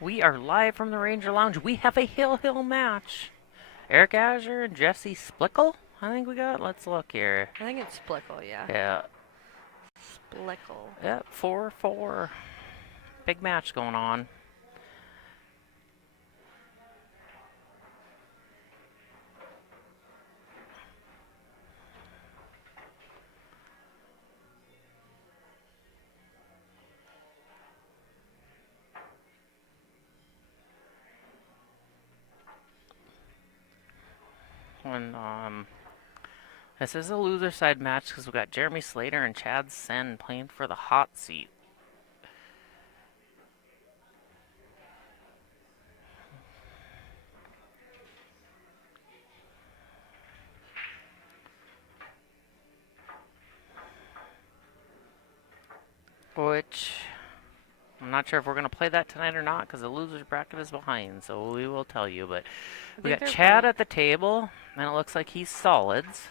We are live from the Ranger Lounge. We have a Hill match. Eric Azure and Jesse Splickle, I think we got. Let's look here. I think it's Splickle, yeah. Yeah. Splickle. Yep, 4-4. Big match going on. And this is a loser side match because we got Jeremy Slater and Chad Sen playing for the hot seat. Which I'm not sure if we're going to play that tonight or not because the loser's bracket is behind, so we will tell you. But we got Chad at the table, and it looks like he's solids.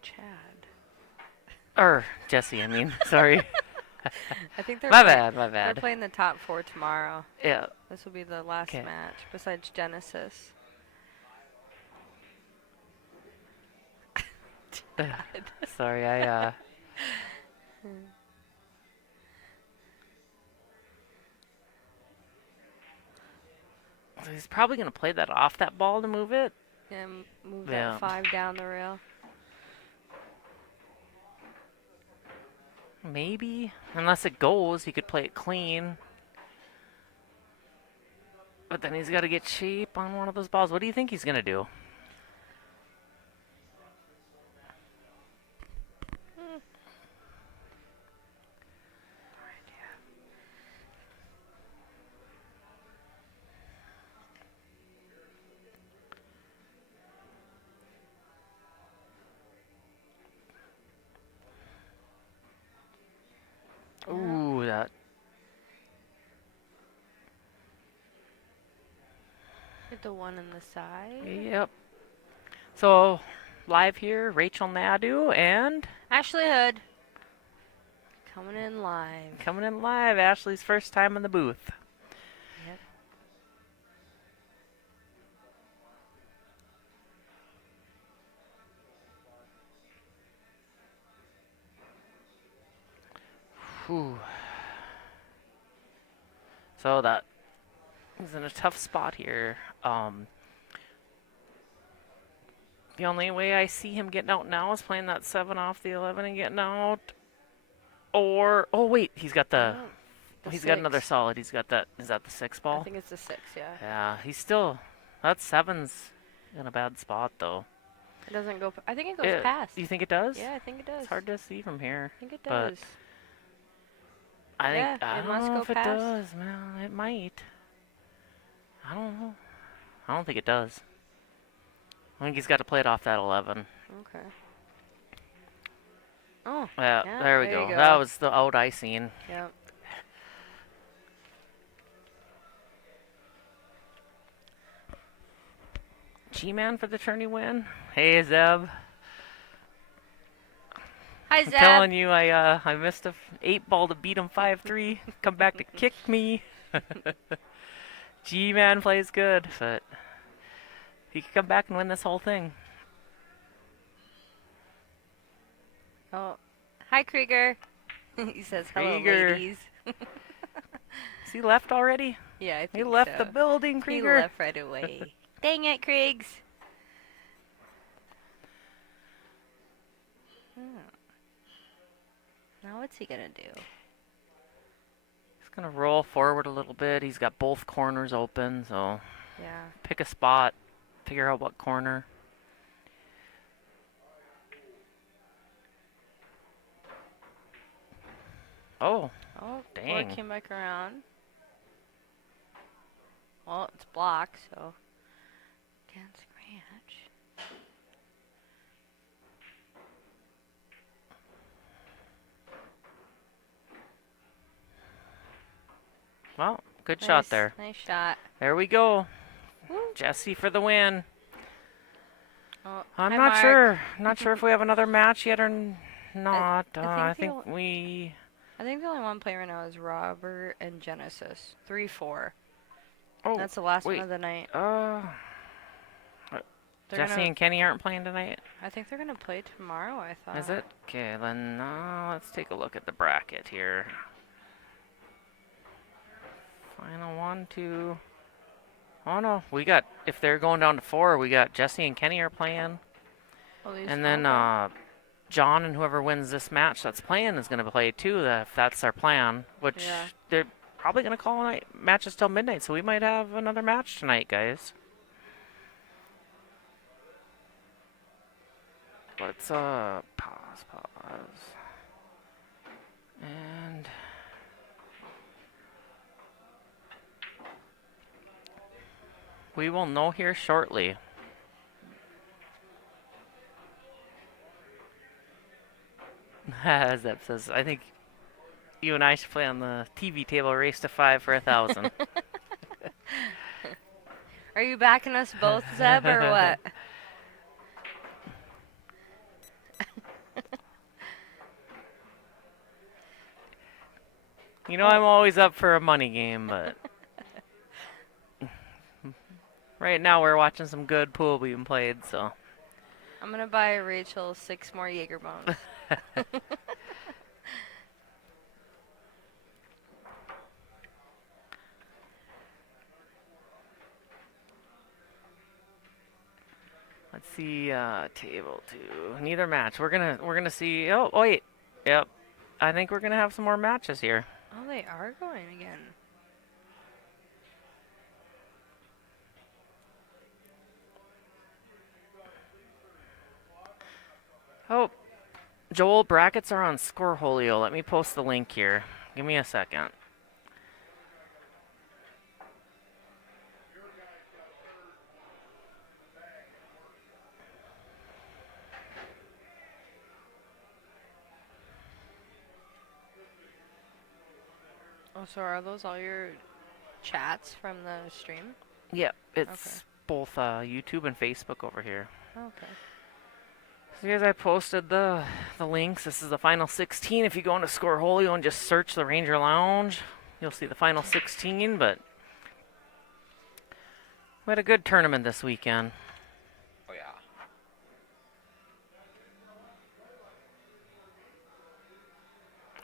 Chad. Jesse, I mean. Sorry. I think they're my bad. They're playing the top 4 tomorrow. Yeah. This will be the last match besides Genesis. Sorry, I He's probably going to play that off that ball to move it. Yeah, move that 5 down the rail. Maybe. Unless it goes, he could play it clean. But then he's got to get shape on one of those balls. What do you think he's going to do? Ooh, that. Hit the one on the side. Yep. So, live here, Rachel Nadu and Ashley Hood. Coming in live. Coming in live. Ashley's first time in the booth. Yep. Whew. So that he's in a tough spot here. The only way I see him getting out now is playing that 7 off the 11 and getting out. Or, oh wait, he's got the he's 6. got another solid. He's got that, is that the 6 ball? I think it's the 6, yeah. Yeah, he's still, that 7's in a bad spot though. It doesn't go, I think it goes past. You think it does? Yeah, I think it does. It's hard to see from here. I think it does. I think, I it don't must know go if it past. does, man. It might. I don't know. I don't think it does. I think he's got to play it off that 11. Okay. Oh. Yeah, there we go. go. That was the out I seen. Yep. G-Man for the tourney win. Hey, Zeb. Hi, I'm Zeb. telling you, I missed a 8 ball to beat him 5-3. Come back to kick me. G-Man plays good, but he could come back and win this whole thing. Oh, hi, Krieger. He says, hello, Krieger. ladies. Is he left already? Yeah, I think He left so. the building, Krieger. He left right away. Dang it, Kriegs. Now what's he gonna do? He's going to roll forward a little bit. He's got both corners open, so Yeah. pick a spot, figure out what corner. Oh, Oh, dang. Came back around. Well, it's blocked, so can't scratch. Well, good shot there. Nice shot. There we go. Woo. Jesse for the win. Oh, I'm hi, not Mark. sure. Not sure if we have another match yet or not. I I think think we I think the only one playing right now is Robert and Genesis. 3-4. Oh, That's the last one wait. of the night. Jesse and Kenny aren't playing tonight? I think they're gonna play tomorrow, I thought. Is it? Okay, then let's take a look at the bracket here. Final 1, 2. Oh no, we got, if they're going down to 4, we got Jesse and Kenny are playing. And then John and whoever wins this match that's playing is going to play too, if that's our plan. Which they're probably going to call matches till midnight, so we might have another match tonight, guys. Let's pause. And we will know here shortly. As that says, I think you and I should play on the TV table, race to 5 for 1,000. Are you backing us both, Zeb, or what? You know, I'm always up for a money game, but right now we're watching some good pool being played, so. I'm gonna buy Rachel 6 more Jaeger bombs. Let's see, table 2. Neither match. We're gonna see. Oh wait, yep. I think we're gonna have some more matches here. Oh, they are going again. Oh, Joel, brackets are on Scoreholio. Let me post the link here. Give me a second. Oh, so are those all your chats from the stream? Yep, it's both YouTube and Facebook over here. Okay. So here's I posted the links. This is the final 16. If you go into Scoreholio and just search the Ranger Lounge, you'll see the final 16. But we had a good tournament this weekend. Oh yeah.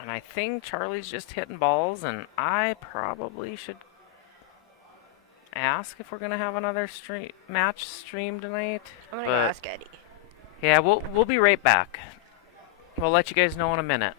And I think Charlie's just hitting balls, and I probably should ask if we're gonna have another match stream tonight. I'm gonna go ask Eddie. Yeah, we'll be right back. We'll let you guys know in a minute.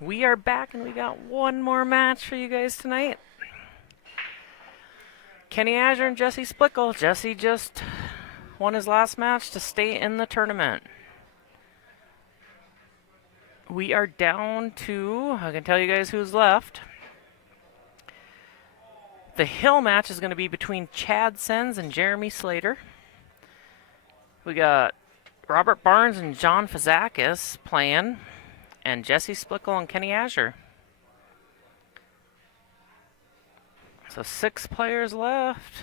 We are back, and we got one more match for you guys tonight. Kenny Azure and Jesse Splickle. Jesse just won his last match to stay in the tournament. We are down to, I can tell you guys who's left. The Hill match is going to be between Chad Sens and Jeremy Slater. We got Robert Barnes and John Fazakis playing, and Jesse Splickle and Kenny Azure. So 6 players left.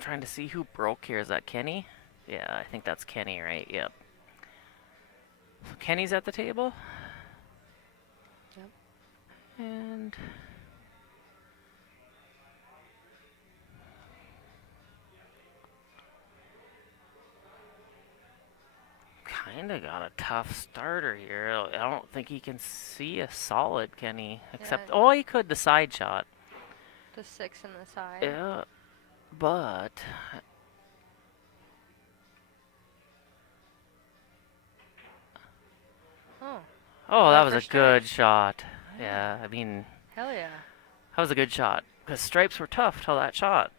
Trying to see who broke here. Is that Kenny? Yeah, I think that's Kenny, right? Yep. So Kenny's at the table. Yep. And kind of got a tough starter here. I don't think he can see a solid Kenny, except oh, he could the side shot. The 6 in the side. Yeah, but oh, that was a good shot. Yeah, I mean, hell yeah, that was a good shot because stripes were tough till that shot.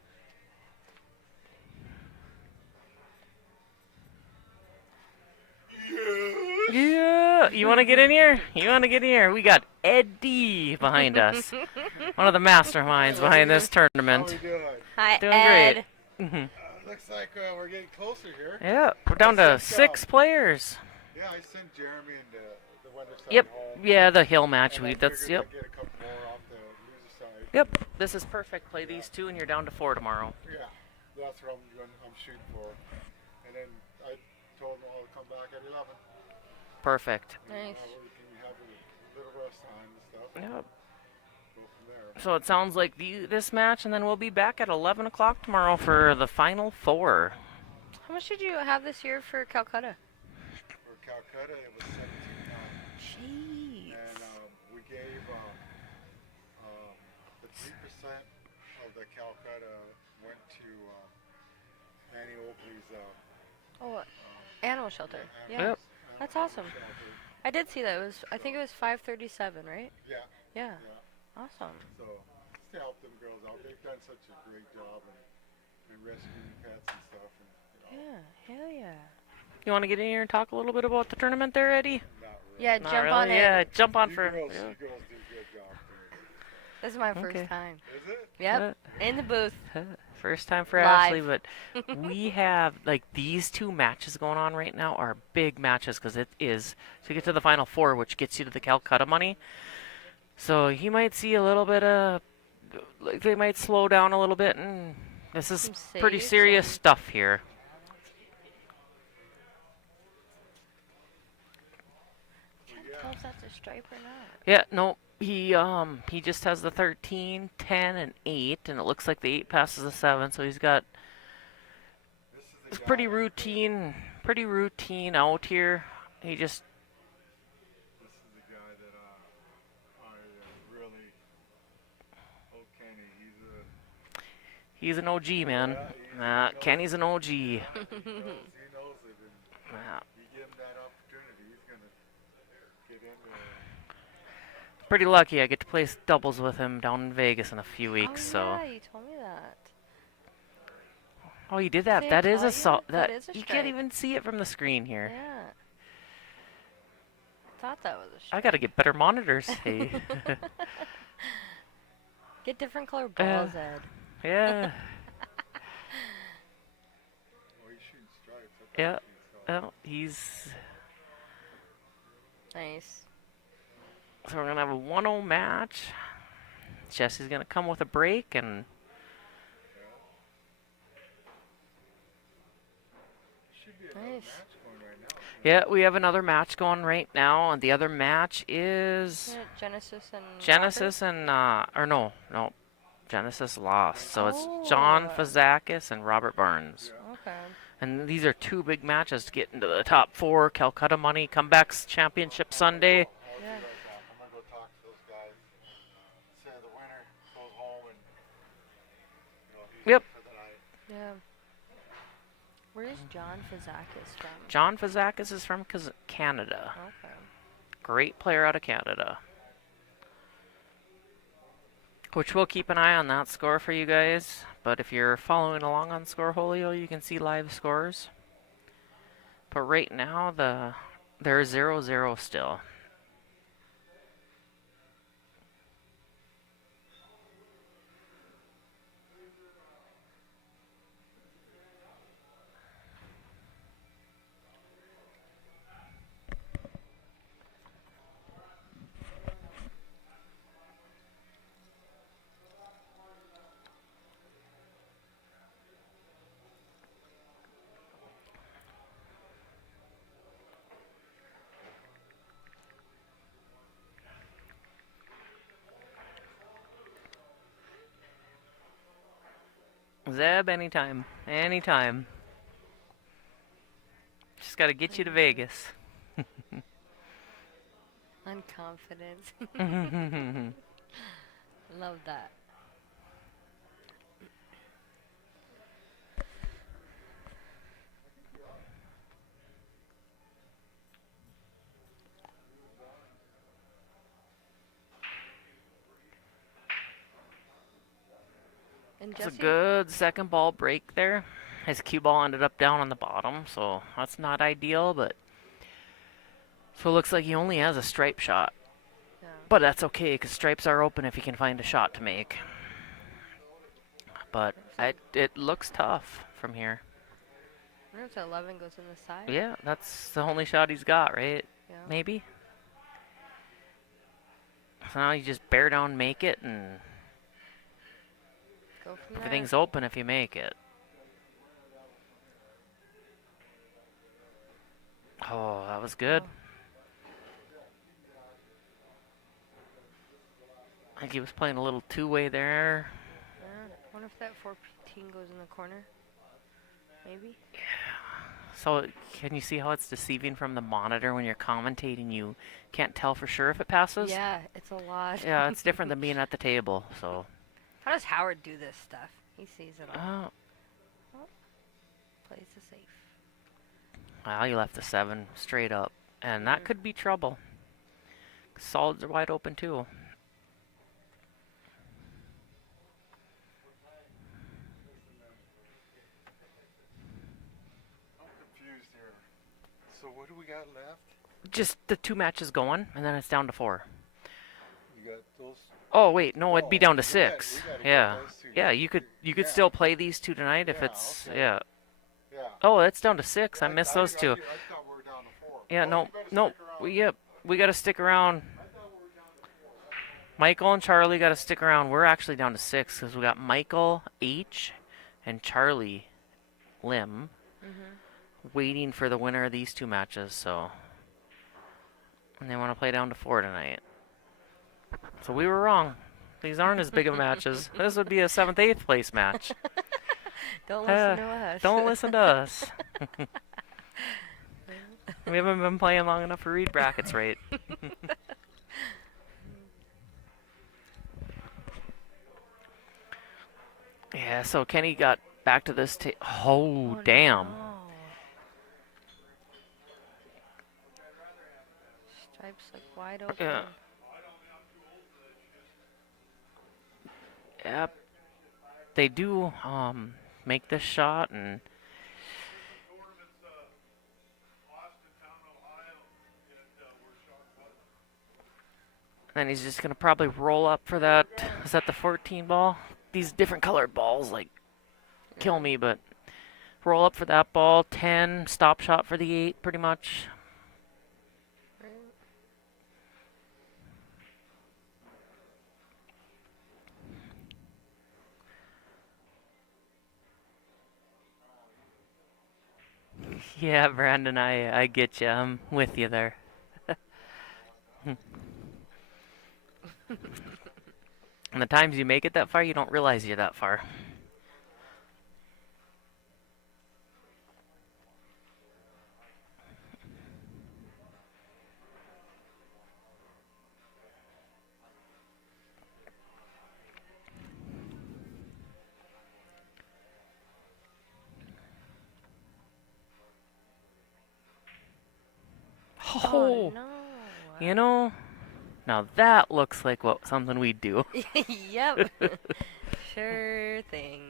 Yeah, you want to get in here? You want to get in here? We got Eddie behind us, one of the masterminds behind this tournament. How are we doing? Hi, Doing Ed. great. Looks like we're getting closer here. Yeah, we're down to 6 players. Yeah, I sent Jeremy and the winner side Yep. home. Yeah, the Hill match. And I That's figured yep. I'd get a couple more off the loser side. Yep. This is perfect. Play these 2, and you're down to 4 tomorrow. Yeah, that's what I'm shooting for. And then I told them I'll come back at 11. Perfect. Nice. We can have a little rest time and stuff. Yep. Go from there. So it sounds like this match, and then we'll be back at 11 o'clock tomorrow for the final 4. How much did you have this year for Calcutta? For Calcutta, it was 17.9. Jeez. And we gave the 3% of the Calcutta went to Annie Oakley's Animal shelter. Yeah. Yep. That's awesome. I did see that. I think it was 537, right? Yeah. Yeah. Awesome. So, just to help them girls out. They've done such a great job in rescuing pets and stuff. And, Yeah. Hell yeah. You want to get in here and talk a little bit about the tournament there, Eddie? not really. Yeah, Not jump really? on in. Yeah, jump on You for. girls, Yeah. you girls do a good job. Too. This is my first Okay. time. Is it? Yep. In the booth. First time for Live. Ashley, but we have like these 2 matches going on right now are big matches because it is to get to the final 4, which gets you to the Calcutta money. So you might see a little bit of like they might slow down a little bit, and this is Some pretty saves serious and- stuff here. Can't tell if that's a stripe or not. Yeah, no, he just has the 13, 10, and 8, and it looks like the 8 passes the 7, so he's got This is the it's guy pretty that- routine out here. He just This is the guy that I really. Oh, Kenny, he's an OG, man. Yeah, Kenny's an OG. he knows it. And Yeah. you give him that opportunity, he's gonna get into it. Pretty lucky I get to play doubles with him down in Vegas in a few weeks. Oh, So yeah, you told me that. oh, you did that. Did I That is tell a you? that That is a you stripe. can't even see it from the screen here. Yeah. I thought that was a I stripe. gotta get better monitors. Hey. Get different color balls, Ed. Yeah. Oh, he's shooting stripes. That's Yeah. what he saw. Well, he's. Nice. So we're gonna have a 1-0 match. Jesse's gonna come with a break, and Should be another Nice. match going right now. yeah, we have another match going right now, and the other match is Yeah, Genesis and Genesis and or no, Genesis lost. So it's John Oh. Fazakis and Robert Barnes. Robert? Okay. And these are 2 big matches to get into the top 4. Calcutta money, comebacks championship Sunday. I'll Yeah. do like that. I'm gonna go talk to those guys. Say the winner goes home and Yep. Yeah. Where is John Fazakis from? John Fazakis is from Canada. Okay. Great player out of Canada. Which we'll keep an eye on that score for you guys. But if you're following along on Scoreholio, you can see live scores. But right now, they're 0-0 still. Zeb, anytime. Anytime. Just gotta get you to Vegas. Unconfident. Love that. And It's a Jesse, good second ball break there. His cue ball ended up down on the bottom, so that's not ideal, but so it looks like he only has a stripe shot. yeah. But that's okay, because stripes are open if he can find a shot to make. But it looks tough from here. I wonder if the 11 goes in the side. Yeah, that's the only shot he's got, right? Yeah. Maybe? So now you just bear down, make it, and Go from there. everything's open if you make it. Oh, that was good. Oh. I think he was playing a little two-way there. Yeah. I wonder if that 14 goes in the corner. Maybe. So can you see how it's deceiving from the monitor when you're commentating? You can't tell for sure if it passes. Yeah, it's a lot. Yeah, it's different than being at the table. So. How does Howard do this stuff? He sees it all. Plays the safe. Well, you left the 7 straight up, and that could be trouble. Solids are wide open too. So what do we got left? Just the 2 matches going, and then it's down to 4. You got those. Oh wait, no, it'd be down to we 6. gotta get Yeah, those two. yeah. You could Yeah. still play these 2 tonight if Yeah, it's okay. yeah. Yeah. Oh, it's down to 6. I missed those 2. I thought we were down to 4. Yeah, Oh, no, you better no. stick around. Yep, we got to stick around. Michael and Charlie got to stick around. We're actually down to 6 because we got Michael H and Charlie Lim waiting for the winner of these 2 matches. So, and they want to play down to 4 tonight. So we were wrong. These aren't as big of matches. This would be a 7th, 8th place match. Don't listen to us. Don't listen to us. We haven't been playing long enough to read brackets right. Yeah, so Kenny got back to this. Oh, damn. No. Stripes like wide open. Yeah. Yep. They do make this shot, and then he's just gonna probably roll up for that. Is that the 14 ball? These different colored balls like kill me, but roll up for that ball. 10 stop shot for the 8, pretty much. Yeah, Brandon, I get you. I'm with you there. And the times you make it that far, you don't realize you're that far. Oh, no. you know, now that looks like something we'd do. Yep. Sure thing.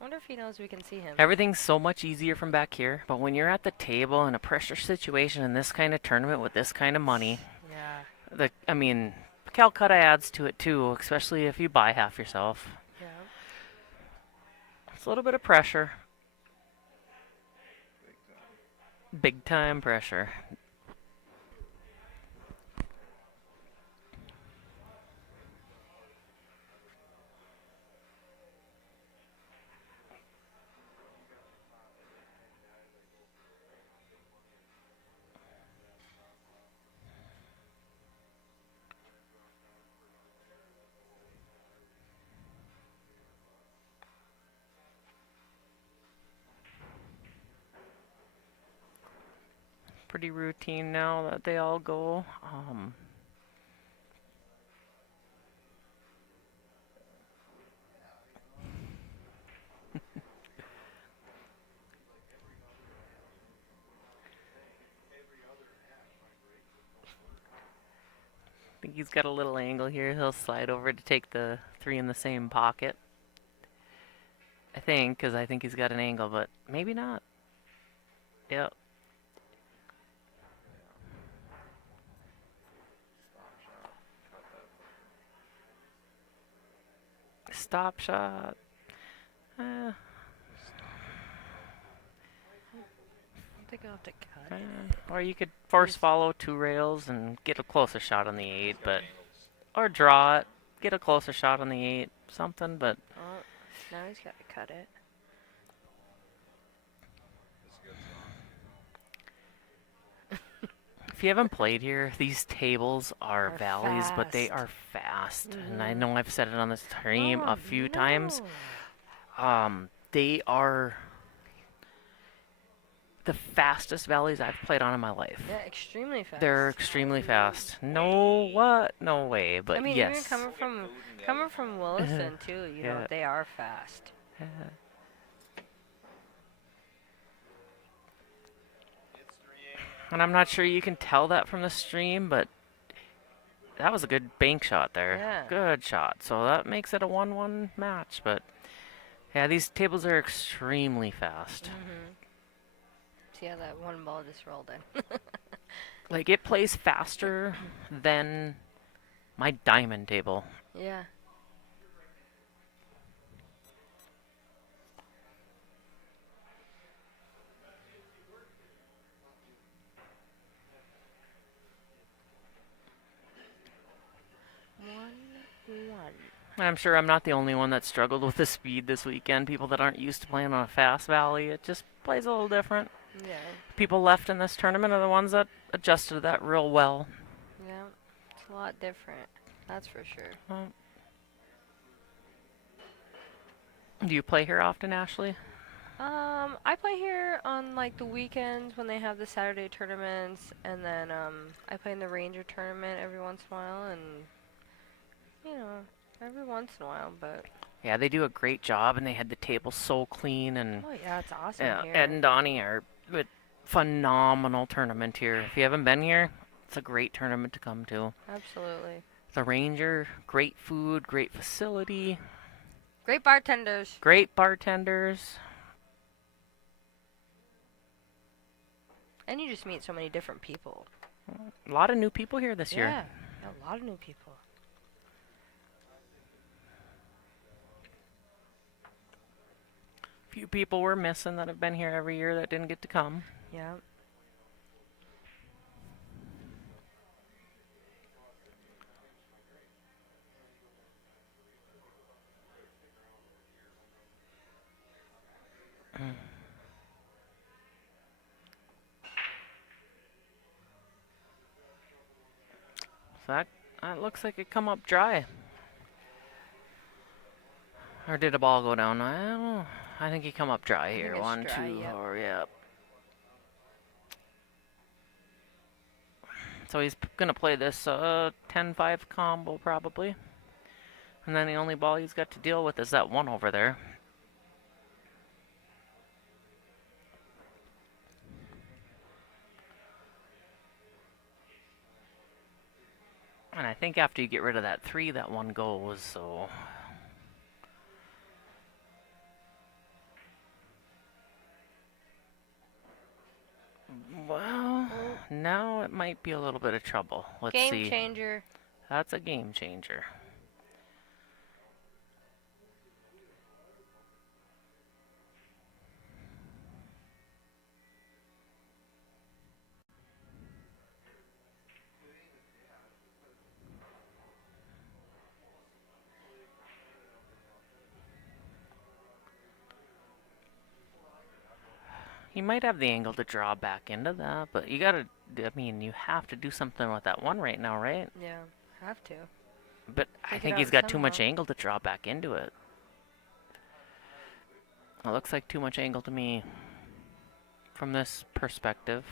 Wonder if he knows we can see him. Everything's so much easier from back here, but when you're at the table in a pressure situation in this kind of tournament with this kind of money, Yeah. I mean, Calcutta adds to it too, especially if you buy half yourself. Yeah. It's a little bit of pressure. Big time pressure. Pretty routine now that they all go. I think he's got a little angle here. He'll slide over to take the 3 in the same pocket. I think, because I think he's got an angle, but maybe not. Yep. Stop shot. I think I'll have to cut. Or you could force follow 2 rails and get a closer shot on the 8, but or draw it, get a closer shot on the 8, something, but Oh, now he's got to cut it. if you haven't played here, these tables are valleys, but they fast. are fast. And I know I've said it on this stream Oh, a few times. no. They are the fastest valleys I've played on in my life. Yeah, extremely fast. They're extremely fast. No what? No way, but I mean, yes. even coming from Williston too, you know, Yeah. they are fast. And I'm not sure you can tell that from the stream, but that was a good bank shot there. Yeah. Good shot. So that makes it a 1-1 match, but yeah, these tables are extremely fast. See how that one ball just rolled in. Like, it plays faster than my diamond table. Yeah. I'm sure I'm not the only one that struggled with the speed this weekend. People that aren't used to playing on a fast valley, it just plays a little different. Yeah. People left in this tournament are the ones that adjusted to that real well. Yeah. It's a lot different. That's for sure. Do you play here often, Ashley? I play here on like the weekends when they have the Saturday tournaments, and then I play in the Ranger tournament every once in a while, and you know, every once in a while, but Yeah, they do a great job, and they had the table so clean, and oh yeah, it's awesome yeah, here. Ed and Donnie are a phenomenal tournament here. If you haven't been here, it's a great tournament to come to. Absolutely. The Ranger, great food, great facility, Great bartenders. great bartenders. And you just meet so many different people. A lot of new people here this year. Yeah, a lot of new people. Few people we're missing that have been here every year that didn't get to come. Yeah. So that looks like it come up dry. Or did a ball go down? I don't know. I think he come up dry think here. it's 1, dry, 2, yep. or yep. So he's gonna play this 10-5 combo probably. And then the only ball he's got to deal with is that 1 over there. And I think after you get rid of that 3, that 1 goes, so... Well, now it might be a little bit of trouble. Let's see. Game changer. That's a game changer. You might have the angle to draw back into that, but you gotta, I mean, you have to do something with that 1 right now, right? Yeah, have to. But I Take it think out he's got too much somehow. angle to draw back into it. It looks like too much angle to me from this perspective.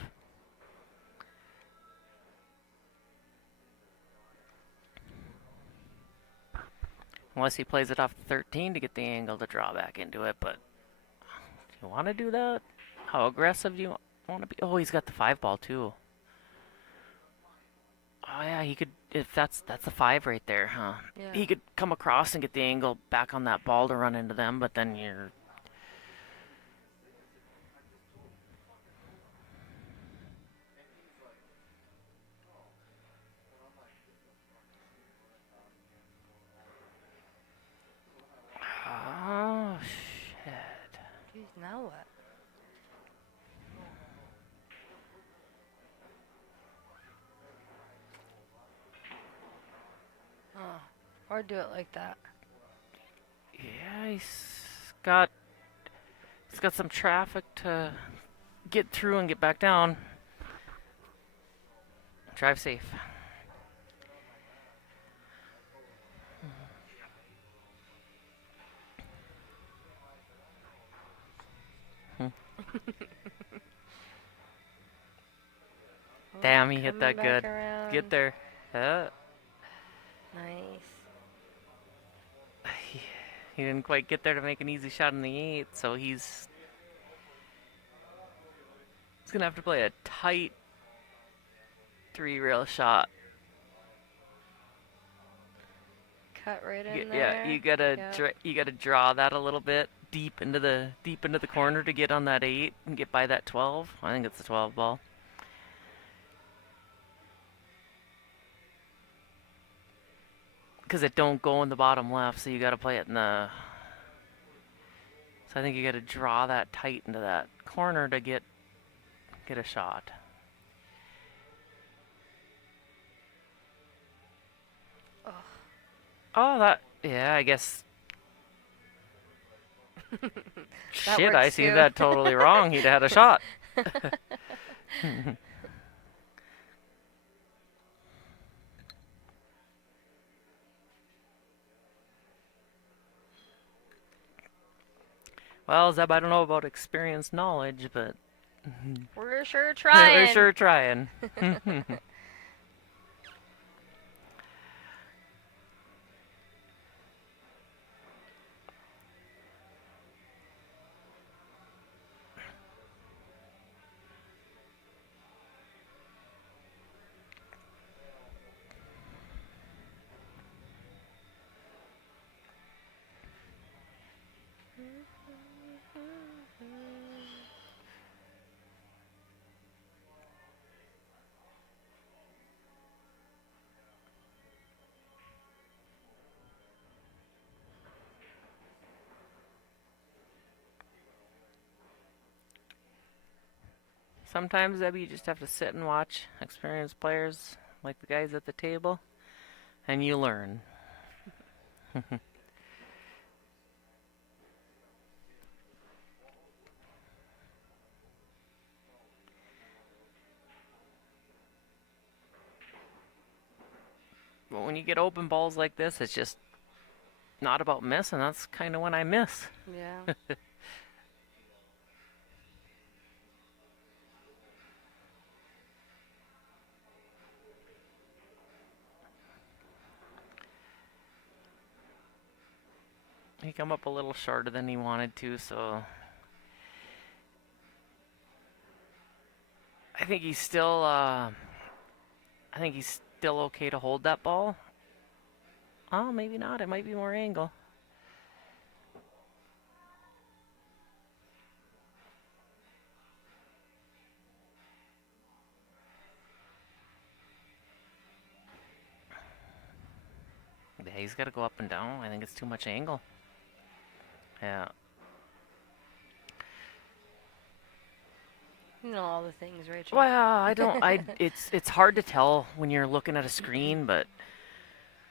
Unless he plays it off the 13 to get the angle to draw back into it, but do you want to do that? How aggressive do you want to be? Oh, he's got the 5 ball too. Oh yeah, he could, if that's a 5 right there, huh? Yeah. He could come across and get the angle back on that ball to run into them, but then you're... Oh, shit. Jeez, now what? Oh, or do it like that. Yeah, got he's got some traffic to get through and get back down. Drive safe. Damn, he hit that Coming back good. around. Get there. Nice. He didn't quite get there to make an easy shot in the 8, so he's gonna have to play a tight 3-rail shot. Cut right in there. Yeah, you gotta draw that a little bit deep into the corner to get on that 8 and get by that 12. I think it's the 12 ball. Because it don't go in the bottom left, so you got to play it in the... So I think you got to draw that tight into that corner to get a shot. Oh, that... Yeah, I guess... Shit, I works see too. that totally wrong. He'd had a shot. Well, Zeb, I don't know about experience knowledge, but We're sure trying. we're sure trying. Sometimes, Zeb, you just have to sit and watch experienced players like the guys at the table, and you learn. But when you get open balls like this, it's just not about missing. That's kind of when I miss. Yeah. He come up a little shorter than he wanted to, so I think he's still. I think he's still okay to hold that ball. Oh, maybe not. It might be more angle. Yeah, he's got to go up and down. I think it's too much angle. Yeah. You know all the things, Rachel. Well, I don't. It's hard to tell when you're looking at a screen, but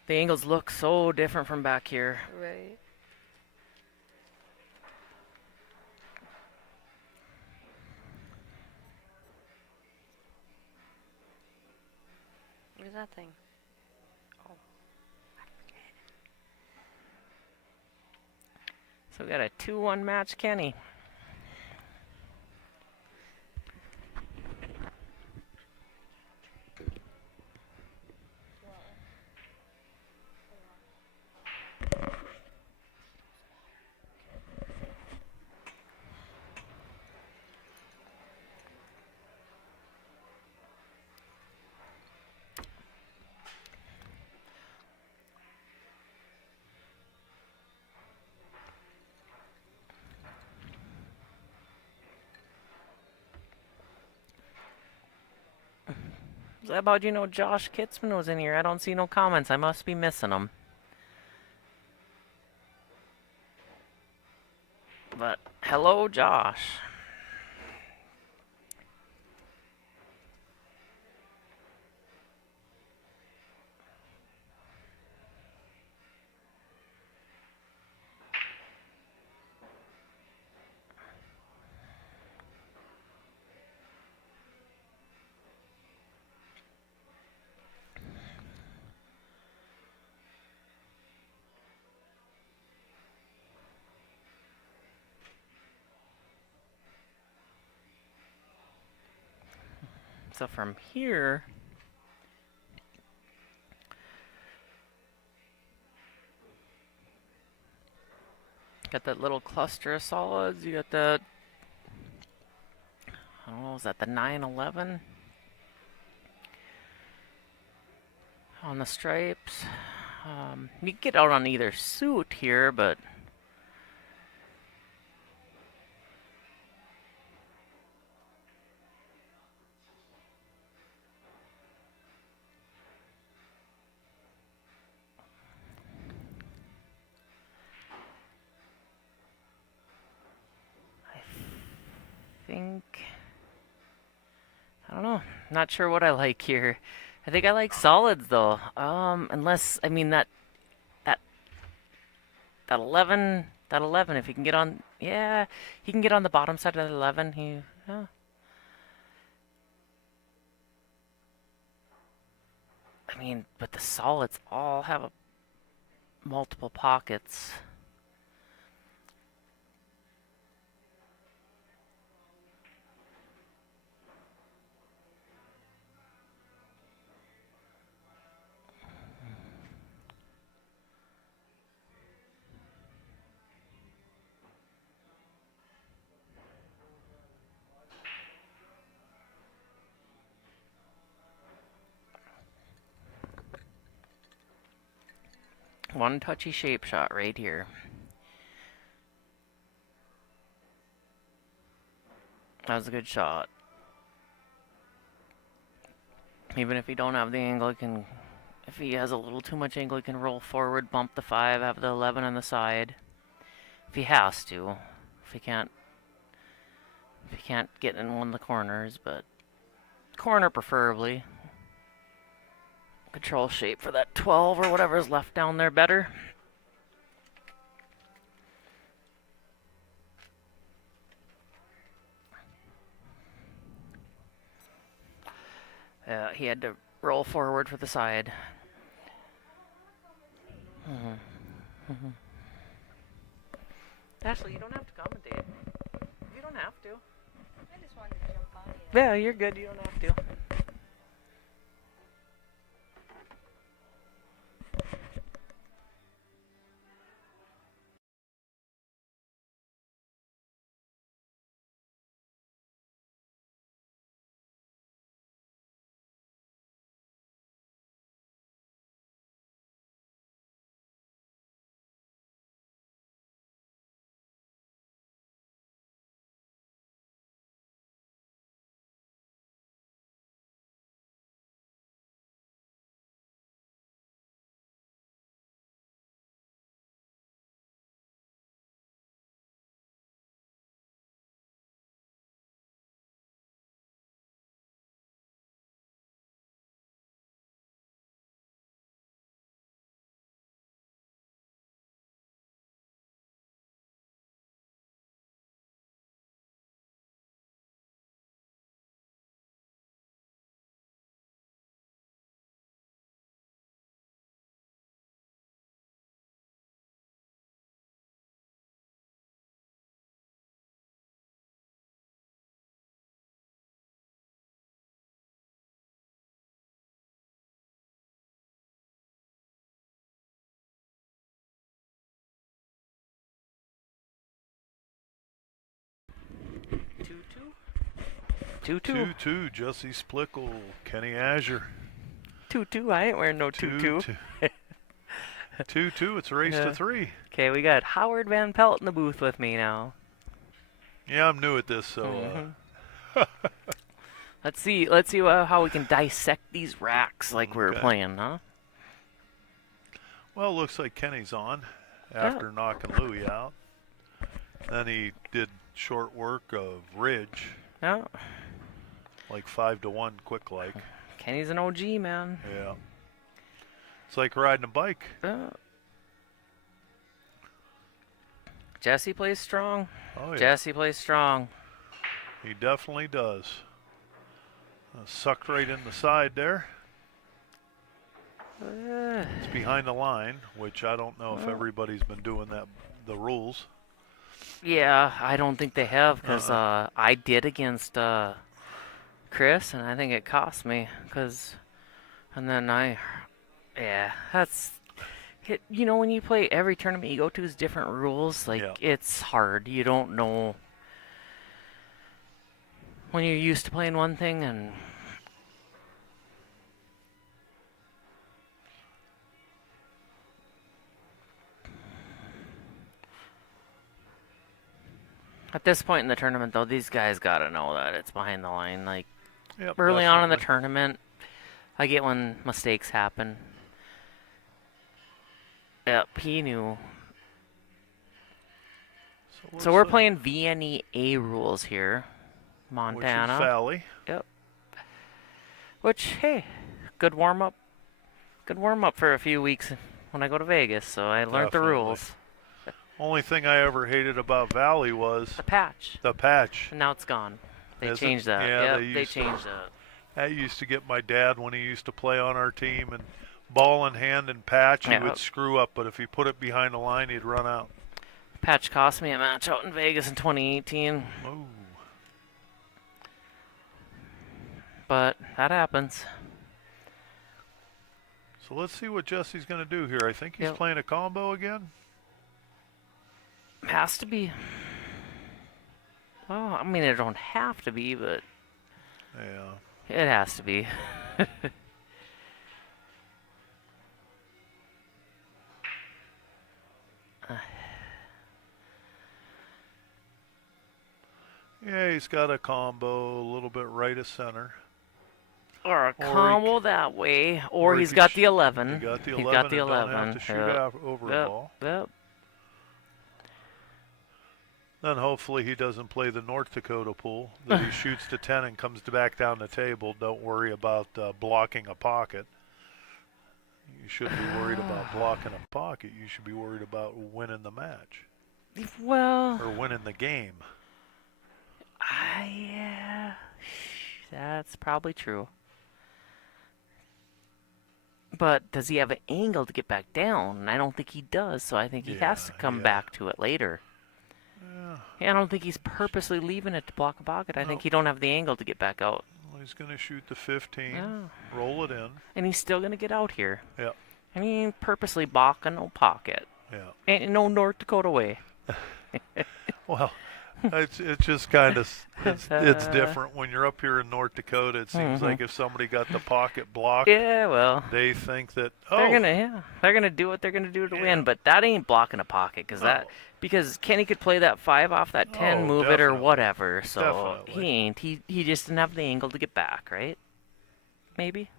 the angles look so different from back here. Right. What is that thing? Oh, I forget. So we got a 2-1 match, Kenny. How about Josh Kitzman was in here? I don't see no comments. I must be missing them. But hello, Josh. So from here, got that little cluster of solids. You got the, I don't know, is that the 911 on the stripes? You can get out on either suit here, but think, I don't know. Not sure what I like here. I think I like solids though. Unless, I mean, that that 11, that 11. If he can get on, yeah, he can get on the bottom side of the 11. Yeah. I mean, but the solids all have multiple pockets. One touchy shape shot right here. That was a good shot. Even if he don't have the angle, he can. If he has a little too much angle, he can roll forward, bump the 5, have the 11 on the side. If he has to. If he can't get in one of the corners, but corner preferably. Control shape for that 12 or whatever is left down there better. He had to roll forward for the side. Ashley, you don't have to commentate. You don't have to. I just wanted to jump on you. Yeah, you're good. You don't have to. 2-2. 2-2. Jesse Splickle, Kenny Azure. 2-2. I ain't wearing no 2-2. 2-2. It's a race to 3. Okay, we got Howard Van Pelt in the booth with me now. Yeah, I'm new at this, so. Let's see how we can dissect these racks like we were playing, huh? Well, it looks like Kenny's on after knocking Louie out. Then he did short work of Ridge. Yeah. Like 5-1 quick like. Kenny's an OG, man. Yeah. It's like riding a bike. Jesse plays strong. Oh, yeah. Jesse plays strong. He definitely does. Sucked right in the side there. It's behind the line, which I don't know if everybody's been doing that, the rules. Yeah, I don't think they have, because I did against Chris, and I think it cost me, and then that's, you know, when you play every tournament you go to is different rules, it's hard. You don't know when you're used to playing one thing, and at this point in the tournament, though, these guys gotta know that it's behind the line. Like, early on in the tournament, I get when mistakes happen. Yep, he knew. So we're playing VNEA rules here. Montana. Which is Valley. Yep. Which, hey, good warm-up. Good warm-up for a few weeks when I go to Vegas, so I learned the rules. Only thing I ever hated about Valley was the patch. The patch. And now it's gone. They Is changed it? that. Yeah, they changed that. That used to get my dad when he used to play on our team, and ball in hand and patch, he would screw up, but if he put it behind the line, he'd run out. Patch cost me a match out in Vegas in 2018. Ooh. But that happens. So let's see what Jesse's going to do here. I think he's playing a combo again. Has to be. Well, I mean, it don't have to be, but yeah, it has to be. Yeah, he's got a combo a little bit right of center. Or a combo that way, or he's got the 11. He got the 11. He's got the 11. Don't have to shoot out over the ball. Yep. Then hopefully he doesn't play the North Dakota pool, that he shoots to 10 and comes back down the table. Don't worry about blocking a pocket. You shouldn't be worried about blocking a pocket. You should be worried about winning the match. Well. Or winning the game. Yeah, that's probably true. But does he have an angle to get back down? I don't think he does, so I think he has to come back to it later. Yeah, I don't think he's purposely leaving it to block a pocket. I think he don't have the angle to get back out. Well, he's going to shoot the 15, roll it in. And he's still going to get out here. Yeah. I mean, purposely blocking no pocket. Yeah. Ain't no North Dakota way. Well, it's just kind of it's different when you're up here in North Dakota. It seems like if somebody got the pocket blocked, well, they think that they're gonna do what they're gonna do to win. But that ain't blocking a pocket because Kenny could play that 5 off that 10, move it or whatever. So he ain't. He just didn't have the angle to get back, right? Maybe.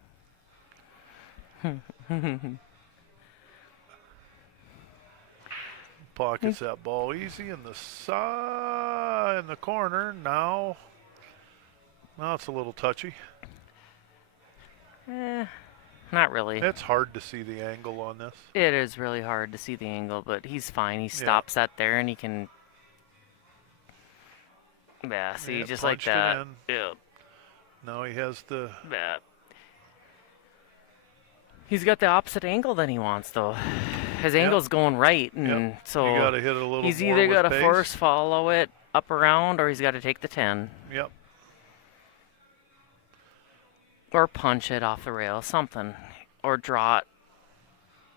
Pockets that ball easy in the side, in the corner. Now it's a little touchy. Not really. It's hard to see the angle on this. It is really hard to see the angle, but he's fine. He stops that there, and he can. Yeah, see, just like that. Yeah. Now he has the. Yeah. He's got the opposite angle than he wants, though. His angle's going right, and so you gotta hit it a little he's more either got to pace. force follow it up around, or he's got to take the 10. Yep. Or punch it off the rail, something, or draw it,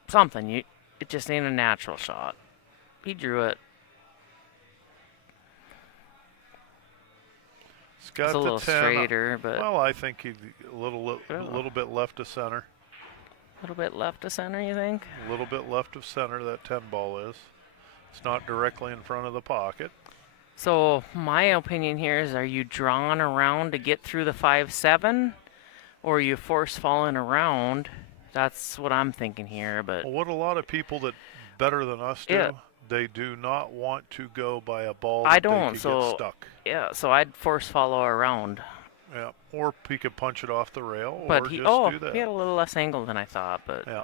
something. It just ain't a natural shot. He drew it. He's got It's a the little 10. straighter, but Well, I think he's a little bit left of center. a little bit left to center, you think? A little bit left of center, that 10 ball is. It's not directly in front of the pocket. So my opinion here is, are you drawing around to get through the 5-7, or are you force falling around? That's what I'm thinking here. But Well, what a lot of people that better than us do, Yeah. they do not want to go by a ball I that they don't, could so- get stuck. yeah, so I'd force follow around. Yeah, or he could punch it off the rail, or But just do that. he had a little less angle than I thought. But Yeah.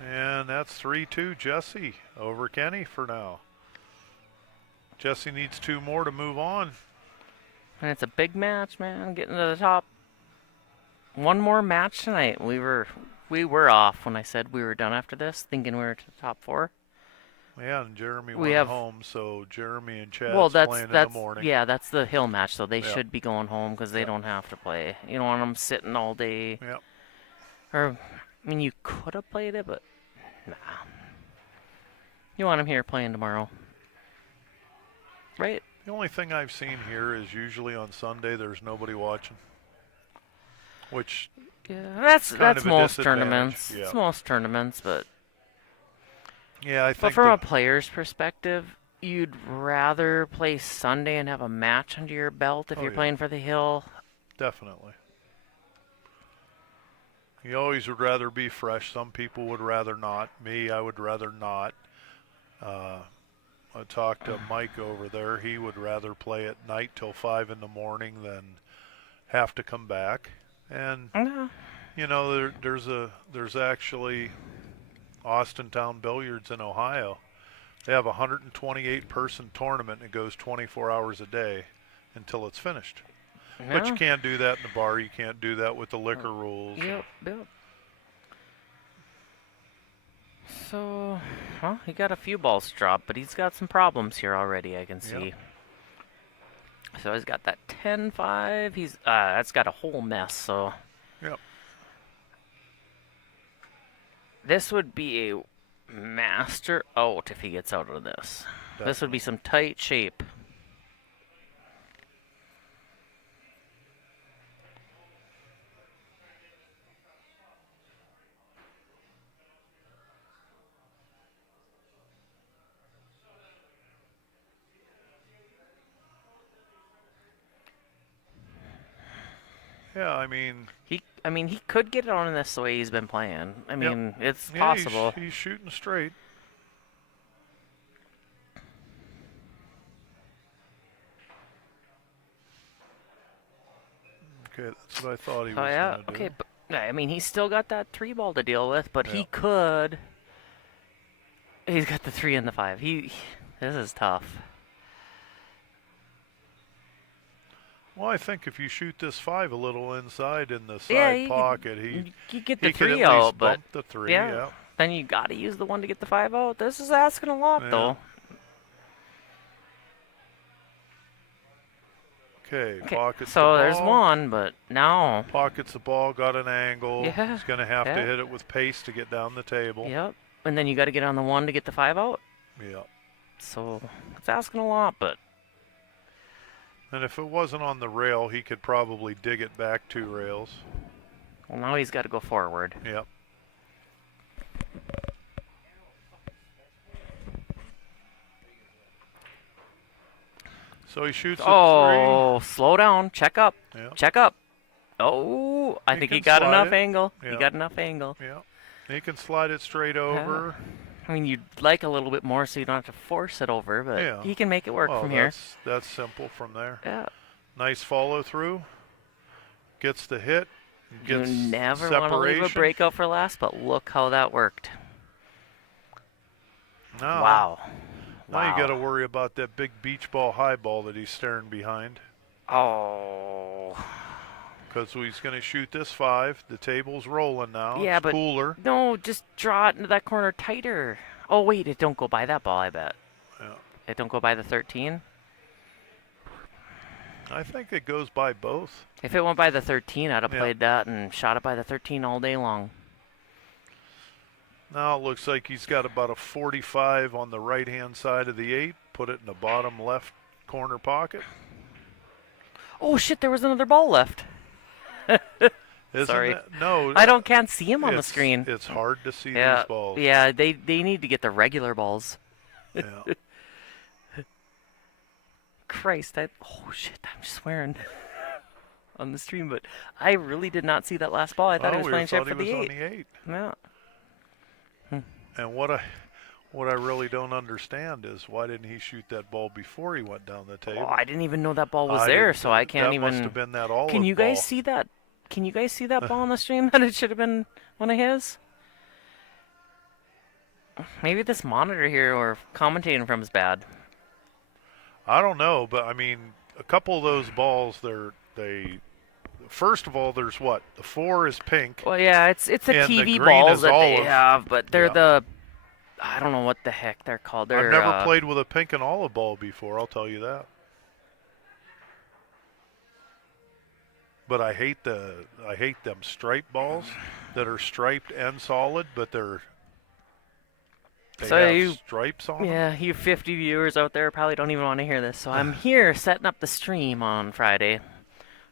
And that's 3-2 Jesse over Kenny for now. Jesse needs 2 more to move on. and it's a big match, man. Getting to the top. One more match tonight. We were off when I said we were done after this, thinking we were to the top 4. Yeah, and Jeremy We went have- home, so Jeremy and Chad's Well, playing in the that's morning. yeah, that's the hill match, so they Yeah. should be going home because they Yeah. don't have to play. You don't want them sitting all day. Yep. Or, I mean, you could have played it, but nah. You want them here playing tomorrow, right? The only thing I've seen here is usually on Sunday there's nobody watching. Which, Yeah, that's kind of a most disadvantage, tournaments. yeah. It's most tournaments, but yeah, I but think from a player's perspective, you'd rather play Sunday and have a match under your belt if Oh, you're yeah. playing for the hill. definitely. You always would rather be fresh. Some people would rather not. Me, I would rather not. I talked to Mike over there. He would rather play at night till 5 in the morning than have to come back. And No. you know, there's actually Austintown Billiards in Ohio. They have a 128 person tournament and it goes 24 hours a day until it's finished. But you Yeah. can't do that in the bar. You can't do that with the liquor rules. Yep. So, well, he got a few balls dropped, but he's got some problems here already, I can see. So he's got that 10-5. He's that's got a whole mess, so Yep. this would be a master out if he gets out of this. This would be some tight shape. Yeah, I mean, He could get it on this the way he's been playing. I mean, it's yeah, possible. He's shooting straight. Okay, that's what I thought he was Oh yeah, going to do. okay, but I mean, he's still got that 3 ball to deal with, but Yeah. he could. He's got the 3 and the 5. This is tough. Well, I think if you shoot this 5 a little inside in the side Yeah, you pocket, he You get he the could 3 at least out, but bump the 3. yeah. Yeah. then you got to use the 1 to get the 5 out. This is asking a lot, Yeah. though. Okay, Okay, pockets so the there's ball. 1, but now, Pockets the ball, got an angle. Yeah, He's going to have yeah. to hit it with pace to get down the table. yep. And then you got to get on the 1 to get the 5 out. Yeah. So it's asking a lot, but And if it wasn't on the rail, he could probably dig it back 2 rails. well, now he's got to go forward. Yep. So he shoots a Oh, slow down. Check up. 3. Yeah. Check up. Oh, I He think he can got slide enough it. angle. Yeah. He got enough angle. Yeah. He can slide it straight over. I mean, you'd like a little bit more so you don't have to force it over, but Yeah. he can make it work Well, from here. that's simple from there. Yeah. Nice follow through. Gets the hit. You Gets never separation. want to leave a breakout for last, but look how that worked. Now, Wow. Now Wow. you got to worry about that big beach ball high ball that he's staring behind. Oh. Because he's going to shoot this 5. The table's rolling now. Yeah, it's but cooler. No, just draw it into that corner tighter. Oh, wait, it don't go by that ball, I bet. Yeah. It don't go by the 13? I think it goes by both. If it went by the 13, I'd have Yeah. played that and shot it by the 13 all day long. Now it looks like he's got about a 45 on the right-hand side of the 8. Put it in the bottom left corner pocket. Oh shit! There was another ball left. Isn't Sorry. it? No. I can't see him on the screen. It's hard to see Yeah, these balls. yeah. They need to get the regular balls. Yeah. Christ! Oh shit! I'm swearing on the stream, but I really did not see that last ball. I thought he was playing chip for the 8. On the 8. Yeah. And what I really don't understand is why didn't he shoot that ball before he went down the table? Oh, I didn't even know that ball was there, so I can't even. That must have been that olive Can you guys ball. see that? Can you guys see that ball on the stream? That it should have been one of his. Maybe this monitor here or commentating from is bad. I don't know, but I mean, a couple of those balls, they. First of all, there's what? The 4 is pink. Well, yeah, it's the And the TV green balls is that they olive. have, but they're Yeah. the. I don't know what the heck they're called. They're, I've never played with a pink and olive ball before, I'll tell you that. But I hate them striped balls that are striped and solid, but they So have you- stripes on them. Yeah, you 50 viewers out there probably don't even want to hear this. So I'm here setting up the stream on Friday.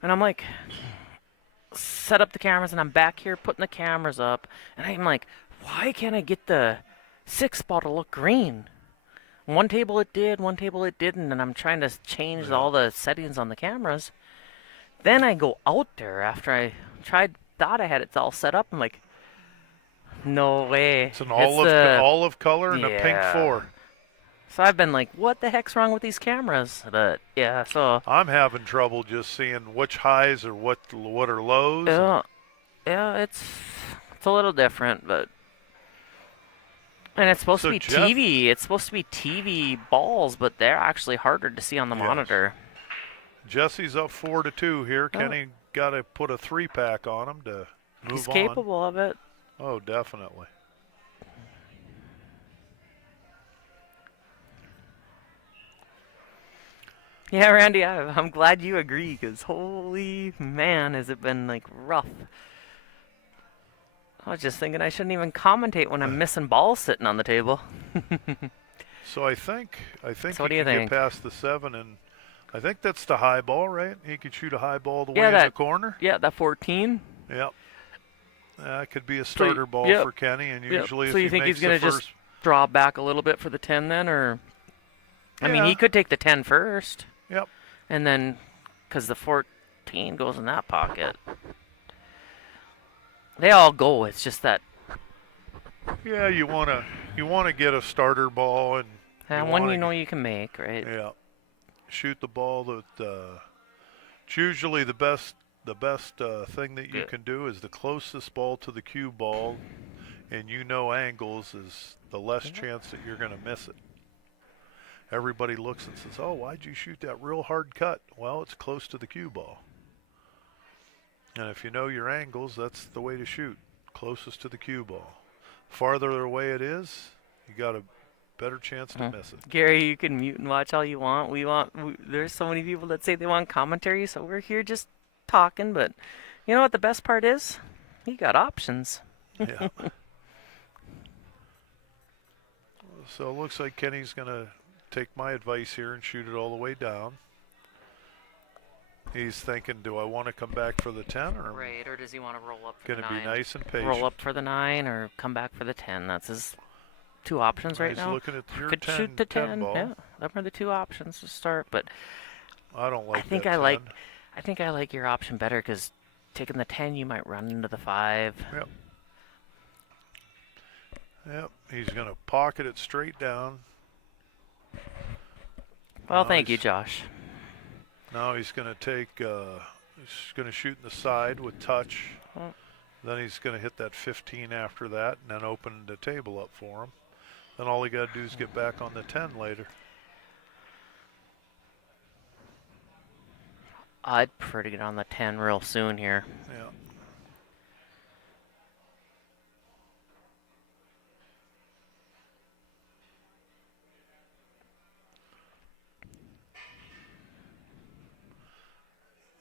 And I'm like, set up the cameras, and I'm back here putting the cameras up. And I'm like, why can't I get the 6 ball to look green? One table it did, one table it didn't. And I'm trying to change all the settings on the cameras. Then I go out there after I thought I had it all set up. I'm like, no way. It's an olive color and a pink Yeah. 4. So I've been like, what the heck's wrong with these cameras? But yeah, so I'm having trouble just seeing which highs or what are lows. yeah, it's a little different, but and it's supposed So to be Jeff- TV. It's supposed to be TV balls, but they're actually harder to see on the Yes. monitor. Jesse's up 4-2 here. Oh. Kenny got to put a 3-pack on him to move He's on. capable of it. Oh, definitely. Yeah, Randy, I'm glad you agree, because holy man, has it been like rough. I was just thinking I shouldn't even commentate when I'm missing balls sitting on the table. So I think So he what do you can think? get past the 7, and I think that's the high ball, right? He could shoot a high ball the Yeah, way in the that- corner. Yeah, that 14. Yep. That could be a starter ball yep. for Kenny, and Yep. usually So if you he think makes he's gonna the just first, draw back a little bit for the 10 then, or? I mean, Yeah. he could take the 10 first. Yep. And then, because the 14 goes in that pocket. They all go. It's just that yeah, you wanna get a starter ball and one wanna you know you can make, right? yeah, shoot the ball that. It's usually the best thing that you Yeah. can do is the closest ball to the cue ball, and angles is the less chance that you're going to miss it. Everybody looks and says, "Oh, why'd you shoot that real hard cut?" Well, it's close to the cue ball. And if you know your angles, that's the way to shoot. Closest to the cue ball. Farther away it is, you got a better chance to miss it. Gary, you can mute and watch all you want. There's so many people that say they want commentary, so we're here just talking. But you know what the best part is? You got options. Yeah. So it looks like Kenny's going to take my advice here and shoot it all the way down. He's thinking, do I want to come back for the 10 or Right, or does he want to roll up for going the to 9? be nice and patient? Roll up for the 9 or come back for the 10. That's his two options right He's now. looking at your Could 10, shoot the 10. ball. Yeah, them are the two options to start. But I don't like I think that I 10. think I like your option better because taking the 10, you might run into the 5. Yep. He's going to pocket it straight down. Well, No, thank you, he's- Josh. Now he's going to take, he's going to shoot in the side with touch. Oh. Then he's going to hit that 15 after that and then open the table up for him. Then all he got to do is get back on the 10 later. I'd prefer to get on the 10 real soon here. Yeah.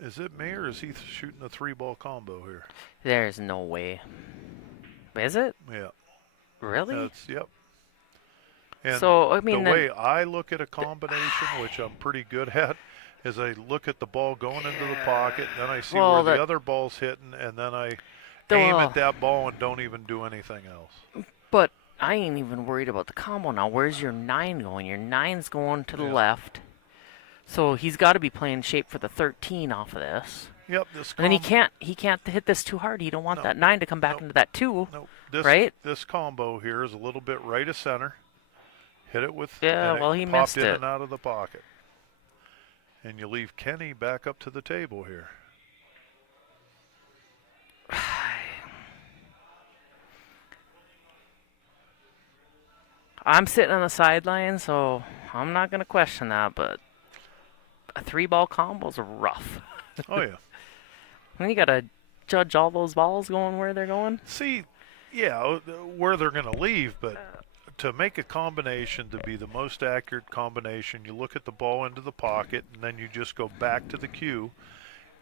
Is it me or is he shooting a 3-ball combo here? There's no way. Is it? Yeah. Really? Yep. And so, I mean, the way I look at a combination, which I'm pretty good at, is I look at the ball going into the pocket, then I see where the other ball's hitting, and then I aim at that ball and don't even do anything else. But I ain't even worried about the combo now. Where's your 9 going? Your 9's going to the left. So he's got to be playing shape for the 13 off of this. Yep. And then he can't hit this too hard. He don't want that 9 to come back into that 2. Nope. Right? This combo here is a little bit right of center. Hit it with he missed in it. and out of the pocket. And you leave Kenny back up to the table here. I'm sitting on the sideline, so I'm not going to question that, but a 3-ball combo's rough. Oh, yeah. And you got to judge all those balls going where they're going. See, yeah, where they're going to leave, but to make a combination to be the most accurate combination, you look at the ball into the pocket, and then you just go back to the cue,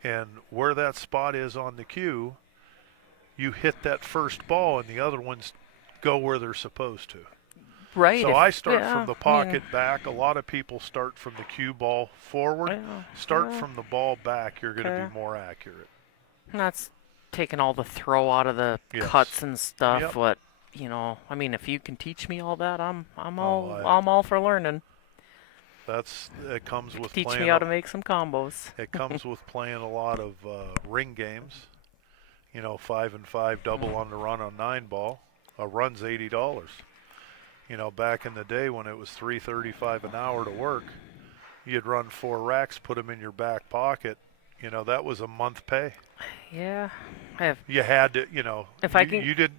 and where that spot is on the cue, you hit that first ball, and the other ones go where they're supposed to. Right. So I start from the pocket back. A lot of people start from the cue ball forward. Start from the ball back. You're going to be more accurate. And that's taking all the throw out of the cuts and stuff. Yep. What, I mean, if you can teach me all that, I'm all for learning. It comes with teach playing me how to make some combos. It comes with playing a lot of ring games. 5 and 5 double on the run on 9-ball. A run's $80. Back in the day when it was $3.35 an hour to work, you'd run 4 racks, put them in your back pocket. That was a month pay. Yeah, you had to, If I can, you didn't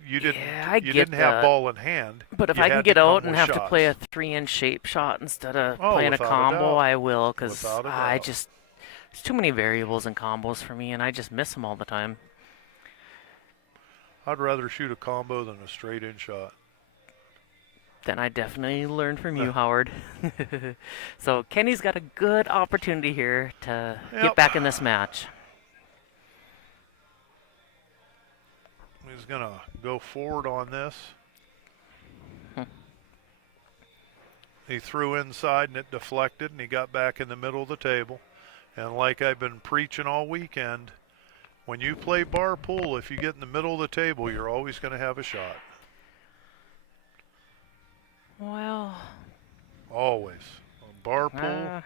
get have ball in hand. But if I can get out and have to play a 3-inch shape shot instead of playing a combo, I will, because there's too many variables in combos for me, and I just miss them all the time. I'd rather shoot a combo than a straight-in shot. Then I definitely learned from you, Howard. So Kenny's got a good opportunity here to get back in this match. He's going to go forward on this. He threw inside and it deflected, and he got back in the middle of the table. And like I've been preaching all weekend, when you play bar pool, if you get in the middle of the table, you're always going to have a shot. Well, always. Bar pool,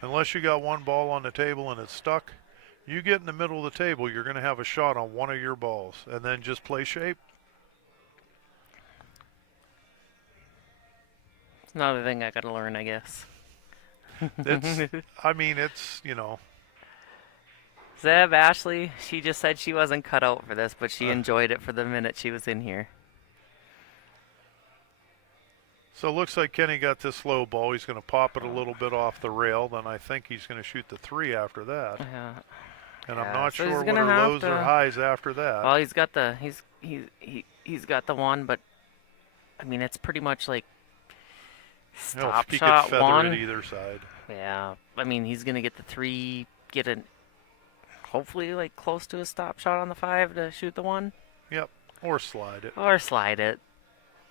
unless you got one ball on the table and it's stuck, you get in the middle of the table, you're going to have a shot on one of your balls, and then just play shape. It's another thing I got to learn, I guess. It's. Zeb, Ashley, she just said she wasn't cut out for this, but she enjoyed it for the minute she was in here. So it looks like Kenny got this low ball. He's going to pop it a little bit off the rail. Then I think he's going to shoot the 3 after that. Yeah. And I'm not sure what her lows or highs after that. Well, he's got the he's got the 1, but I mean it's pretty much like stop he shot could feather 1. it either side. Yeah, I mean he's going to get the 3, get a hopefully like close to a stop shot on the 5 to shoot the 1. Yep, or slide it.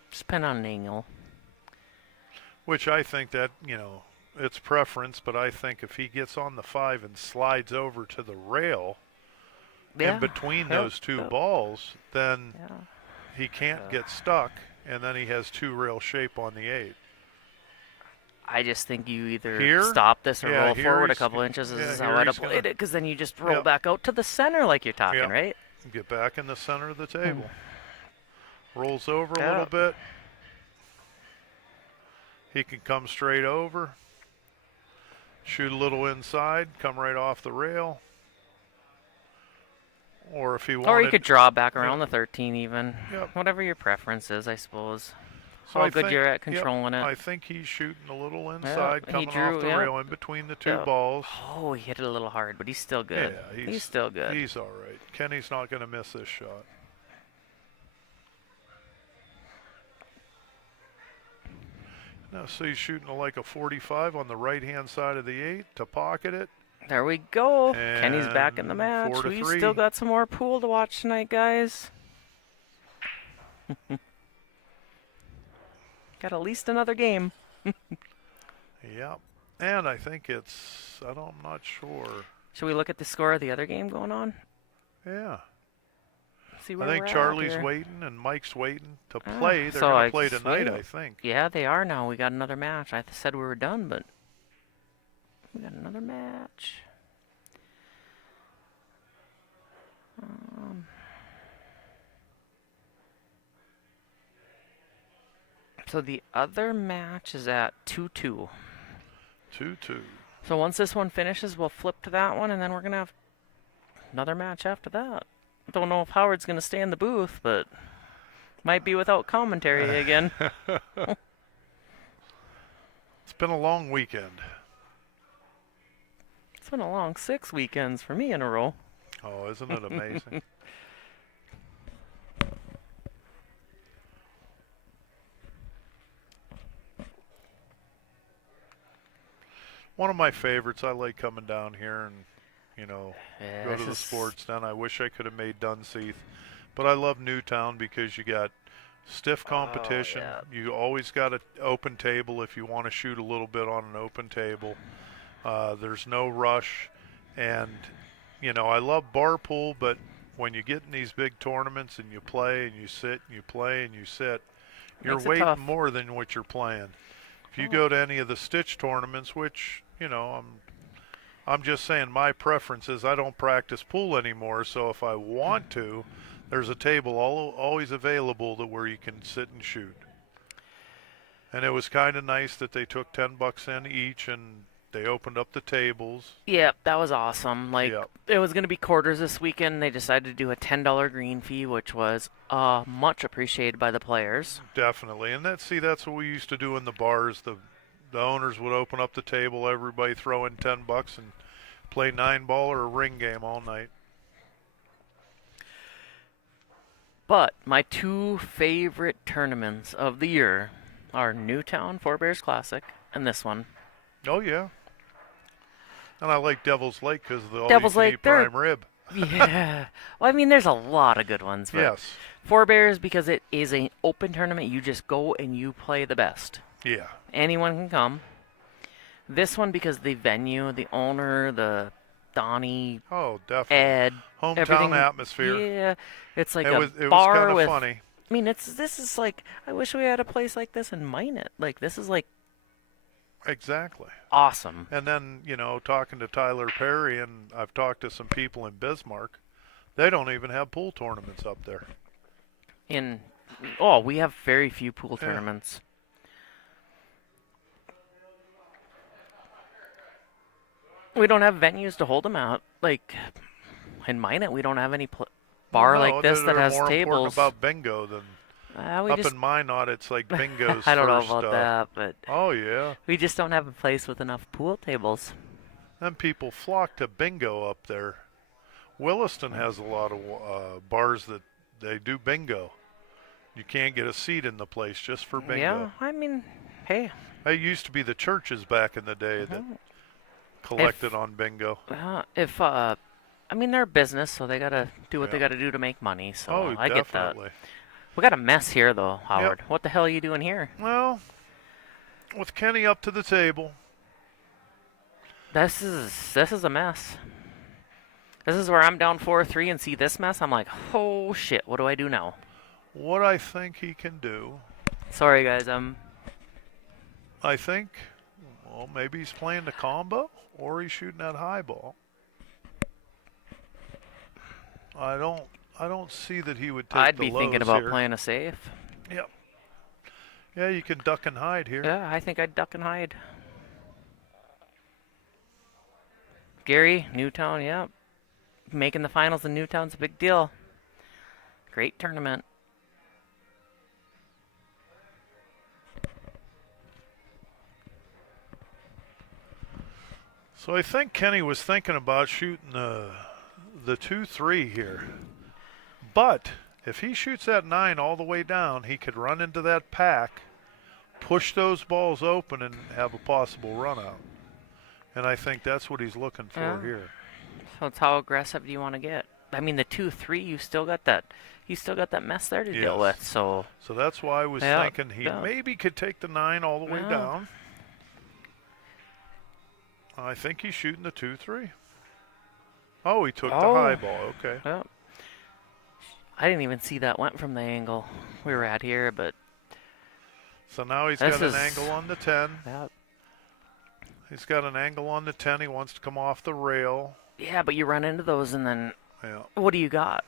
Just depend on an angle. Which I think that, it's preference, but I think if he gets on the 5 and slides over to the rail in between those 2 balls, then he can't get stuck, and then he has 2 rail shape on the 8. I just think you either stop this or roll forward a couple inches. This is how I'd have played it, because then you just roll back out to the center like you're talking, right? Get back in the center of the table. Rolls over a little bit. He can come straight over, shoot a little inside, come right off the rail. Or if he wanted... Or he could draw back around the 13 even. Whatever your preference is, I suppose. So How good you're at controlling it. I think he's shooting a little inside, coming off the rail in between the 2 balls. Oh, he hit it a little hard, but he's still good. Yeah, he's still good. He's all right. Kenny's not going to miss this shot. Now, so he's shooting like a 45 on the right-hand side of the 8 to pocket it. There we go. Kenny's back in the And match. 4 to We 3. still got some more pool to watch tonight, guys. Got at least another game. Yep. And I think it's, I'm not sure. Should we look at the score of the other game going on? Yeah. See where I think we're at Charlie's here. waiting and Mike's waiting to play. They're so going I to play swear. tonight, I think. Yeah, they are now. We got another match. I said we were done, but we got another match. So the other match is at 2-2. 2-2. So once this one finishes, we'll flip to that one, and then we're going to have another match after that. Don't know if Howard's going to stay in the booth, but might be without commentary again. It's been a long weekend. It's been a long 6 weekends for me in a row. Oh, isn't it amazing? One of my favorites. I like coming down here and, Yeah, go to the sports den. I wish I could have made Dunseith, but I love Newtown because you got stiff competition. yeah. You always got an open table if you want to shoot a little bit on an open table. There's no rush, and I love bar pool, but when you get in these big tournaments and you play and you sit and you play and you sit, you're Makes it waiting tough. more than what you're playing. If you go to any of the stitch tournaments, which I'm just saying my preference is I don't practice pool anymore, so if I want to, there's a table always available where you can sit and shoot. And it was kind of nice that they took $10 in each and they opened up the tables. Yep, that was awesome. Yep. It was going to be quarters this weekend. They decided to do a $10 green fee, which was much appreciated by the players. Definitely. And that's what we used to do in the bars. The owners would open up the table, everybody throw in $10 and play 9-ball or a ring game all night. But my 2 favorite tournaments of the year are Newtown Four Bears Classic and this one. Oh, yeah. And I like Devil's Lake because of the Devil's Lake, they're- prime rib. Yeah. Well, I mean, there's a lot of good ones. But Yes. Four Bears, because it is an open tournament, you just go and you play the best. Yeah. Anyone can come. This one, because the venue, the owner, the Donnie, Oh, definitely. Ed, Hometown everything. atmosphere. Yeah, it's like it a was bar kind of with. funny. I mean, this is like. I wish we had a place like this in Minot. Like this is like Exactly. awesome. And then, talking to Tyler Perry, and I've talked to some people in Bismarck, they don't even have pool tournaments up there. We have very few pool Yeah. tournaments. We don't have venues to hold them out. Like in Minot, we don't have any bar No, like this that they're has more tables. important about bingo than We up just, in Minot. It's like bingo's I don't know first, about that, but Oh, yeah. we just don't have a place with enough pool tables. Then people flock to bingo up there. Williston has a lot of bars that they do bingo. You can't get a seat in the place just for bingo. Yeah, I mean, hey, It used to be the churches back in the day that collected on bingo. I mean, they're a business, so they gotta do what they Yeah. gotta do to make money. So Oh, I get that. definitely. We got a mess here, though, Howard. What the hell are you doing here? Well, with Kenny up to the table, This is a mess. This is where I'm down 4-3 and see this mess. I'm like, oh shit, what do I do now? what I think he can do, Sorry, guys. I think, well, maybe he's playing the combo or he's shooting that high ball. I don't see that he would take I'd the be thinking lows about here. playing a safe. Yep. Yeah, you can duck and hide here. Yeah, I think I'd duck and hide. Gary, Newtown, yep. Making the finals in Newtown's a big deal. Great tournament. So I think Kenny was thinking about shooting the 2-3 here. But if he shoots that 9 all the way down, he could run into that pack, push those balls open, and have a possible run out. And I think that's what he's looking for Yeah. here. So it's how aggressive do you want to get? I mean, the 2-3, you still got that mess there to deal Yes. with. So So that's why I was Yeah, thinking he yeah. maybe could take the 9 all the way Yeah. down. I think he's shooting the 2-3. Oh, he took the high ball. Okay. yeah. I didn't even see that went from the angle we were at here, but So now he's This got an is- angle on the 10. yeah. He's got an angle on the 10. He wants to come off the rail. Yeah, but you run into those, and then Yeah. what do you got?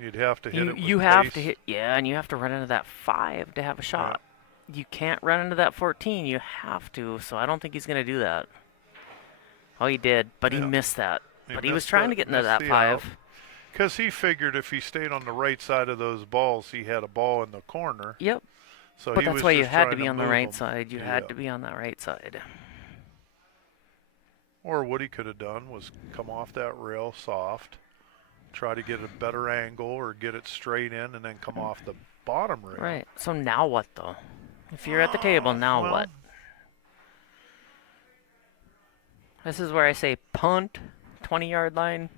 You'd have to hit it with You have to pace. hit, yeah, and you have to run into that 5 to have a shot. You can't run into that 14. You have to. So I don't think he's going to do that. Oh, he did, but he Yeah. missed that. He But he was missed trying the- to get into missed that the 5. Because he figured if he stayed on the right side of those balls, he had a ball in the corner. Yep. So But he that's was why you just had to trying be on the move right him. side. You Yeah. had to be on that right side. Or what he could have done was come off that rail soft, try to get a better angle or get it straight in and then come off the bottom rail. Right. So now what, though? If you're at the table, now Well, what? This is where I say punt, 20-yard line.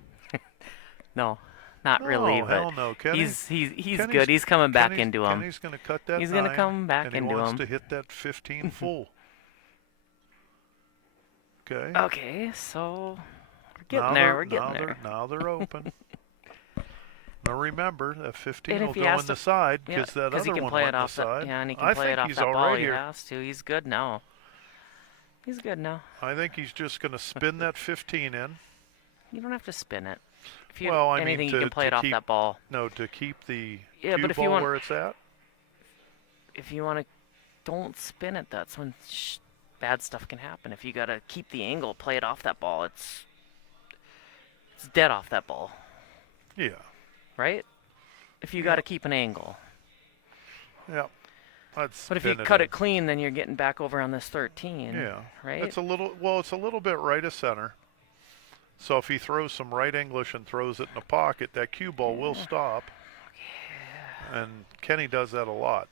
No, not really. No, But hell no. Kenny, he's Kenny's- good. He's coming back Kenny's- into him. Kenny's going to cut that He's gonna 9, come back and he into wants him. to hit that 15 full. Okay. Okay, so we're getting there. We're getting there. Now they're open. Now remember, that 15 And if will he go has in to- the side Yeah, because that he other can one play went it in the off that. side. Yeah, and he can I play think it off he's that all ball. right He here. has to. He's good now. He's good now. I think he's just going to spin that 15 in. You don't have to spin it. If you Well, I mean, anything, you to- can play to it off keep- that ball. No, to keep the Yeah, cue but if you ball want- where it's at. If you want to, don't spin it. That's when bad stuff can happen. If you gotta keep the angle, play it off that ball. It's dead off that ball, Yeah. right? If you gotta keep an angle. Yeah. Let's But if you spin cut in. it clean, then you're getting back over on this 13. Yeah. Right? It's a little bit right of center. So if he throws some right English and throws it in the pocket, that cue ball will stop. And Kenny does that a lot.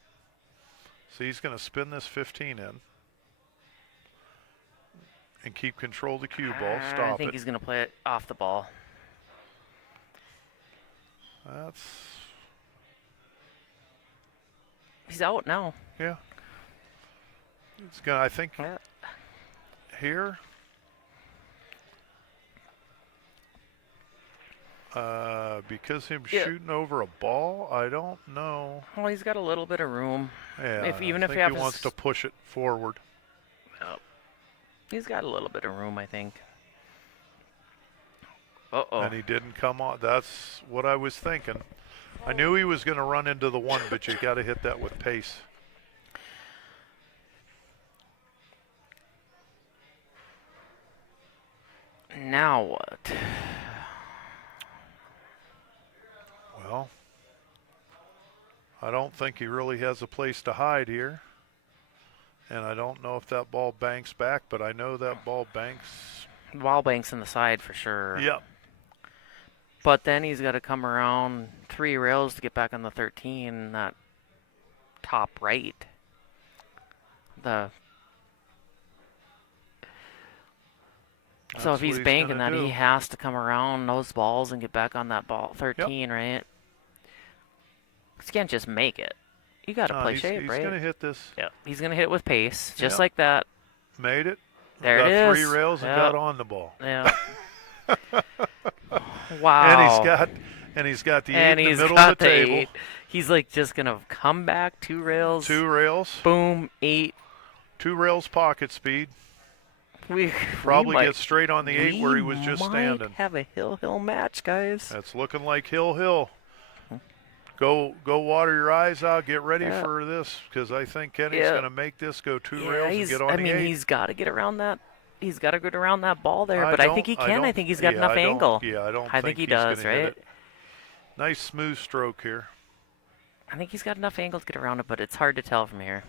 So he's going to spin this 15 in and keep control of the cue ball. I Stop think it. he's gonna play it off the ball. He's out now. Yeah. It's gonna. I think Yeah. here. Because him Yeah. shooting over a ball, I don't know. Well, he's got a little bit of room. Yeah, Even I if you think have he to wants to push it forward. He's got a little bit of room, I think. Uh-oh. And he didn't come on. That's what I was thinking. I knew he was going to run into the 1, but you got to hit that with pace. Now what? Well, I don't think he really has a place to hide here. And I don't know if that ball banks back, but I know that ball banks. Wall bank's in the side for sure. Yep. But then he's got to come around 3 rails to get back on the 13, that top right. So That's if what he's he's banking gonna that, he do. has to come around those balls and get back on that ball 13, right? 'Cause you can't just make it. You got to play he's shape, right? He's going to hit this. Yeah, he's gonna hit it with pace, just Yep. like that. Made it. There got it 3 is. rails and Yep. got on the ball. Yeah. Wow. And he's got the 8 And in the he's middle got of the the table. 8. He's like just gonna come back 2 rails. 2 rails. Boom, 8. 2 rails pocket speed. We Probably might, get straight on the 8 where he was just might standing. have a hill match, guys. That's looking like Hill. Go water your eyes out. Get ready Yeah. for this because I think Kenny's Yeah. going to make this go 2 Yeah, rails and he's. get on I the mean, 8. he's got to get around that. He's got to get around that ball there, I but I don't- think he I can. I don't- think he's got yeah, enough I don't- angle. Yeah, I don't I think he he's does, gonna hit right? it. Nice smooth stroke here. I think he's got enough angle to get around it, but it's hard to tell from here.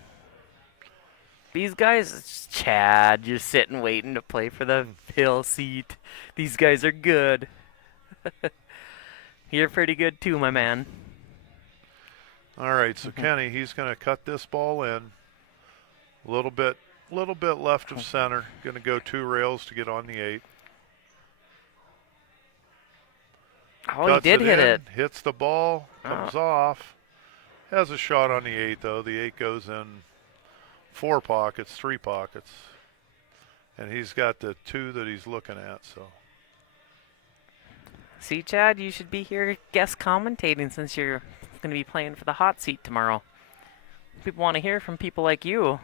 These guys, it's just Chad, just sitting waiting to play for the hill seat. These guys are good. You're pretty good too, my man. All right, so Kenny, he's going to cut this ball in a little bit Little bit left of center. Going to go 2 rails to get on the 8. Oh, he did hit it. Hits the ball, comes off. Has a shot on the 8, though. The 8 goes in 4 pockets, 3 pockets. And he's got the 2 that he's looking at, so. See, Chad, you should be here guest commentating since you're going to be playing for the hot seat tomorrow. People want to hear from people like you.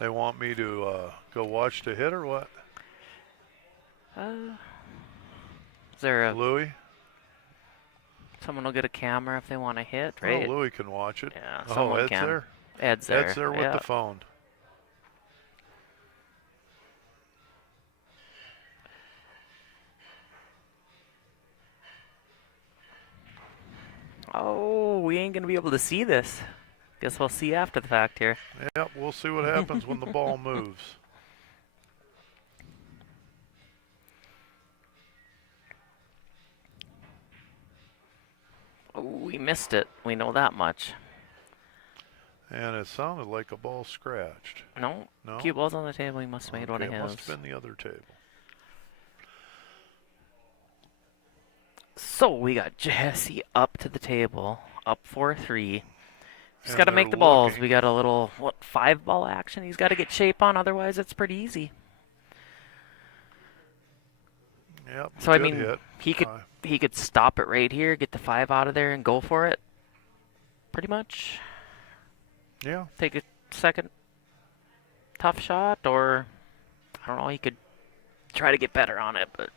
They want me to go watch the hit or what? Is there a Louis? someone will get a camera if they want to hit, right? Oh, Louis can watch it. Yeah, Oh, someone Ed's can. there? Ed's there. Ed's there with the phone. Oh, we ain't going to be able to see this. Guess we'll see after the fact here. Yep, we'll see what happens when the ball moves. Oh, we missed it. We know that much. And it sounded like a ball scratched. No, No? cue ball's on the table. He must have made one of It his. must have been the other table. So we got Jesse up to the table, up 4-3. He's And got to make they're the balls. looking. We got a little 5-ball action. He's got to get shape on. Otherwise, it's pretty easy. Yep. So I good mean, hit. he could stop it right here, get the 5 out of there, and go for it. Pretty much. Yeah. Take a second tough shot, or I don't know. He could try to get better on it, but.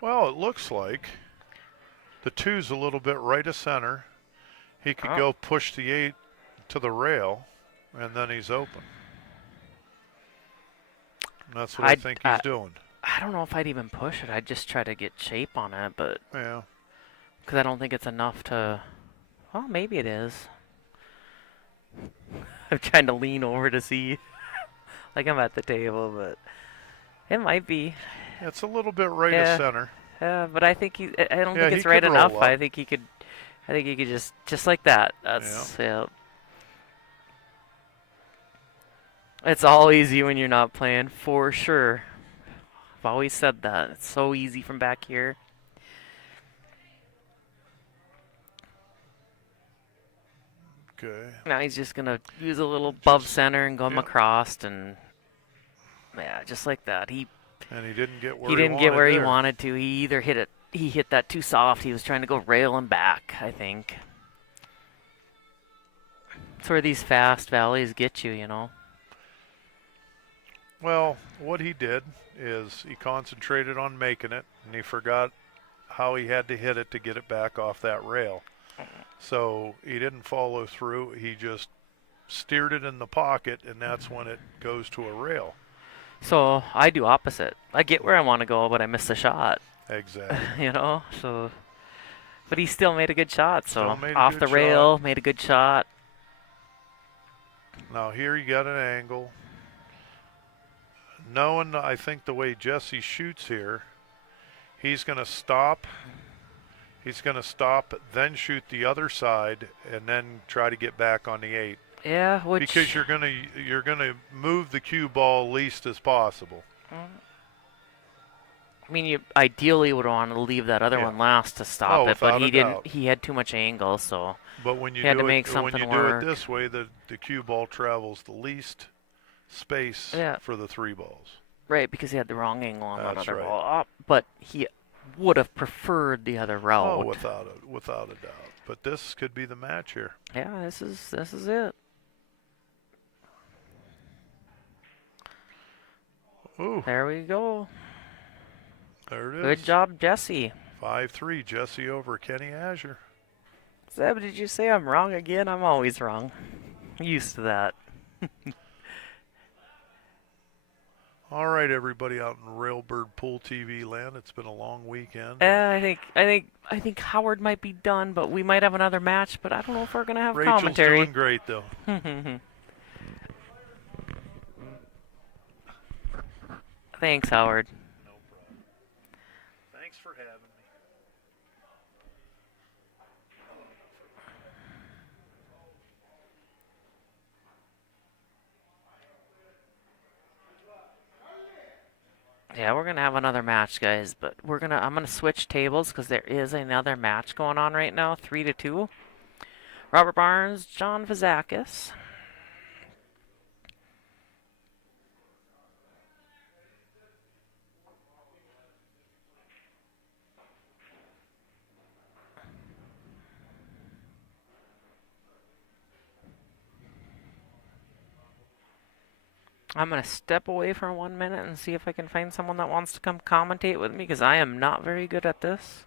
Well, it looks like the 2's a little bit right of center. He could go push the 8 to the rail, and then he's open. And that's what I think he's doing. I don't know if I'd even push it. I'd just try to get shape on it, but Yeah. because I don't think it's enough to. Well, maybe it is. I'm trying to lean over to see, like I'm at the table, but it might be. It's a little bit right Yeah. of center. But I think I don't Yeah, think he it's right could enough. roll up. I think he could. I think he could just like that. That's yeah. It's all easy when you're not playing, for sure. I've always said that. It's so easy from back here. Okay. Now he's just gonna use a little above center and go across, and yeah, just like that. And he didn't get where he didn't get where he there. wanted to. He either hit it. He hit that too soft. He was trying to go rail and back, I think. That's where these fast valleys get you, you know. Well, what he did is he concentrated on making it, and he forgot how he had to hit it to get it back off that rail. So he didn't follow through. He just steered it in the pocket, and that's when it goes to a rail. So I do opposite. I get where I want to go, but I miss the shot. Exactly. You know, so. But he still made a good shot. So Still made a off good the rail, made a good shot. Now here you got an angle. Knowing, I think, the way Jesse shoots here, he's going to stop. He's going to stop, then shoot the other side, and then try to get back on the 8. Yeah, which Because you're gonna move the cue ball least as possible. I mean, you ideally would want to leave that other one last to stop it, but without he a didn't. doubt. He had too much angle, so But when you he had do to make it, something when you work. do it this way, the cue ball travels the least space for the 3 balls. Right, because he had the wrong angle on that That's other right. ball. But he would have preferred the other route. Oh, without a doubt. But this could be the match here. Yeah, this is it. Ooh, There we go. there it is. Good job, Jesse. 5-3, Jesse over Kenny Azure. Zeb, did you say I'm wrong again? I'm always wrong. I'm used to that. All right, everybody out in Railbird Pool TV land. It's been a long weekend. I think Howard might be done, but we might have another match. But I don't know if we're gonna have Rachel's commentary. doing great though. Thanks, Howard. No problem. Thanks for having me. Yeah, we're gonna have another match, guys, but I'm gonna switch tables because there is another match going on right now, 3-2. Robert Barnes, John Vizakis. I'm going to step away for 1 minute and see if I can find someone that wants to come commentate with me because I am not very good at this.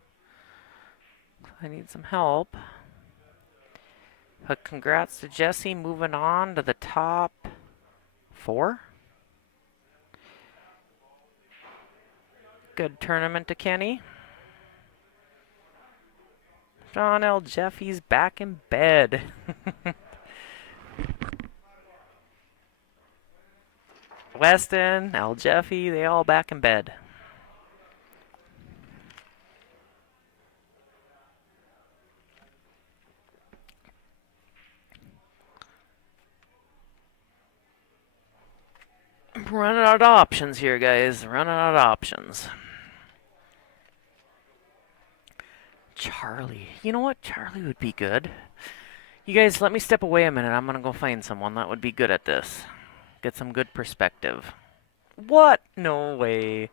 I need some help. But congrats to Jesse moving on to the top 4. Good tournament to Kenny. John L. Jeffy's back in bed. Weston, L. Jeffy, they all back in bed. Running out of options here, guys. Running out of options. Charlie. You know what? Charlie would be good. You guys, let me step away a minute. I'm going to go find someone that would be good at this. Get some good perspective. What? No way.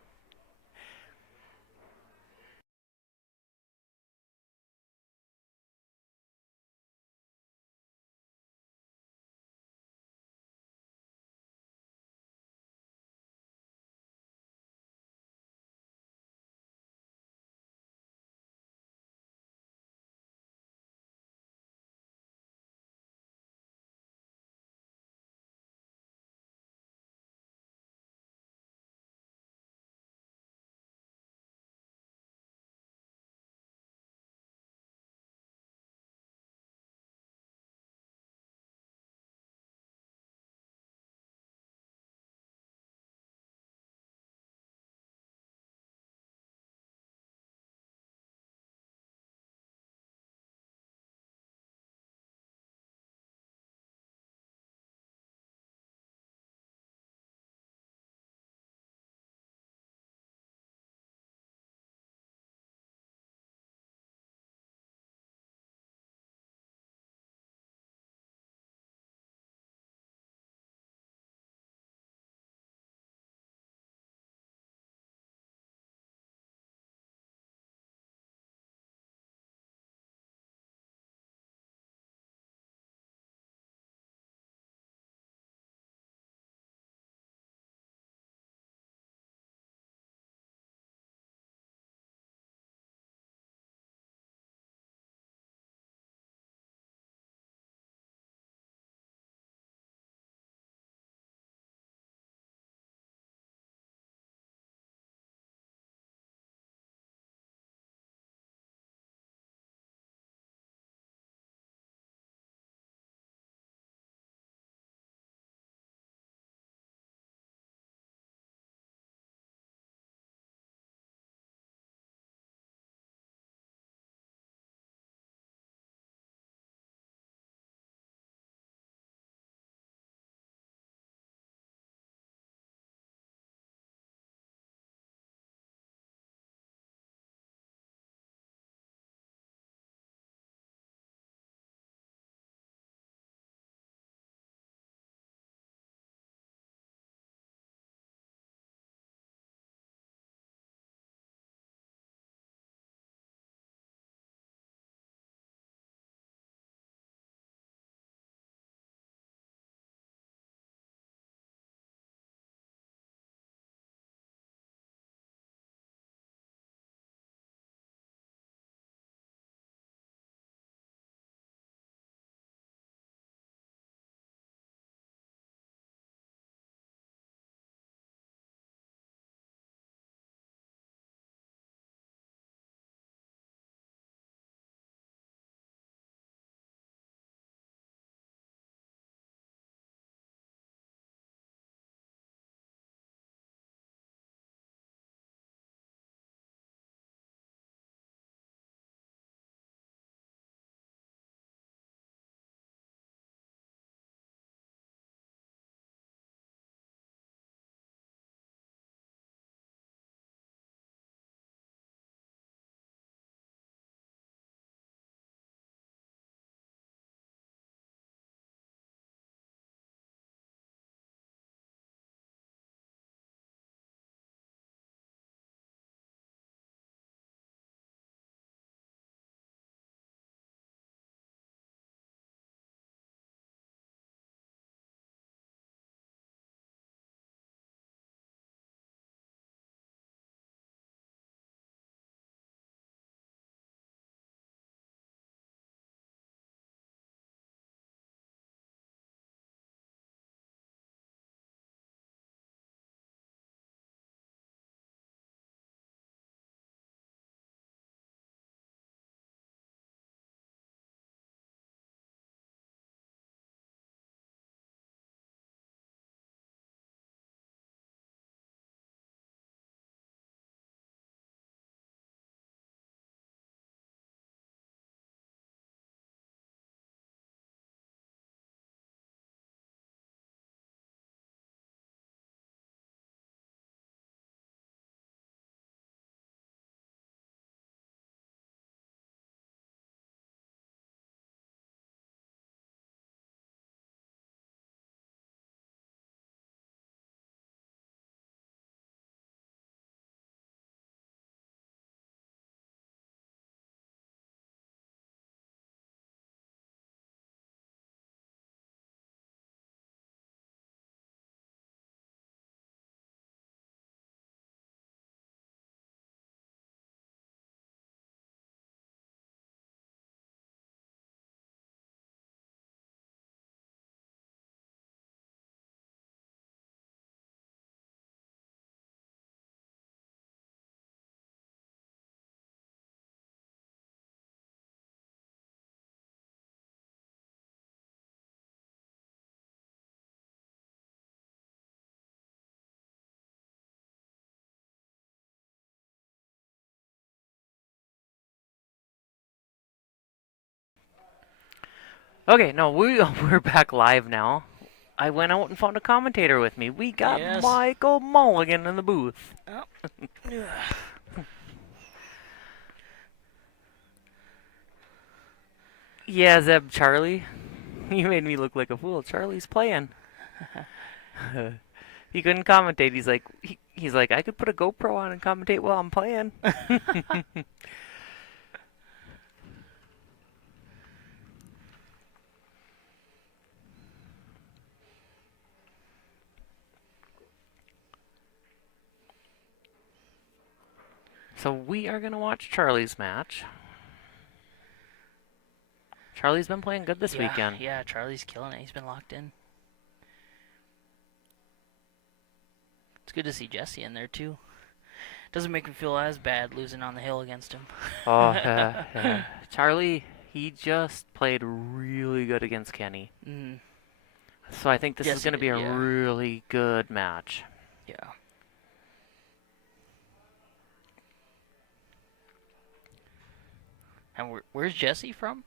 Okay, no, we're back live now. I went out and found a commentator with me. We got Yes. Michael Mulligan in the booth. Oh. Yeah, Zeb, Charlie. You made me look like a fool. Charlie's playing. He couldn't commentate. He's like, I could put a GoPro on and commentate while I'm playing. So we are gonna watch Charlie's match. Charlie's been playing good this weekend. Yeah, Charlie's killing it. He's been locked in. It's good to see Jesse in there too. Doesn't make me feel as bad losing on the hill against him. Oh, yeah. Charlie, he just played really good against Kenny. Mm. So I think this is Jesse going to be did, a yeah. really good match. Yeah. And where's Jesse from?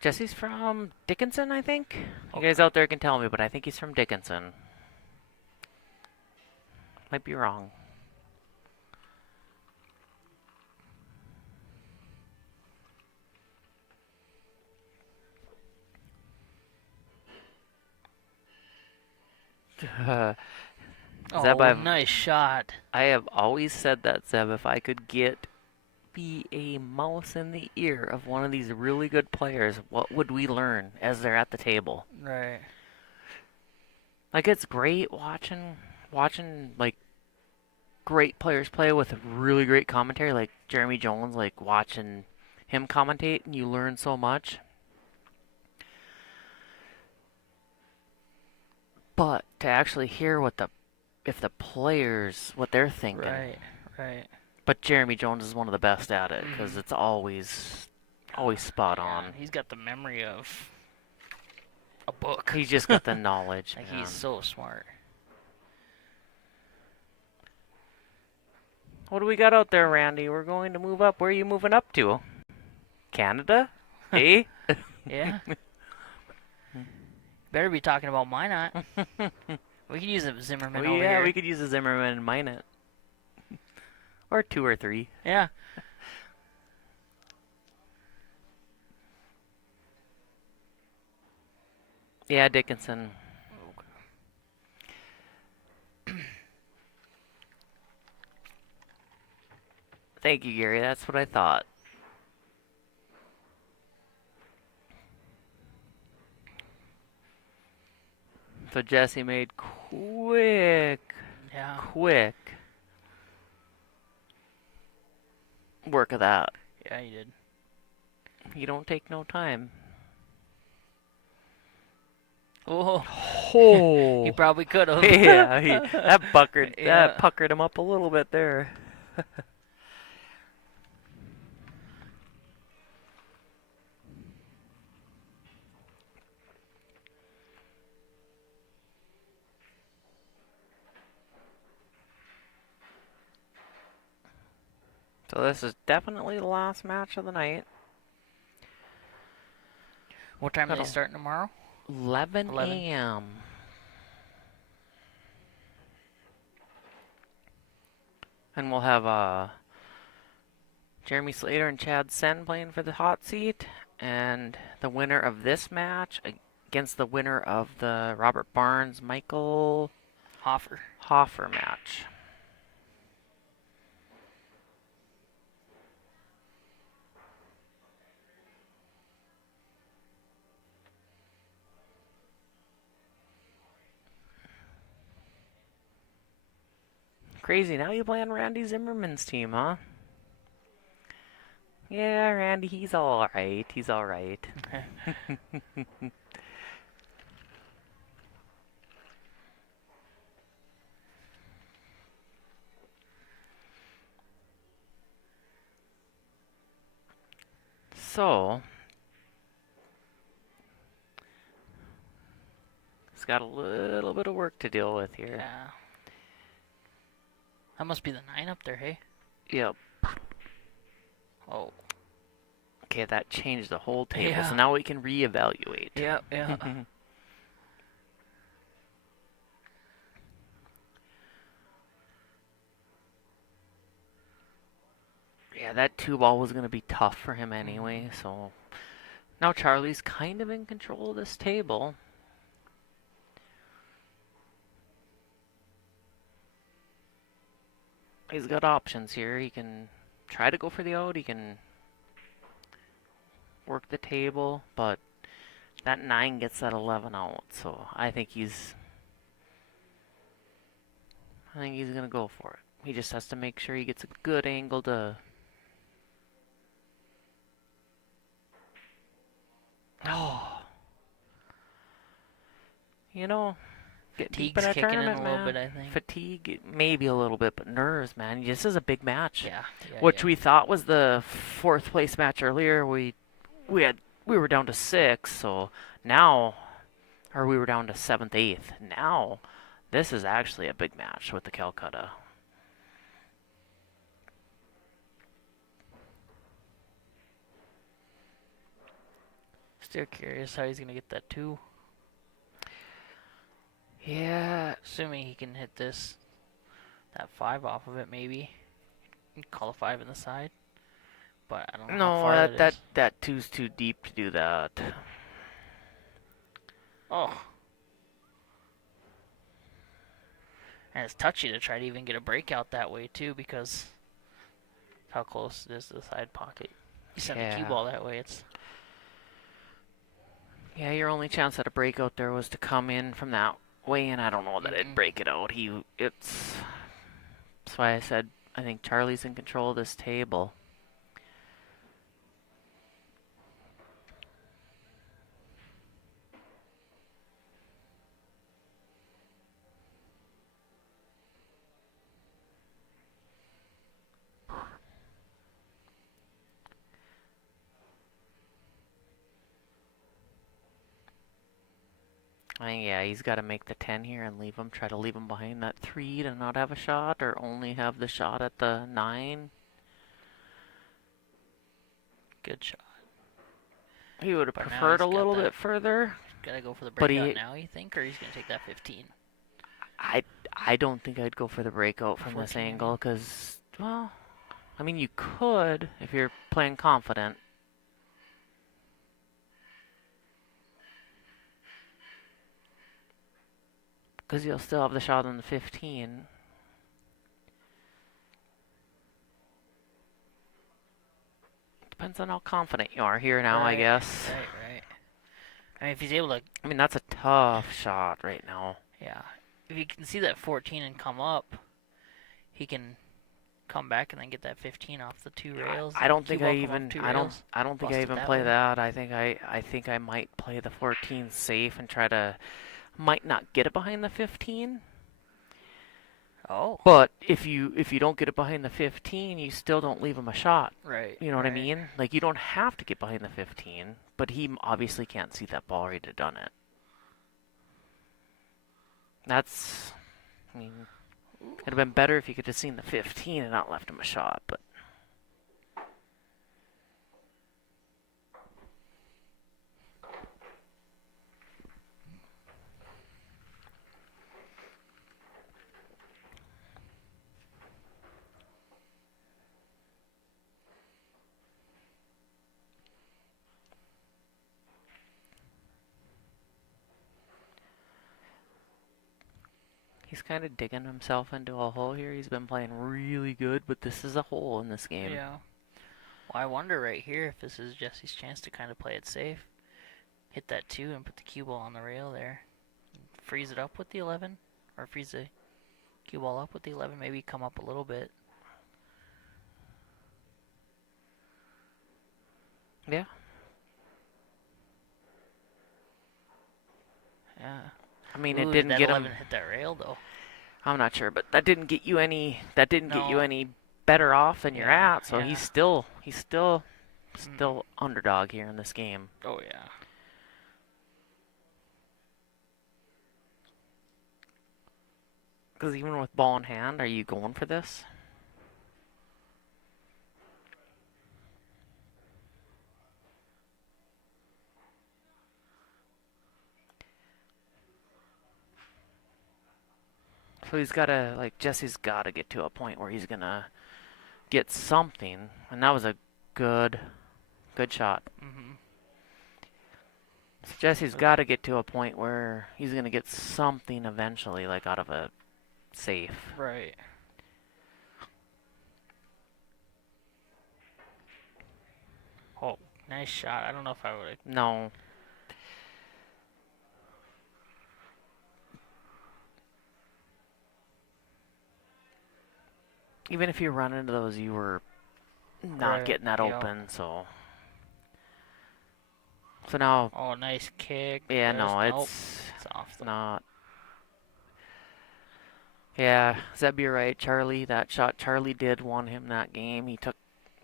Jesse's from Dickinson, I think. You Okay. guys out there can tell me, but I think he's from Dickinson. Might be wrong. Zeb, Oh, nice shot. I have always said that, Zeb, if I could be a mouse in the ear of one of these really good players, what would we learn as they're at the table? Right. Like, it's great watching like great players play with really great commentary, like Jeremy Jones, like watching him commentate, and you learn so much. But to actually hear what the players, what they're thinking. Right. But Jeremy Jones is one of the best at it because it's always spot on. Yeah, he's got the memory of a book. He's just got the knowledge. Like, man. he's so smart. What do we got out there, Randy? We're going to move up. Where are you moving up to? Canada? Eh? Yeah. Better be talking about Minot. We could use a Zimmerman over yeah, here. we could use a Zimmerman and mine it. Or 2 or 3. Yeah. Yeah, Dickinson. Thank you, Gary. That's what I thought. So Jesse made quick work of that. Yeah, you did. You don't take no time. Oh. Oh. He probably could have. Yeah, that Yeah. puckered him up a little bit there. So this is definitely the last match of the night. What time are they starting tomorrow? 11 11. a.m. And we'll have Jeremy Slater and Chad Sen playing for the hot seat. And the winner of this match against the winner of the Robert Barnes Michael Hoffer match. Crazy, now you play on Randy Zimmerman's team, huh? Yeah, Randy, he's alright. He's alright. So, it's got a little bit of work to deal with here. Yeah. That must be the 9 up there, hey? Yep. Oh. Okay, that changed the whole table, Yeah. so now we can reevaluate. Yeah, yeah. Yeah, that 2 ball was going to be tough for him anyway, so now Charlie's kind of in control of this table. He's got options here. He can try to go for the out. He can work the table, but that 9 gets that 11 out, so I think he's going to go for it. He just has to make sure he gets a good angle to... Oh. You know, get deep in Fatigue's a kicking in tournament, a little man. bit, I think. Fatigue, maybe a little bit, but nerves, man. This is a big match. Yeah. Which we thought was the 4th place match earlier. We were down to 6, so now, or we were down to 7th, 8th. Now, this is actually a big match with the Calcutta. Still curious how he's gonna get that 2. Yeah. Assuming he can hit that 5 off of it, maybe. You can call a 5 in the side. But I don't know how No, far that 2's too deep to do that. Oh. And it's touchy to try to even get a breakout that way, too, because how close it is to the side pocket. You send the cue ball that way, it's... Yeah, your only chance at a breakout there was to come in from that way, and I don't know that it'd break it out. That's why I said I think Charlie's in control of this table. I think, yeah, he's got to make the 10 here and try to leave him behind that 3 to not have a shot, or only have the shot at the 9. Good shot. He would have But now preferred a he's got little that- bit further. Gotta go for the But breakout now, you think? Or he's gonna take that 15? I don't think I'd go for the breakout from this 14, angle, because, well, I mean, you could if you're playing confident. Because you'll still have the shot on the 15. Depends on how confident you are here now, I guess. Right. I mean, if he's able to... I mean, that's a tough shot right now. Yeah. If he can see that 14 and come up, he can come back and then get that 15 off the 2 rails. I don't think I cue ball come even off 2 rails, I don't think I bust it even that play way. that. I think I might play the 14 safe and try to might not get it behind the 15. Oh. But if you don't get it behind the 15, you still don't leave him a shot. Right. You know what I mean? Like, you don't have to get behind the 15, but he obviously can't see that ball or he'd have done it. That's, I mean, it'd have been better if you could have seen the 15 and not left him a shot, but. He's kind of digging himself into a hole here. He's been playing really good, but this is a hole in this game. Yeah. Well, I wonder right here if this is Jesse's chance to kind of play it safe. Hit that 2 and put the cue ball on the rail there. Freeze it up with the 11. Or freeze the cue ball up with the 11. Maybe come up a little bit. Yeah. Yeah. I mean, Ooh, it did didn't that get 11 him. hit that rail though? I'm not sure, but that didn't get you any. That didn't get you No. any better off than you're Yeah, at. So yeah. he's still underdog here in this game. Oh yeah. Because even with ball in hand, are you going for this? So he's gotta, like, Jesse's gotta get to a point where he's gonna get something. And that was a good shot. Mm-hmm. So Jesse's gotta get to a point where he's gonna get something eventually, like out of a safe. Right. Oh, nice shot. I don't know if I would have. No. Even if you run into those, you were not Right, getting that yep. open, so. So now, Oh, nice kick. yeah, There's- no, nope, it's off the. not. Yeah, Zeb, you're right. Charlie, that shot Charlie did won him that game.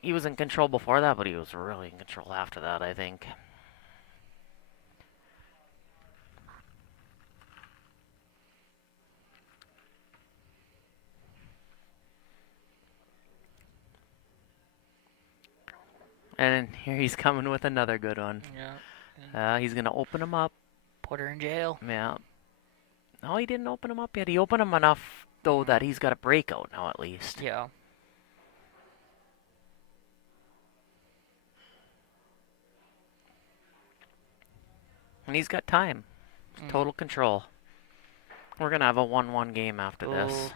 He was in control before that, but he was really in control after that, I think. And here he's coming with another good one. Yeah. He's going to open him up. Put her in jail. Yeah. No, he didn't open him up yet. He opened him enough, though, that he's got a breakout now, at least. Yeah. And he's got time. Total control. We're going to have a 1-1 game after this.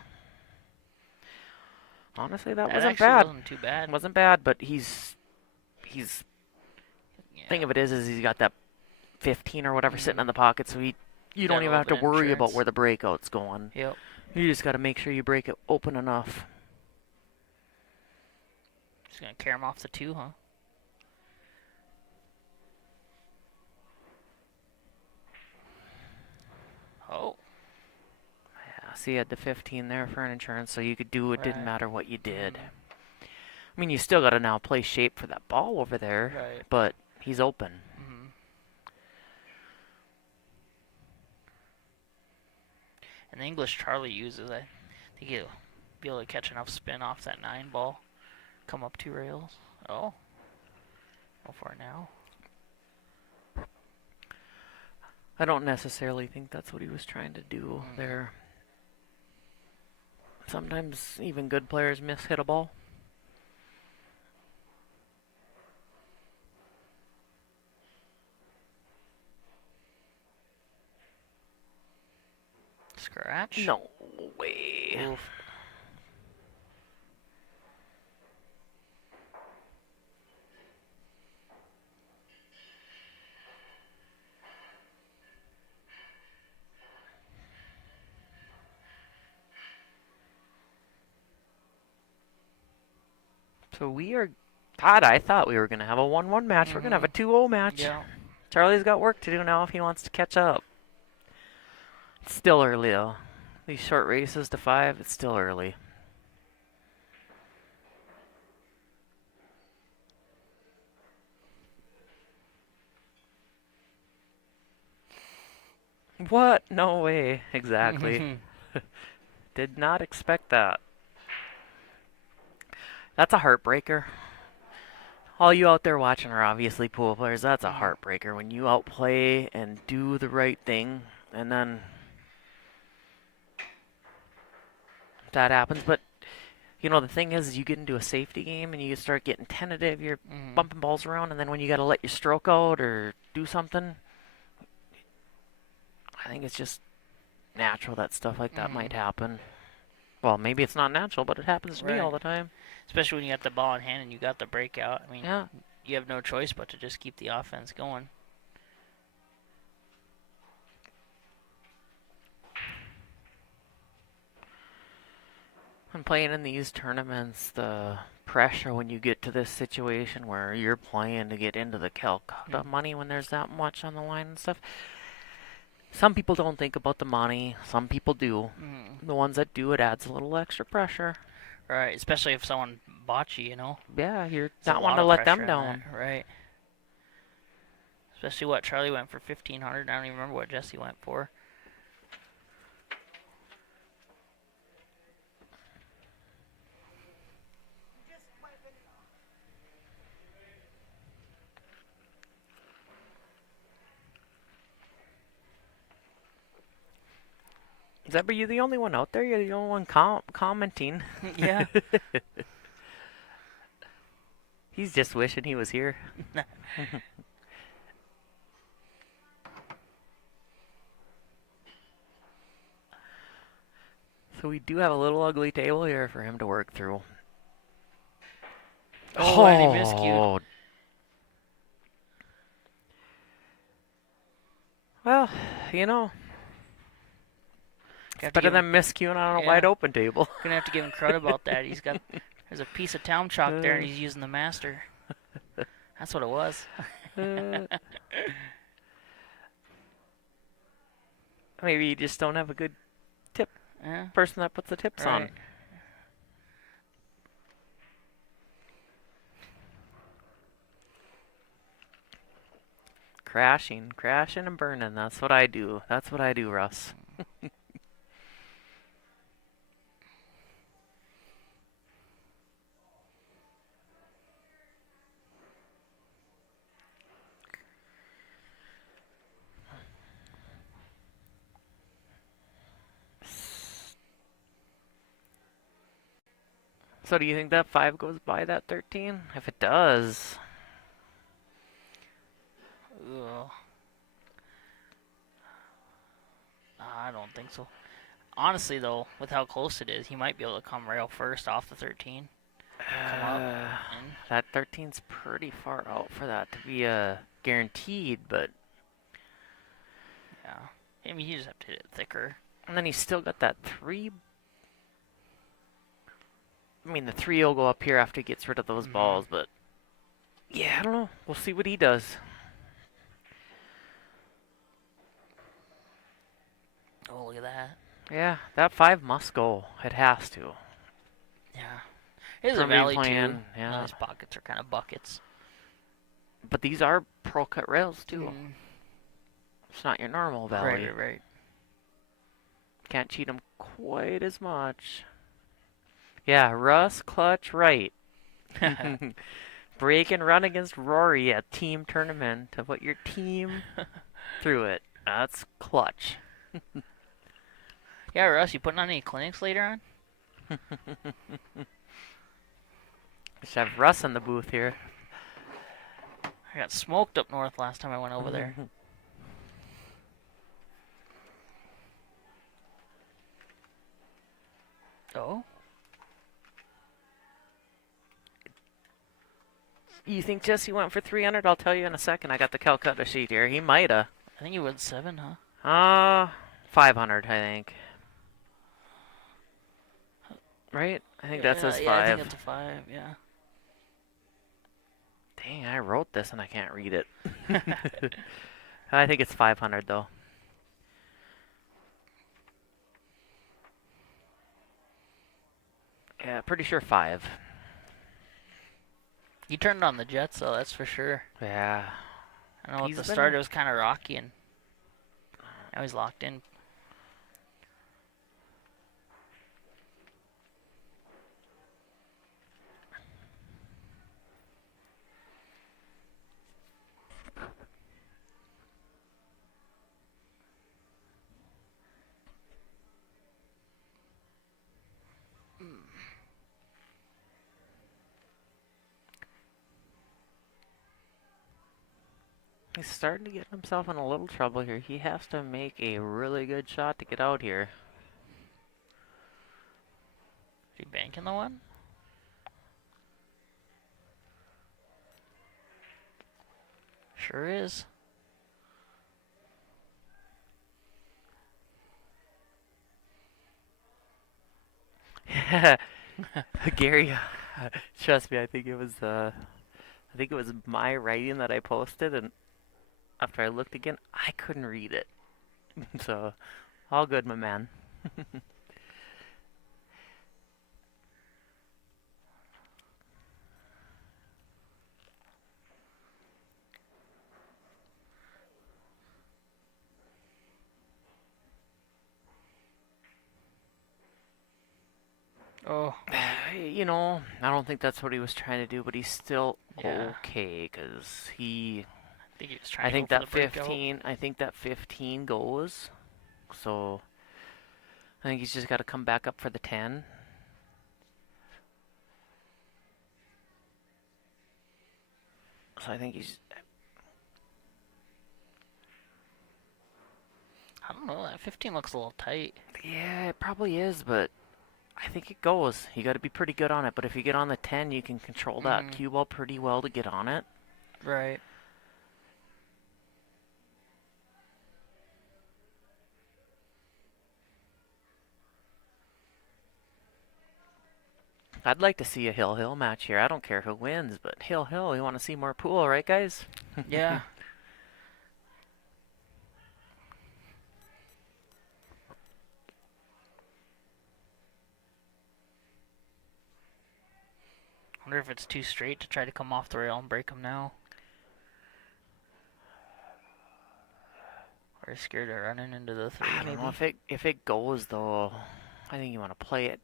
Honestly, that wasn't actually bad. wasn't too bad. It wasn't bad, but he's Yeah. thing of it is he's got that 15 or whatever sitting in the pocket, so you Got don't a even have to little bit of worry about insurance. where the breakout's going. Yep. You just got to make sure you break it open enough. Just gonna carry him off the 2, huh? Oh. Yeah, see, you had the 15 there for an insurance, so you could do it. Didn't Right. matter what you did. I mean, you still got to now play shape for that ball over there, Right. but he's open. Mm-hmm. And the English Charlie uses, I think he'll be able to catch enough spin off that 9 ball, come up 2 rails. Oh. Go for it now. I don't necessarily think that's what he was trying to do there. Sometimes even good players hit a ball. Scratch? No way. Oof. So we are... God, I thought we were going to have a 1-1 match. We're going to have a 2-0 match. Yeah. Charlie's got work to do now if he wants to catch up. It's still early, though. These short races to 5, it's still early. What? No way. Exactly. Did not expect that. That's a heartbreaker. All you out there watching are obviously pool players. That's a heartbreaker when you outplay and do the right thing, and then that happens. But you know, the thing is you get into a safety game and you start getting tentative. You're bumping balls around, and then when you got to let your stroke out or do something, I think it's just natural that stuff like that might happen. Well, maybe it's not natural, but it happens to me all the time. Especially when you got the ball in hand and you got the breakout. I mean, Yeah. you have no choice but to just keep the offense going. And playing in these tournaments, the pressure when you get to this situation where you're playing to get into the Calcutta money when there's that much on the line and stuff. Some people don't think about the money. Some people do. The ones that do, it adds a little extra pressure. Right, especially if someone bought you, you know. Yeah, you're It's a not lot wanting to of let them pressure in down. that, right. Especially what Charlie went for 1,500. I don't even remember what Jesse went for. Zeb, are you the only one out there? You're the only one commenting. Yeah. He's just wishing he was here. So we do have a little ugly table here for him to work through. Oh, and he miscued. Well, you know, Have to better give him- than miscuing on a Yeah. wide open table. Gonna have to give him credit about that. There's a piece of town chalk there, and he's using the master. That's what it was. Maybe you just don't have a good Yeah. person that puts the tips on. Right. Crashing and burning. That's what I do. That's what I do, Russ. So do you think that 5 goes by that 13? If it does, Ugh. I don't think so. Honestly, though, with how close it is, he might be able to come rail first off the 13. Come up. And that 13's pretty far out for that to be guaranteed, but yeah. I mean, you just have to hit it thicker. and then he's still got that 3. I mean, the 3 will go up here after he gets rid of those balls, but yeah, I don't know. We'll see what he does. Oh, look at that. Yeah, that 5 must go. It has to. Yeah. It is a For me valley, playing, too. yeah. These pockets are kind of buckets. But these are pro cut rails too. Mm. It's not your normal valley. Right. Can't cheat them quite as much. Yeah, Russ clutch right. Break and run against Rory at team tournament to put your team through it. That's clutch. Yeah, Russ, you putting on any clinics later on? Should have Russ in the booth here. I got smoked up north last time I went over there. Oh? You think Jesse went for 300? I'll tell you in a second. I got the Calcutta sheet here. He mighta. I think you went 7, huh? 500, I think. Right? I think that's his 5. Yeah, I think it's a 5, yeah. Dang, I wrote this and I can't read it. I think it's 500 though. Yeah, pretty sure 5. You turned on the Jets, though, that's for sure. Yeah. I know at He's the been- start it was kind of rocky, and now he's locked in. He's starting to get himself in a little trouble here. He has to make a really good shot to get out here. Is he banking the one? Sure is. Gary, trust me, I think it was my writing that I posted, and after I looked again, I couldn't read it. So, all good, my man. Oh, You know, I don't think that's what he was trying to do, but he's still Yeah. okay, because he... I think he was trying I to think go that for the breakout. 15. I think that 15 goes. So I think he's just got to come back up for the 10. So I think he's... I don't know. That 15 looks a little tight. Yeah, it probably is, but I think it goes. You got to be pretty good on it. But if you get on the 10, you can control that cue ball pretty well to get on it. Right. I'd like to see a hill-hill match here. I don't care who wins, but hill-hill, we want to see more pool, right, guys? Yeah. Wonder if it's too straight to try to come off the rail and break him now. Or he's scared of running into the 3, I don't know if it goes though. I think you want to play it.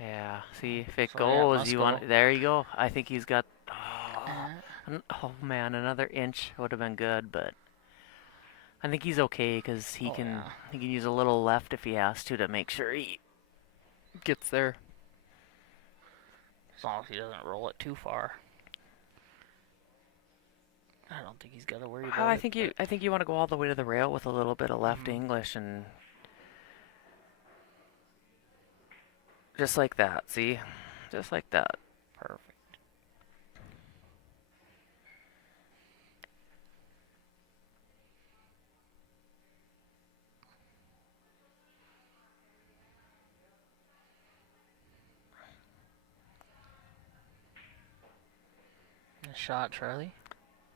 Yeah. See, if it So, yeah, goes, must you go. want. There you go. I think he's got. Oh man, another inch would have been good, but I think he's okay because he can use a little left if he has to make sure he gets there. As long as he doesn't roll it too far. I don't think he's got to worry about I it. think you want to go all the way to the rail with a little bit of left English and just like that. See, just like that. Perfect. Nice shot, Charlie.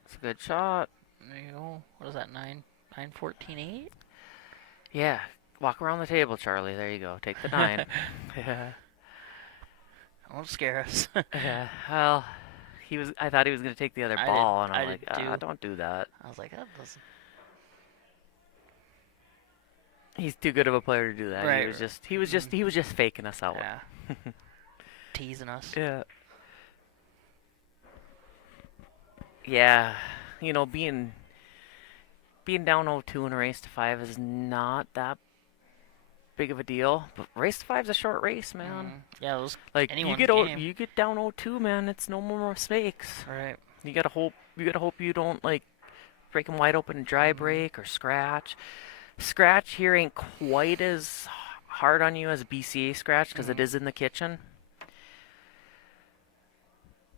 It's a good shot. There you go. What is that, 9-14-8? Yeah. Walk around the table, Charlie. There you go. Take the 9. Yeah. Don't scare us. Yeah. Well, I thought he was going to take the other ball, and I'm like, don't do that. I was like, that doesn't... He's too good of a player to do that. Right, He was just faking us out. Yeah. Teasing us. Yeah. Yeah. You know, being down 0-2 in a race to 5 is not that big of a deal, but race to 5 is a short race, man. Yeah, those Like anyone's you game. get down 0-2, man. It's no more mistakes. Right. You gotta hope you don't like break them wide open and dry break or scratch. Scratch here ain't quite as hard on you as BCA scratch because it is in the kitchen,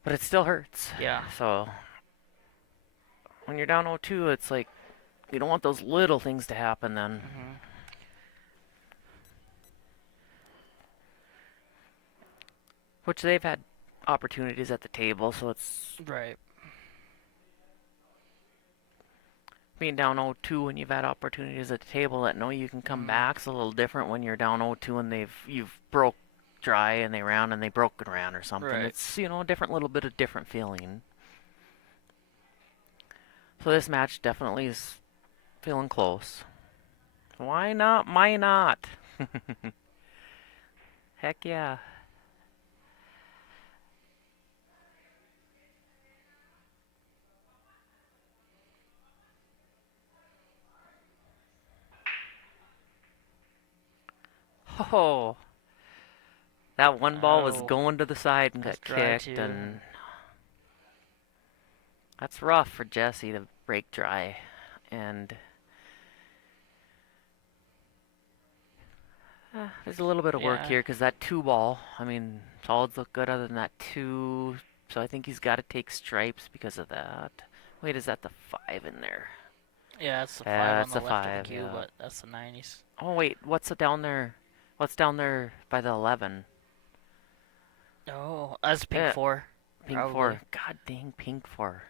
but it still hurts. Yeah. So when you're down 0-2, it's like you don't want those little things to happen then. Which they've had opportunities at the table, so it's Right. being down 0-2 when you've had opportunities at the table that know you can come back. It's a little different when you're down 0-2 and you've broke dry and they ran and they broke and ran or something. Right. It's a different feeling. So this match definitely is feeling close. Why not? Why not? Heck yeah. Oh, that one ball was going to the side and got kicked, and that's rough for Jesse to break dry. And there's a little bit of work here because that 2 ball, I mean, solids look good other than that 2, so I think he's got to take stripes because of that. Wait, is that the 5 in there? Yeah, that's the 5 that's on the the left 5, of the cue, yeah. but that's the 90s. Oh wait, what's down there? What's down there by the 11? Oh, that's pink 4. Pink Probably. 4. God dang, pink 4.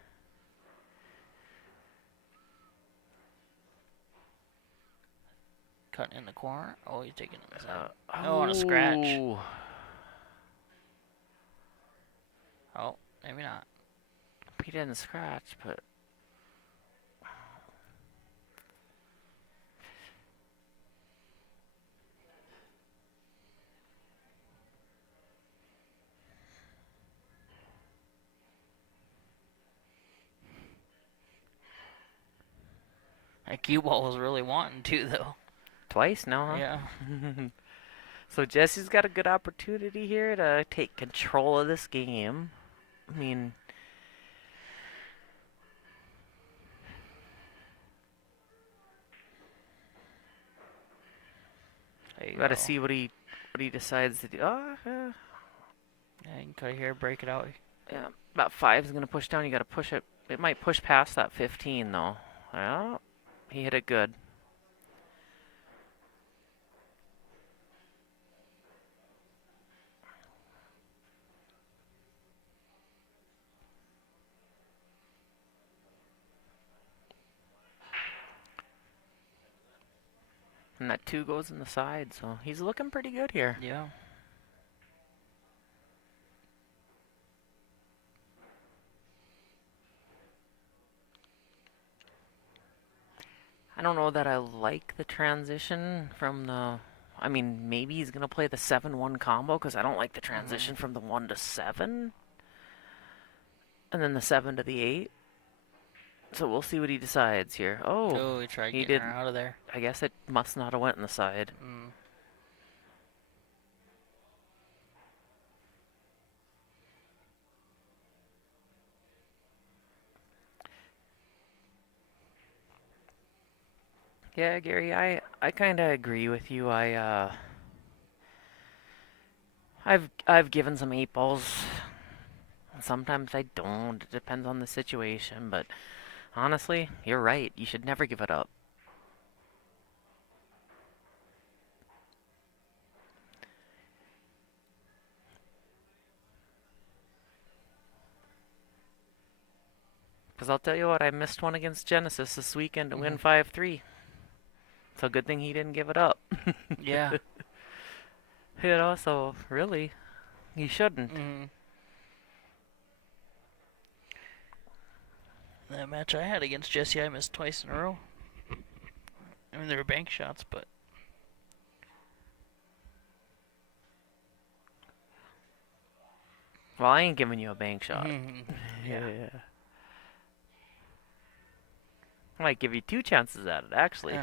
Cutting in the corner. Oh, he's taking it inside. On a scratch. Oh, maybe not. He didn't scratch, but That cue ball was really wanting to, though. Twice now, huh? Yeah. So Jesse's got a good opportunity here to take control of this game. I mean, There you got to go. see what he decides to do. Oh, yeah. Yeah, you can cut it here, break it out. Yeah, about 5 is going to push down. You got to push it. It might push past that 15, though. Well, he hit it good. And that 2 goes in the side, so he's looking pretty good here. Yeah. I don't know that I like the transition from the... I mean, maybe he's going to play the 7-1 combo, because I don't like the transition from the 1 to 7. And then the 7 to the 8. So we'll see what he decides here. Oh, he tried he getting did. her out of there. I guess it must not have went in the side. Mm. Yeah, Gary, I kind of agree with you. I've given some 8 balls. Sometimes I don't. It depends on the situation, but honestly, you're right. You should never give it up. Because I'll tell you what, I missed one against Genesis this weekend to win 5-3. So good thing he didn't give it up. Yeah. You know, so really, he shouldn't. That match I had against Jesse, I missed twice in a row. I mean, they were bank shots, but... Well, I ain't giving you a bank shot. Yeah. I might give you 2 chances at it, actually.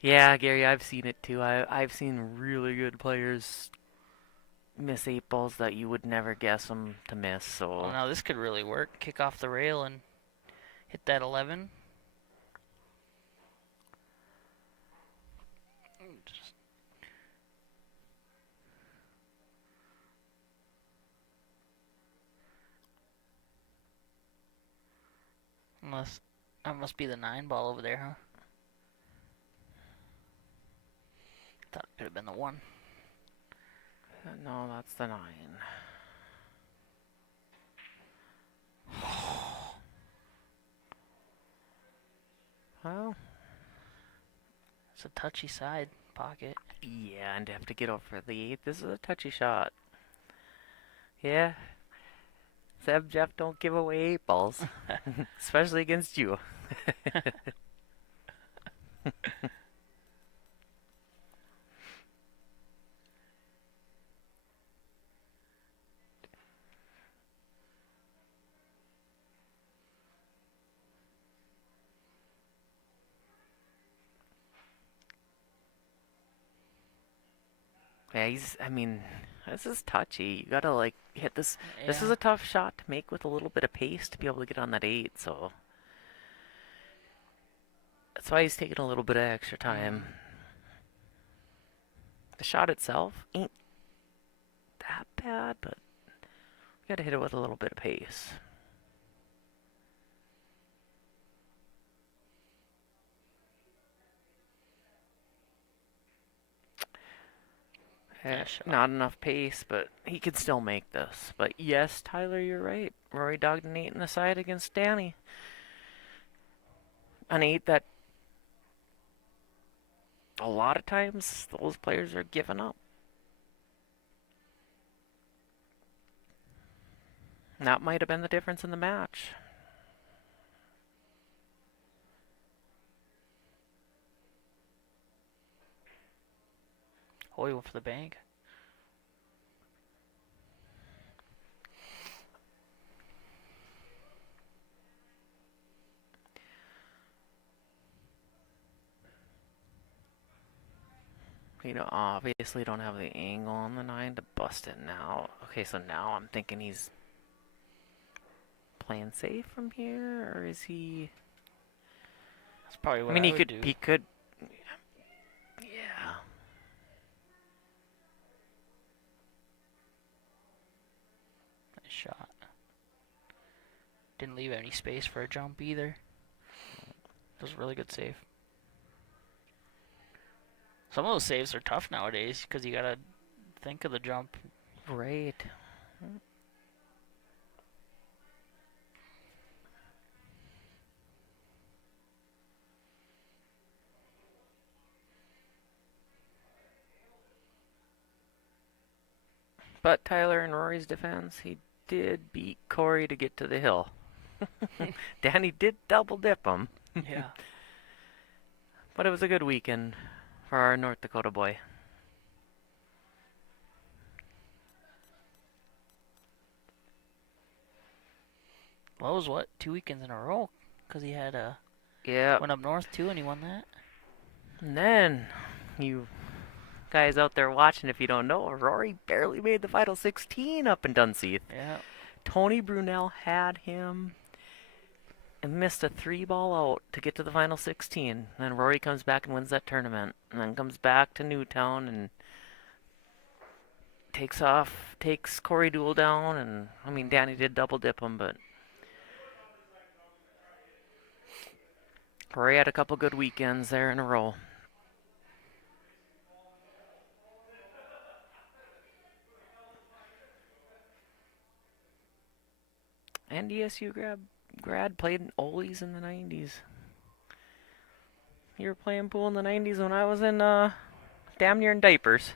Yeah, Gary, I've seen it too. I've seen really good players miss 8 balls that you would never guess them to miss. So Well, now this could really work. Kick off the rail and hit that 11. Unless that must be the 9 ball over there, huh? Thought it could have been the 1. no, that's the 9. Well, It's a touchy side pocket. yeah, and to have to get over the 8, this is a touchy shot. Yeah. Seb, Jeff, don't give away 8 balls. Especially against you. Yeah, I mean, this is touchy. You gotta, like, hit this. Yeah. This is a tough shot to make with a little bit of pace to be able to get on that 8, so. That's why he's taking a little bit of extra time. The shot itself ain't that bad, but you gotta hit it with a little bit of pace. Not enough pace, but he could still make this. But yes, Tyler, you're right. Rory dogged an 8 in the side against Danny. An 8 that a lot of times those players are giving up. And that might have been the difference in the match. Oh, he went for the bank. You know, obviously don't have the angle on the 9 to bust it now. Okay, so now I'm thinking he's playing safe from here, or is he? That's probably I what mean, I he would could. do. He could. Yeah. Nice shot. Didn't leave any space for a jump either. It was a really good save. Some of those saves are tough nowadays because you gotta think of the jump. Right. But Tyler, in Rory's defense, he did beat Corey to get to the hill. Danny did double dip him. Yeah. But it was a good weekend for our North Dakota boy. Well, it was what, 2 weekends in a row? Because he had Yeah. went up north too, and he won that. And then, you guys out there watching, if you don't know, Rory barely made the final 16 up in Dunseith. Yeah. Tony Brunel had him and missed a 3-ball out to get to the final 16. And then Rory comes back and wins that tournament. And then comes back to Newtown and takes Corey Duel down. And, I mean, Danny did double dip him, but Rory had a couple good weekends there in a row. And DSU grad played in Ole's in the 90s. You were playing pool in the 90s when I was in damn near in diapers.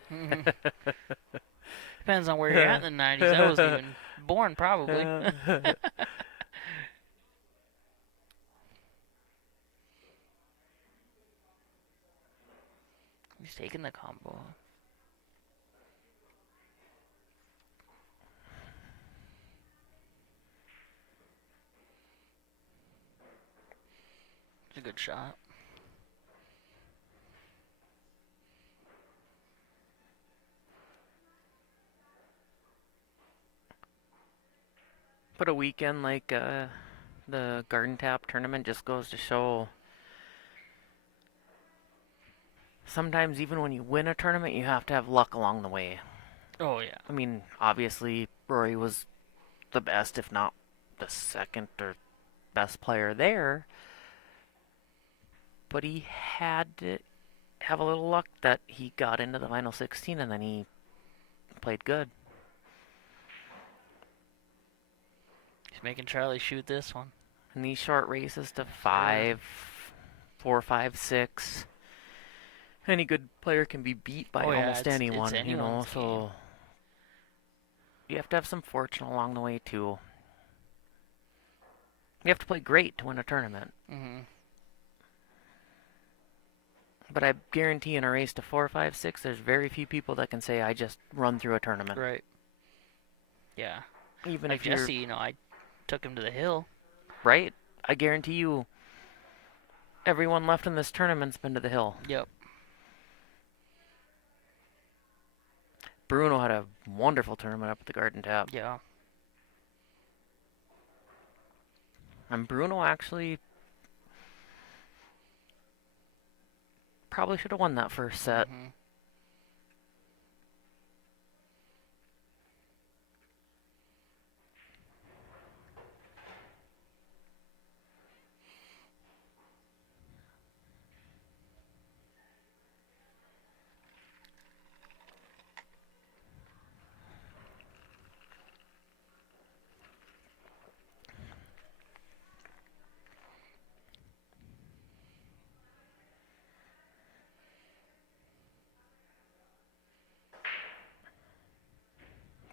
Depends on where you're at in the 90s. I wasn't even born, probably. He's taking the combo. It's a good shot. But a weekend like the Garden Tap tournament just goes to show sometimes even when you win a tournament, you have to have luck along the way. Oh, yeah. I mean, obviously, Rory was the best, if not the second or best player there. But he had to have a little luck that he got into the final 16 and then he played good. He's making Charlie shoot this one. And these short races to 5, 4, 5, 6. Any good player can be beat by almost anyone, it's you know, anyone's so game. you have to have some fortune along the way too. You have to play great to win a tournament. Mm-hmm. But I guarantee in a race to 4, 5, 6, there's very few people that can say I just run through a tournament. Right. Yeah. Even Like if you're Jesse, you know, I took him to the hill. right. I guarantee you, everyone left in this tournament's been to the hill. Yep. Bruno had a wonderful tournament up at the Garden Tap. Yeah. And Bruno actually probably should have won that first set. Mm-hmm.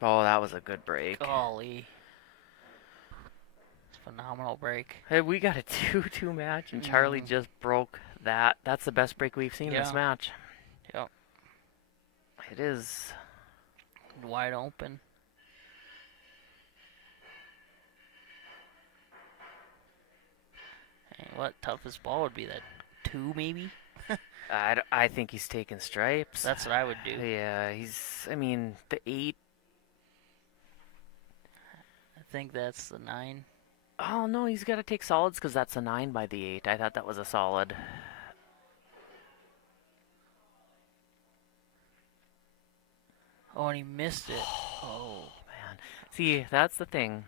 Oh, that was a good break. Golly. It's a phenomenal break. Hey, we got a 2-2 match, and Charlie just broke that. That's the best break we've seen in this match. Yep. It is. Wide open. Hey, what toughest ball would be that? 2 maybe? I think he's taking stripes. That's what I would do. Yeah, I mean, the 8. I think that's the 9. Oh, no, he's got to take solids because that's a 9 by the 8. I thought that was a solid. Oh, and he missed it. Oh. Man. See, that's the thing.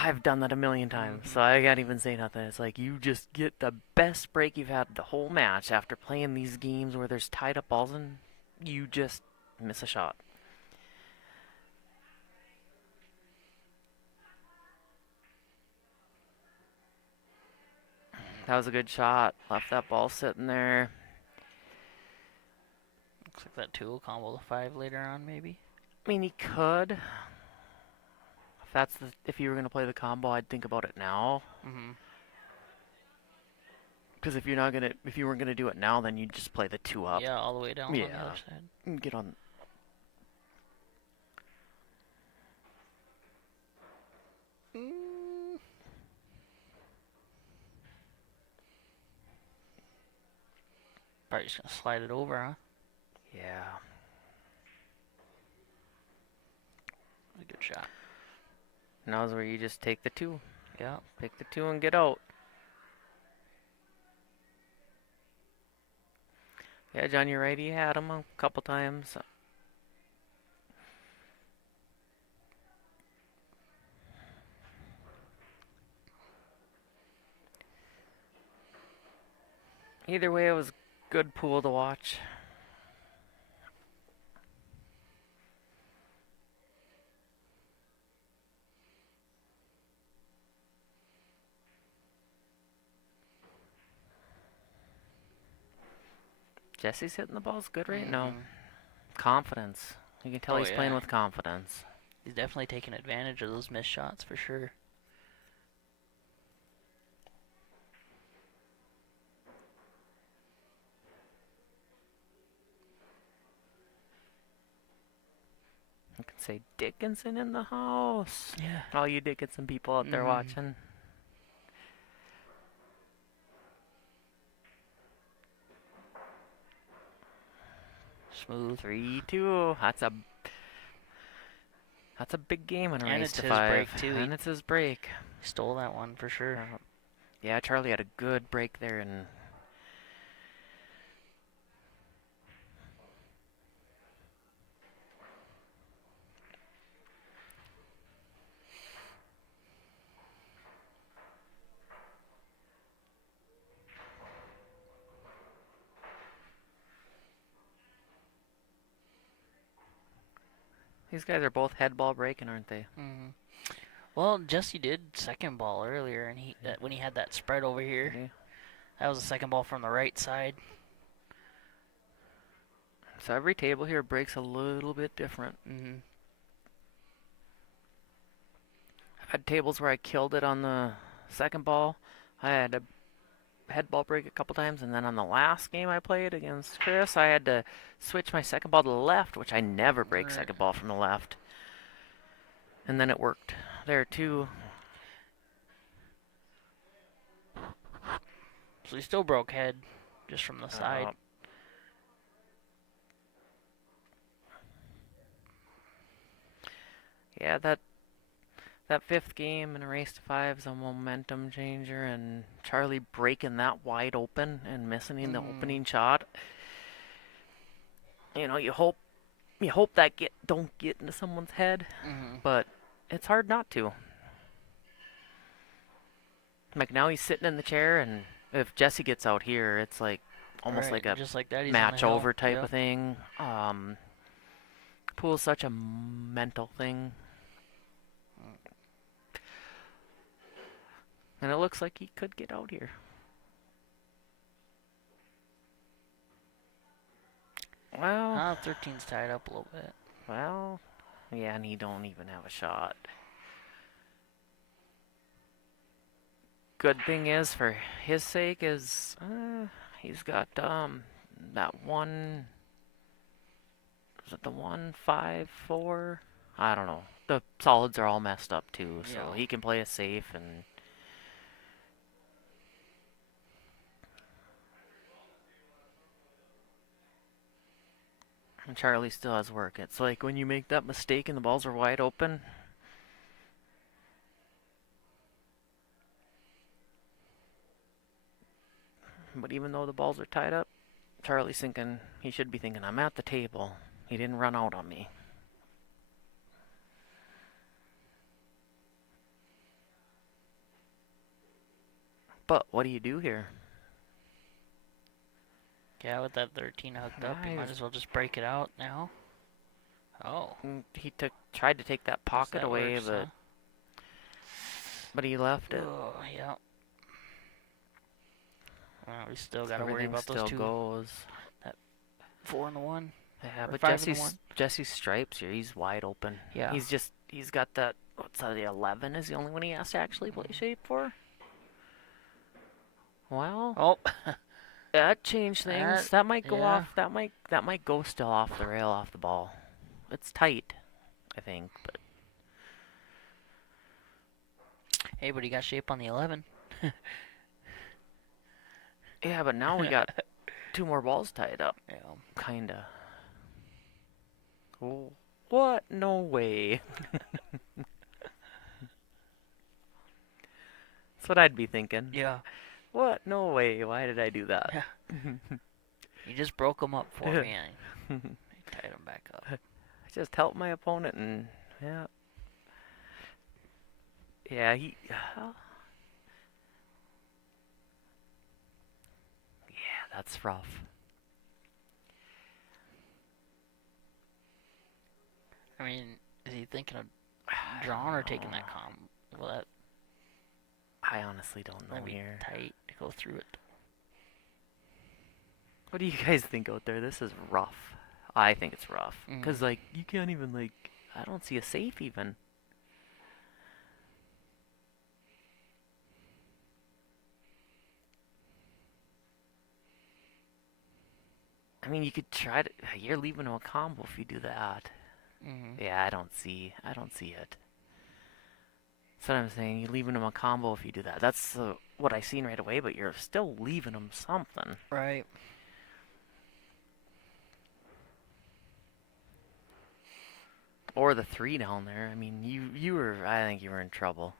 I've done that a million times, so I can't even say nothing. It's like you just get the best break you've had the whole match after playing these games where there's tied up balls and you just miss a shot. That was a good shot. Left that ball sitting there. Looks like that 2 will combo the 5 later on, maybe. I mean, he could. If you were gonna play the combo, I'd think about it now. Because if you weren't gonna do it now, then you'd just play the 2 up. Yeah, all the way down on the other side. And get on. Probably just gonna slide it over, huh? Yeah. A good shot. Now's where you just take the 2. Yeah. Pick the 2 and get out. Yeah, John, you're right. He had him a couple times. Either way, it was good pool to watch. Jesse's hitting the balls good right now. Confidence. You can tell he's playing with confidence. He's definitely taking advantage of those missed shots for sure. I can say Dickinson in the house. Yeah. All you Dickinson people out there watching. Smooth. 3-2. That's a big game in a And race it's to his 5. break, too. And it's his break. He stole that one for sure. Yeah, Charlie had a good break there, and these guys are both head ball breaking, aren't they? Well, Jesse did second ball earlier, and when he had that spread over here, that was a second ball from the right side. So every table here breaks a little bit different. I've had tables where I killed it on the second ball. I had a head ball break a couple times, and then on the last game I played against Chris, I had to switch my second ball to the left, which I never break second ball from the left. And then it worked there too. So he still broke head, just from the side. Yeah, that 5th game in a race to 5 is a momentum changer, and Charlie breaking that wide open and missing in the opening shot. You know, you hope that don't get into someone's head, but it's hard not to. Like now he's sitting in the chair, and if Jesse gets out here, it's like almost like a just like that, he's match over type of thing. Pool's such a mental thing. And it looks like he could get out here. Well, 13's tied up a little bit. Well, yeah, and he don't even have a shot. Good thing is, for his sake, is he's got that one. Was it the 1-5-4 I don't know. The solids are all messed up too, so Yeah. he can play it safe and. And Charlie still has work. It's like when you make that mistake and the balls are wide open. But even though the balls are tied up, Charlie's thinking, he should be thinking, I'm at the table. He didn't run out on me. But what do you do here? Yeah, with that 13 hooked up, you might Nice. as well just break it out now. Oh. He tried to take that Guess pocket that away, works, but he left it. Oh, yeah. Well, we still got to worry Everything about still those two. goes. 4 and the 1. Yeah, Or but 5 and the 1. Jesse's stripes here, he's wide open. Yeah. He's got that, what's that, the 11 is the only one he has to actually play shape for? Well, Oh. that changed things. That might go yeah. off, that might go still off the rail, off the ball. It's tight, I think, but Hey, but he got shape on the 11. yeah, but now we got 2 more balls tied up, Yeah. kinda. Oh, what? No way. That's what I'd be thinking. Yeah. What? No way. Why did I do that? Yeah. You just broke him up for me. And you tied him back up. I just helped my opponent and yeah. Yeah, yeah, that's rough. I mean, is he thinking of drawing or taking that combo? Well, that I honestly don't know might be here. tight to go through it. What do you guys think out there? This is rough. I think it's rough. Because, like, you can't even, like, I don't see a safe even. I mean, you could try to. You're leaving him a combo if you do that. Yeah, I don't see it. That's what I'm saying. You're leaving him a combo if you do that. That's what I seen right away, but you're still leaving him something. Right. Or the 3 down there. I mean, I think you were in trouble.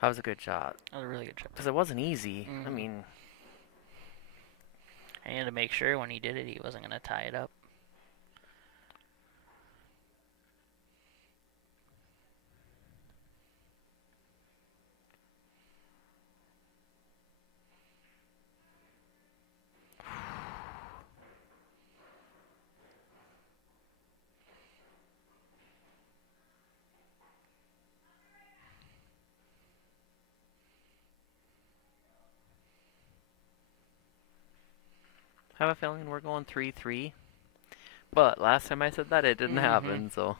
That was a good shot. That was a really good shot. Because it wasn't easy. I mean... I needed to make sure when he did it, he wasn't going to tie it up. I have a feeling we're going 3-3. But last time I said that, it didn't happen, so...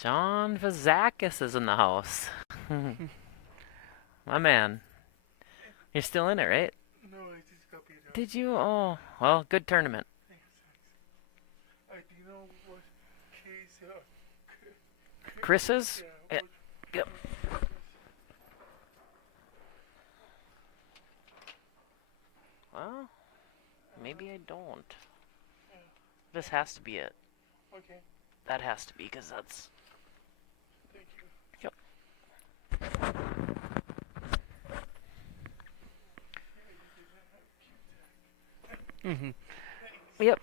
John Vazakis is in the house. My man. You're still in it, right? No, I just got beat up. Did you? Oh, well, good tournament. Thanks. Do you know what case? Chris's? Yeah. Yep. Well, maybe I don't. This has to be it. Okay. That has to be, because that's... Thank you. Yep. Yep.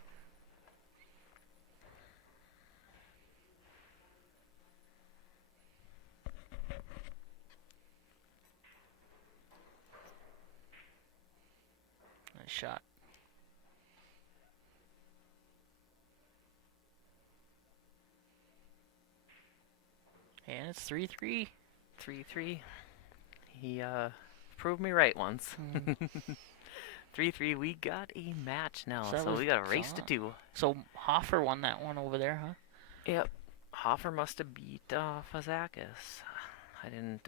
Nice shot. And it's 3-3. 3-3. He proved me right once. Mm. 3-3. We got a match now, So that so was- we got a race so- to 2. So Hoffer won that one over there, huh? Yep. Hoffer must have beat Fazakis. I didn't.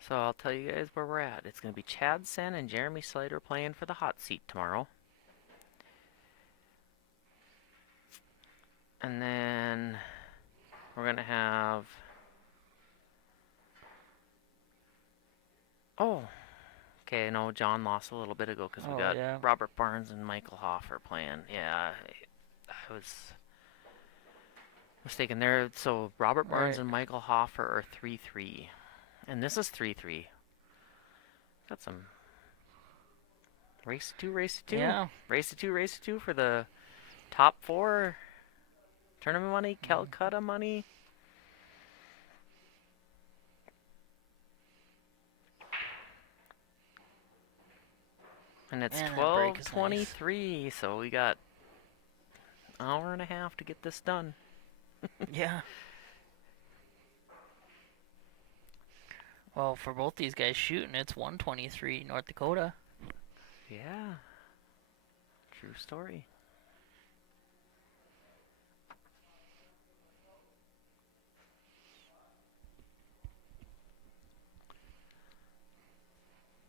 So I'll tell you guys where we're at. It's going to be Chad Sen and Jeremy Slater playing for the hot seat tomorrow. And then we're going to have... Oh, okay, no, John lost a little bit ago because we got yeah. Robert Barnes and Michael Hoffer playing. Yeah, I was mistaken there. So Robert Barnes Right. and Michael Hoffer are 3-3. And this is 3-3. Got some race to 2, race to 2. Yeah. Race to 2, race to 2 for the top 4 tournament money, Calcutta money. And it's Man, that break is nice. 12:23, so we got an hour and a half to get this done. Yeah. Well, for both these guys shooting, it's 123 North Dakota. Yeah. True story.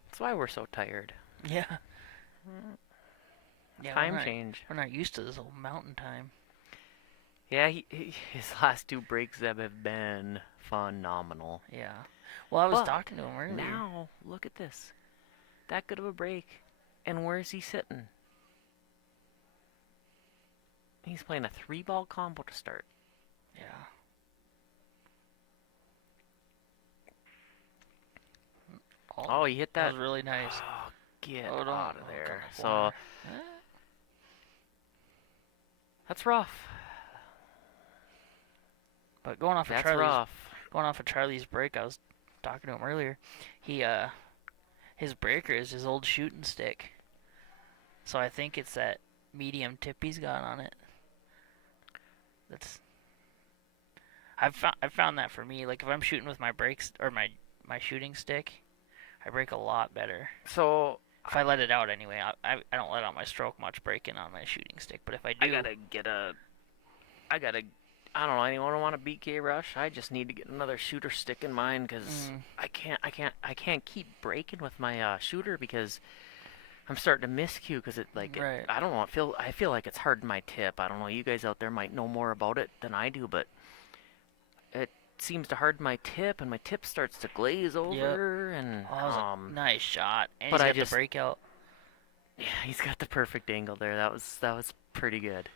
That's why we're so tired. Yeah. Yeah, Time we're not, change. We're not used to this old mountain time. Yeah, his last 2 breaks have been phenomenal. Yeah. Well, I was But talking to him earlier. Now, look at this. That good of a break. And where's he sitting? He's playing a 3-ball combo to start. Yeah. Oh, he hit That that. was really nice. Oh, get Oh, don't- out of oh, there. come So, on. that's rough. But going off of That's Charlie's rough. going off of Charlie's break, I was talking to him earlier. He his breaker is his old shooting stick. So I think it's that medium tip he's got on it. That's I've found that for me, like if I'm shooting with my breaks or my shooting stick, I break a lot better. So, If I let it out anyway, I don't let out my stroke much breaking on my shooting stick, but if I do, I don't know, anyone want a BK rush? I just need to get another shooter stick in mine because I can't keep breaking with my shooter because I'm starting to miscue because Right. I don't know, I feel like it's hard in my tip. I don't know, you guys out there might know more about it than I do, but it seems to harden my tip and my tip starts to glaze over and oh, that was a nice shot. And but he's I got just- the breakout. yeah, he's got the perfect angle there. That was pretty good.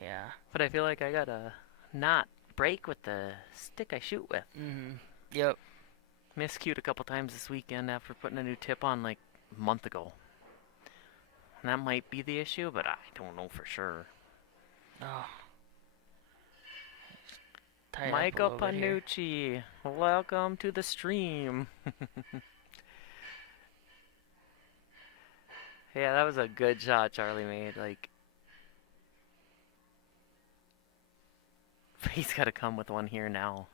Yeah. But I feel like I gotta not break with the stick I shoot with. Mhm. Yep. Miscued a couple times this weekend after putting a new tip on like a month ago. And that might be the issue, but I don't know for sure. Oh. Tie it up a Michael little bit here. Panucci, welcome to the stream. Yeah, that was a good shot Charlie made. Like, he's got to come with one here now.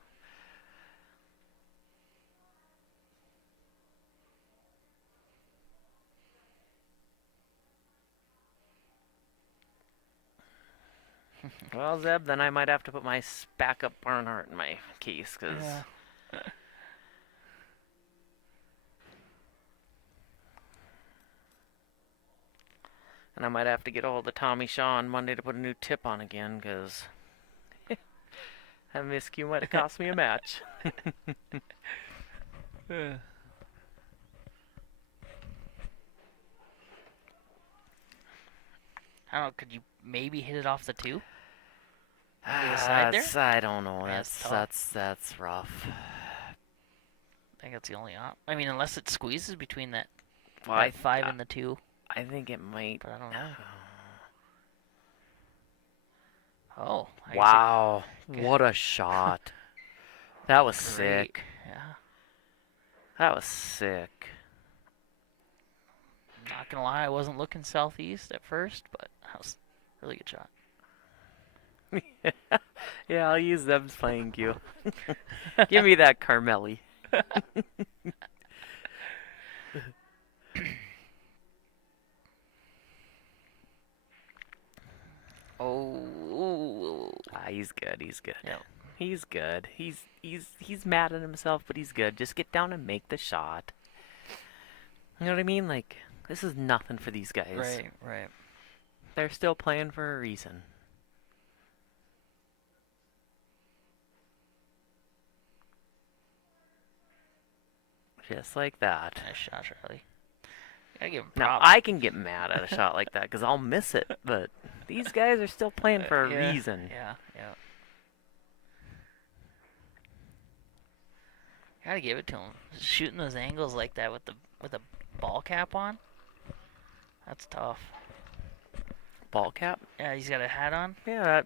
Well, Zeb, then I might have to put my backup Barnhart in my case, because... Yeah. And I might have to get a hold of Tommy Shaw on Monday to put a new tip on again, because that miscue might have cost me a match. I don't know, could you maybe hit it off the 2? On the side there? I don't know. Yeah, it's tough. That's rough. I think that's the only op. I mean, unless it squeezes between that Well, I 5 and the 2. I think it might. But I don't know. Oh. I guess Wow, it- what a shot! That was Great. sick. Yeah. That was sick. Not gonna lie, I wasn't looking southeast at first, but that was a really good shot. Yeah, I'll use them's playing cue. Give me that Carmelli. Oh. He's good. He's good. Yep. He's good. He's mad at himself, but he's good. Just get down and make the shot. You know what I mean? Like, this is nothing for these guys. Right, right. They're still playing for a reason. Just like that. Nice shot, Charlie. Gotta give him Now, props. I can get mad at a shot like that because I'll miss it, but these guys are still playing for a Yeah, reason. Yeah, yeah. Gotta give it to him. Shooting those angles like that with a ball cap on. That's tough. Ball cap? Yeah, he's got a hat on. Yeah,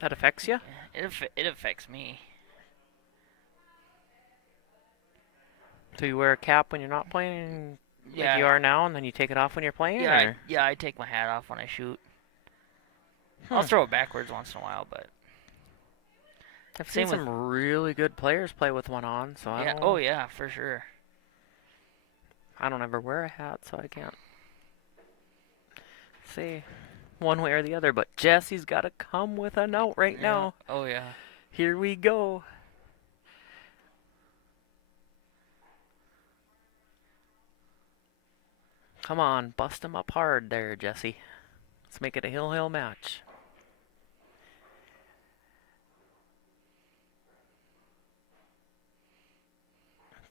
that affects you? It affects me. So you wear a cap when you're not playing like Yeah. you are now, and then you take it off when you're playing? Yeah, or? I take my hat off when I shoot. I'll throw it backwards once in a while, but I've same seen some really good players play with one on, so I yeah. don't, Oh yeah, for sure. I don't ever wear a hat, so I can't say one way or the other. But Jesse's got to come with a note right Yeah. now. Oh yeah. Here we go. Come on, bust him up hard there, Jesse. Let's make it a hill match.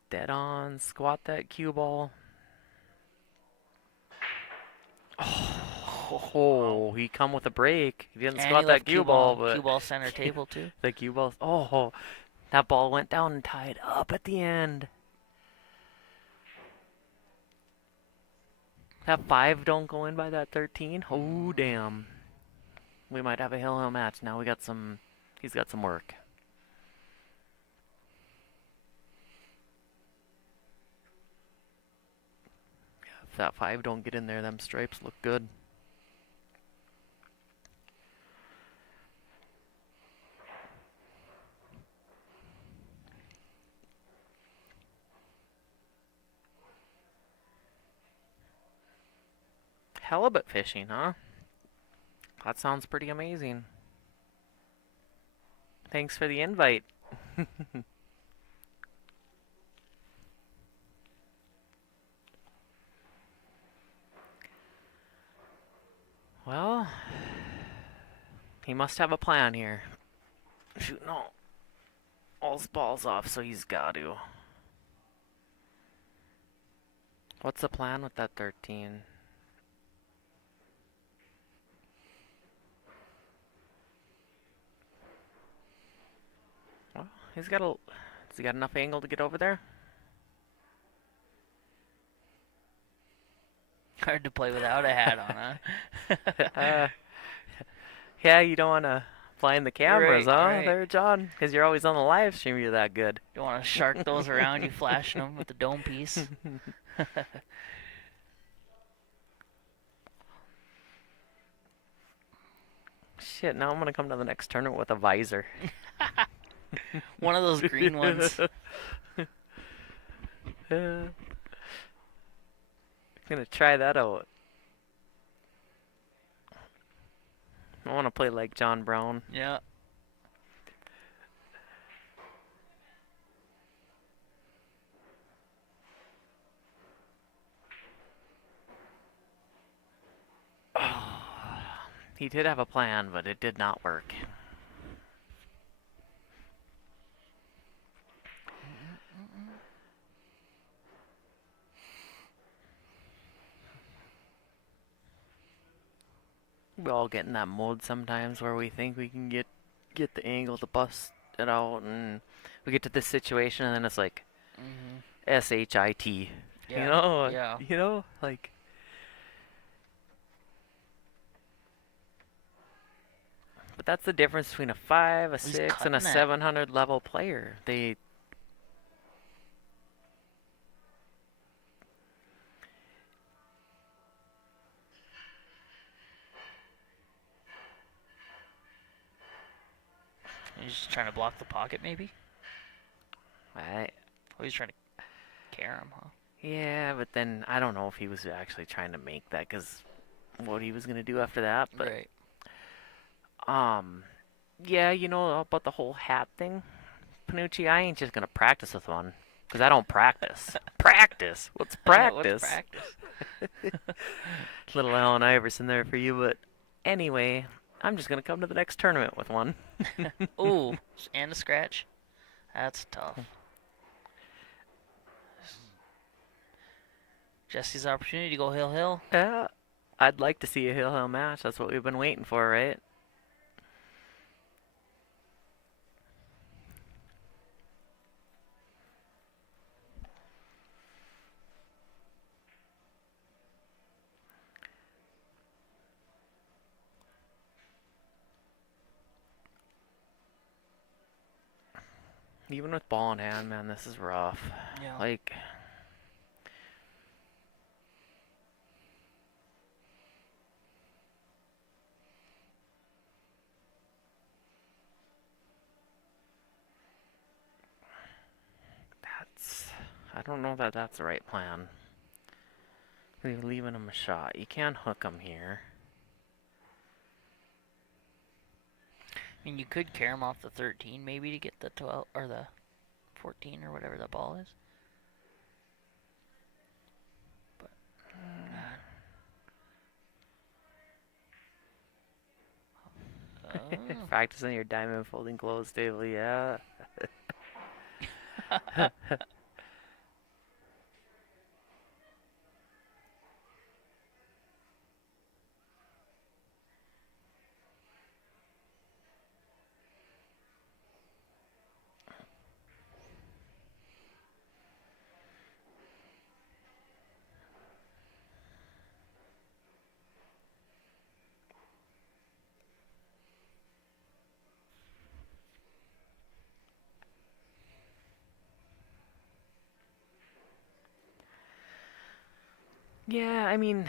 Dead on, squat that cue ball. Oh, he come with a break. He didn't And squat he that left cue ball, but cue ball center table too. the cue ball. Oh, that ball went down and tied up at the end. That 5 don't go in by that 13. Oh, damn. We might have a hill match now. He's got some work. If that 5 don't get in there, them stripes look good. Halibut fishing, huh? That sounds pretty amazing. Thanks for the invite. Well, he must have a plan here. Shooting all his balls off, so he's got to. What's the plan with that 13? Well, he's got a... Has he got enough angle to get over there? Hard to play without a hat on, huh? Yeah, you don't want to blind the cameras, Right, huh? right. There, John. Because you're always on the live stream, you're that good. You want to shark those around you, flashing them with the dome piece. Shit, now I'm going to come to the next tournament with a visor. One of those green ones. I'm going to try that out. I want to play like John Brown. Yeah. He did have a plan, but it did not work. We all get in that mode sometimes where we think we can get the angle to bust it out, and we get to this situation, and then it's like S-H-I-T. Yeah. You know? Yeah. You know? Like... But that's the difference between a 5, a 6, and a cutting that. 700 level player. They... He's just trying to block the pocket, maybe? I Oh, he's trying to carry him, huh? Yeah, but then I don't know if he was actually trying to make that because what he was gonna do after that. But Right. yeah, you know about the whole hat thing, Panucci. I ain't just gonna practice with one because I don't practice. Practice? What's practice? What's practice? Little Allen Iverson there for you, but anyway, I'm just gonna come to the next tournament with one. Ooh, and a scratch. That's tough. Jesse's opportunity to go hill. Yeah, I'd like to see a hill match. That's what we've been waiting for, right? Even with ball in hand, man, this is rough. Yeah. Like, I don't know that that's the right plan. You're leaving him a shot. You can hook him here. I mean, you could carry him off the 13 maybe to get the 12 or the 14 or whatever the ball is. But Practicing your diamond folding clothes table, yeah. Yeah, I mean,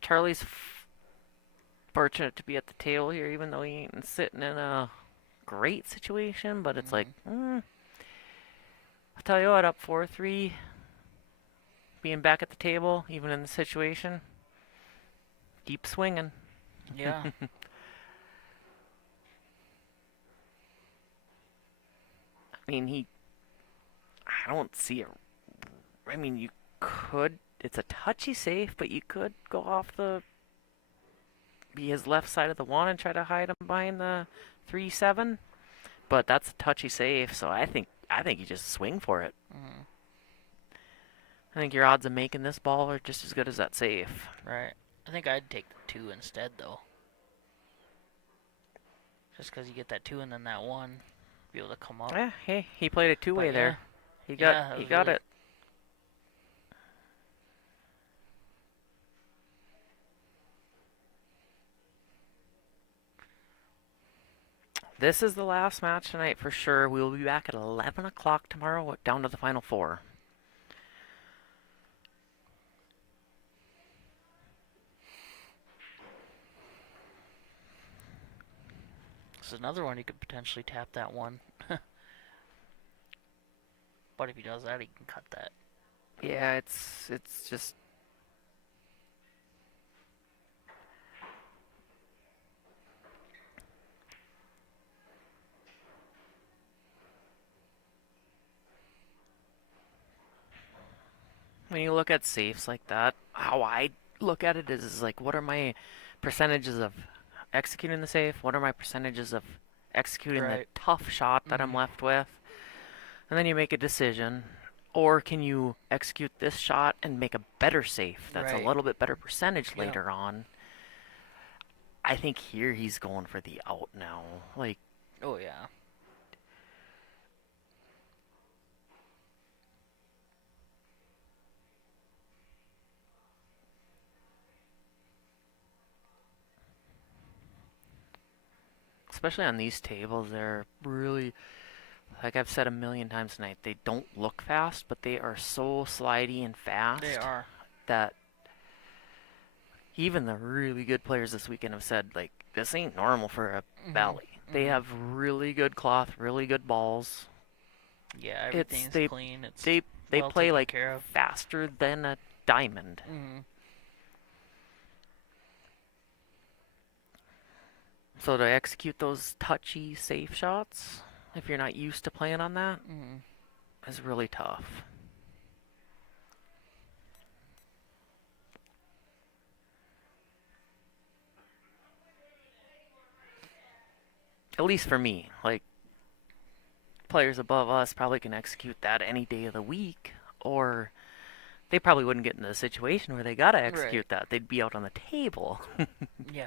Charlie's fortunate to be at the table here, even though he ain't sitting in a great situation. But it's like, I'll tell you what, up 4-3, being back at the table, even in the situation, keep swinging. yeah. I mean, I don't see it. I mean, you could. It's a touchy safe, but you could go off be his left side of the one and try to hide him behind the 3-7. But that's a touchy safe, so I think you just swing for it. I think your odds of making this ball are just as good as that safe. Right. I think I'd take the 2 instead, though. Just because you get that 2 and then that 1, be able to come up. Yeah, hey, he played a two-way But there. yeah. He got really- it. This is the last match tonight for sure. We will be back at 11 o'clock tomorrow, down to the final 4. This is another one you could potentially tap that 1. But if he does that, he can cut that. Yeah, it's just. When you look at safes like that, how I look at it is like, what are my percentages of executing the safe? What are my percentages of executing the tough shot that I'm left with? And then you make a decision. Or can you execute this shot and make a better safe that's a little bit better percentage later on? I think here he's going for the out now. Like, oh yeah. especially on these tables, they're really, like I've said a million times tonight, they don't look fast, but they are so slidey and fast. They are. That even the really good players this weekend have said, like, this ain't normal for a belly. They have really good cloth, really good balls. Yeah, everything's clean. It's they well play taken like care of. faster than a diamond. So to execute those touchy, safe shots, if you're not used to playing on that, is really tough. At least for me. Like, players above us probably can execute that any day of the week, or they probably wouldn't get into the situation where they gotta execute that. They'd be out on the table. Yeah.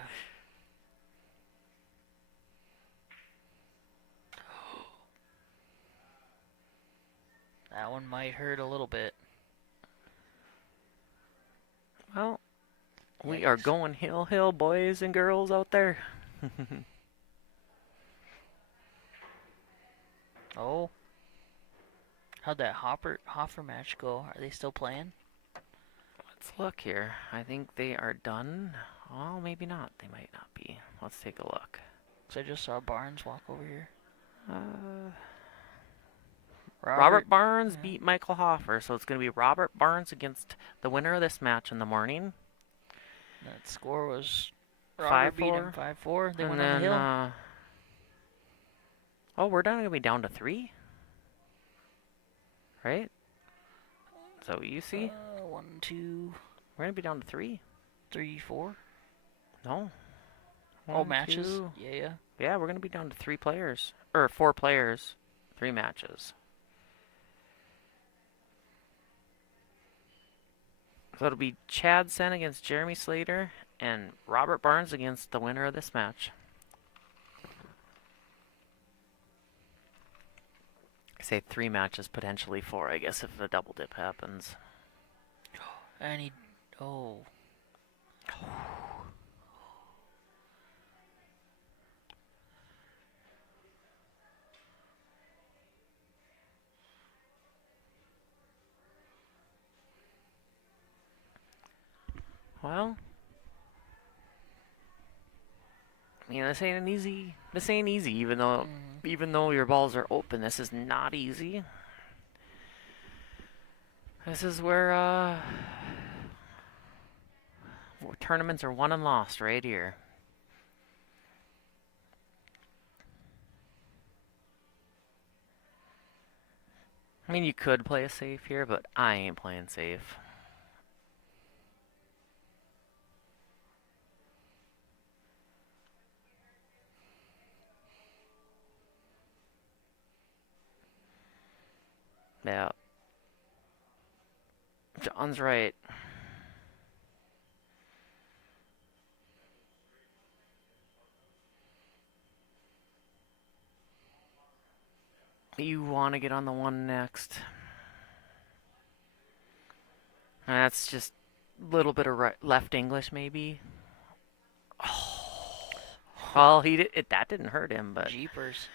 That one might hurt a little bit. Well, we are going hill, boys and girls out there. Oh. How'd that Hoffer match go? Are they still playing? Let's look here. I think they are done. Oh, maybe not. They might not be. Let's take a look. So I just saw Barnes walk over here. Robert Barnes beat Michael Hoffer, so it's going to be Robert Barnes against the winner of this match in the morning. That score was Robert beat him 5-4. They went on the hill. Oh, we're going to be down to 3? Right? Is that what you see? 1, 2. We're going to be down to 3? 3, 4. No. Matches? 2. Yeah. Yeah, we're going to be down to 3 players. Or 4 players. 3 matches. So it'll be Chad Sen against Jeremy Slater and Robert Barnes against the winner of this match. I say 3 matches, potentially 4, I guess, if a double dip happens. And he... Oh. Well, I mean, this ain't easy. Even though your balls are open, this is not easy. This is where tournaments are won and lost right here. I mean, you could play a safe here, but I ain't playing safe. Yeah. John's right. You want to get on the one next. That's just a little bit of left English, maybe. Oh. Well, that didn't hurt him, but... Jeepers.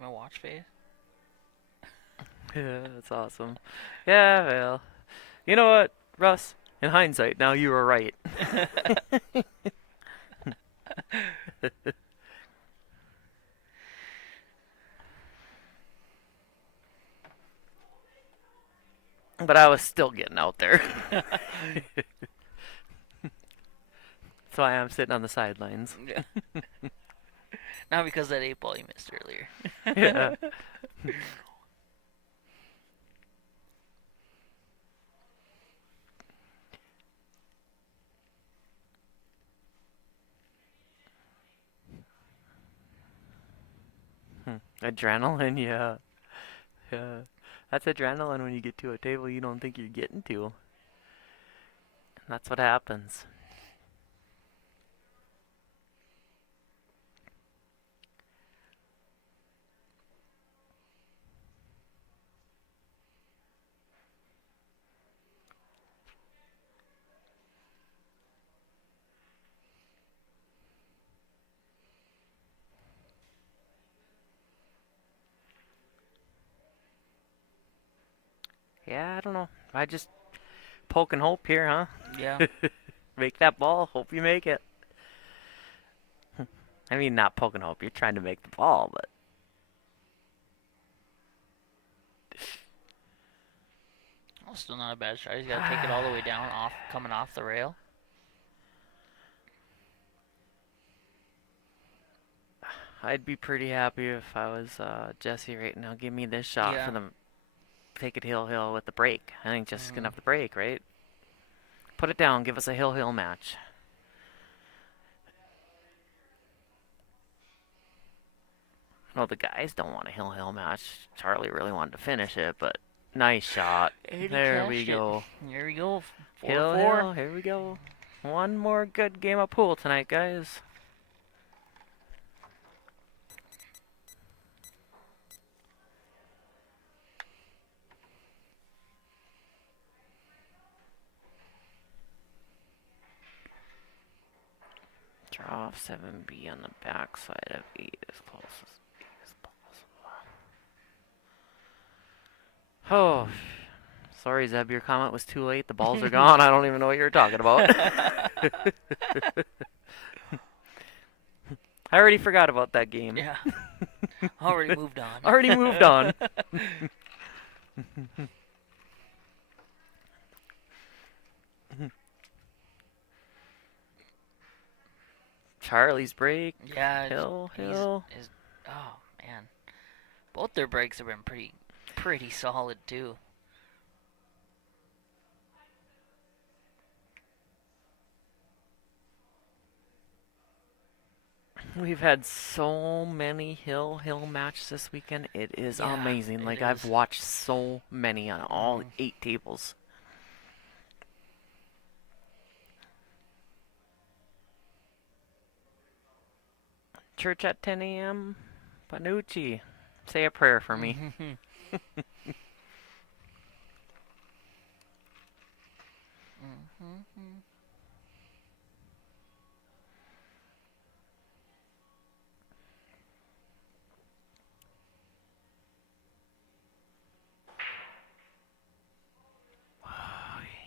My watch face. Yeah, that's awesome. Yeah, well, you know what, Russ? In hindsight, now you were right. But I was still getting out there. That's why I'm sitting on the sidelines. Yeah. Not because that 8 ball you missed earlier. Yeah. Adrenaline, yeah. Yeah. That's adrenaline when you get to a table you don't think you're getting to. And that's what happens. Yeah, I don't know. I just poking hope here, huh? Yeah. Make that ball. Hope you make it. I mean, not poking hope. You're trying to make the ball, but Oh, still not a bad shot. He's got to take it all the way down, coming off the rail. I'd be pretty happy if I was Jesse right now. Give me this shot Yeah. for them. Take it hill with the break. I think Jesse's gonna have the break, right? Put it down. Give us a hill match. Well, the guys don't want a hill match. Charlie really wanted to finish it, but nice shot. There we go. There we go. 4-4. Hill. Here we go. One more good game of pool tonight, guys. Draw off 7B on the backside of 8 as close as 8 as possible. Oh, sorry, Zeb, your comment was too late. The balls are gone. I don't even know what you're talking about. I already forgot about that game. Yeah. Already moved on. Already moved on. Charlie's break. Yeah. Hill. Oh man, both their breaks have been pretty solid too. We've had so many hill matches this weekend. It is amazing. Like, I've is. watched so many on all 8 tables. Church at 10 a.m. Panucci, say a prayer for me.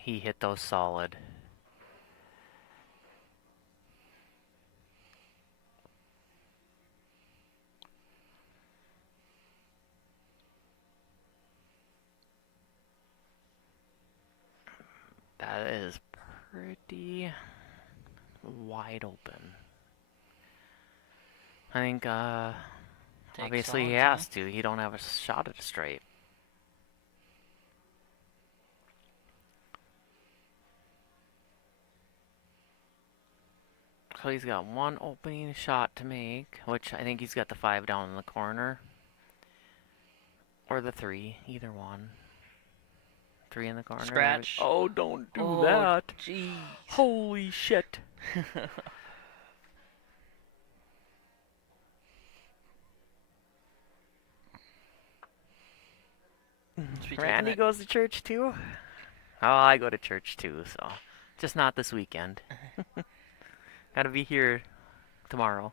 He hit those solid. That is pretty wide open. I think, obviously he has to. He don't have a shot at a straight. So he's got one opening shot to make, which I think he's got the 5 down in the corner. Or the 3, either one. 3 in the corner. Scratch. Oh, don't do that. Jeez. Holy shit. Randy goes to church too? Oh, I go to church too, so just not this weekend. Gotta be here tomorrow.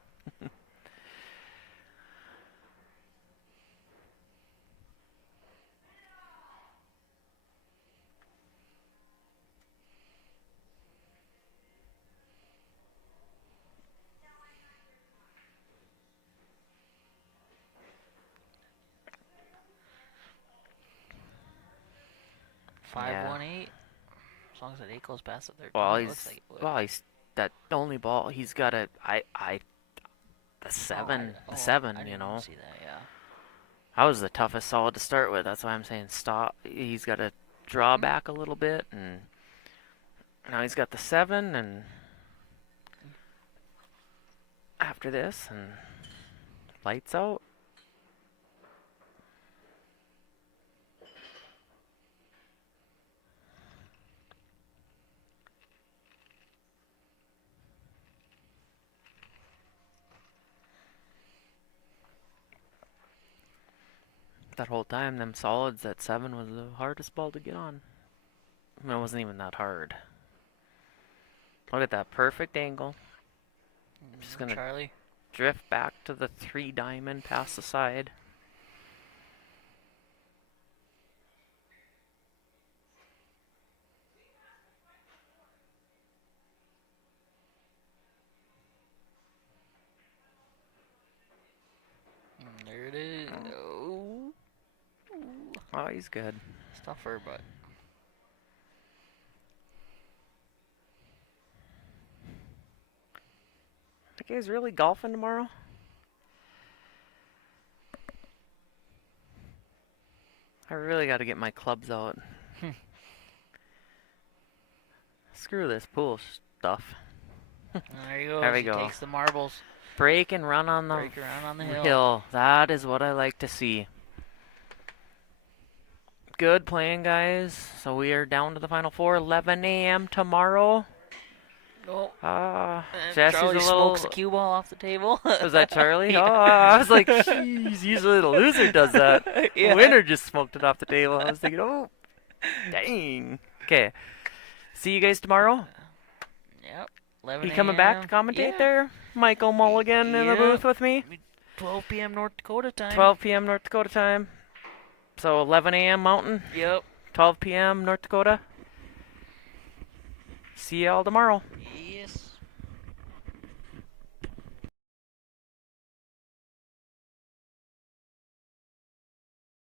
5-1-8. As long as that 8 goes past the 13. Well, it looks like it would. he's that only ball. He's got a the 7, the 7. I You didn't know, see that. Yeah. that was the toughest solid to start with. That's why I'm saying stop. He's got to draw back a little bit, and now he's got the 7, and after this, and lights out. That whole time, them solids, that 7 was the hardest ball to get on. I mean, it wasn't even that hard. Look at that perfect angle. Just gonna Charlie. drift back to the 3 diamond past the side. Oh, he's good. Stuffer, but That guy's really golfing tomorrow? I really got to get my clubs out. Screw this pool stuff. there you go. There we He go. takes the marbles. Break and run on the Break around on the hill. hill. That is what I like to see. Good playing, guys. So we are down to the final four. 11 a.m. tomorrow. Oh, And Charlie Jesse's a smokes little. the cue ball off the table. Was that Charlie? Yeah. Oh, I was like, jeez, usually the loser does that. Yeah. The winner just smoked it off the table. I was thinking, oh, dang. Okay. See you guys tomorrow. Yep. 11 You coming back to a.m. commentate Yeah. there? Michael Mulligan in the Yeah. booth with me. 12 p.m. North Dakota time. 12 p.m. North Dakota time. So 11 a.m. Mountain, Yep. 12 p.m. North Dakota. See y'all tomorrow. Yes.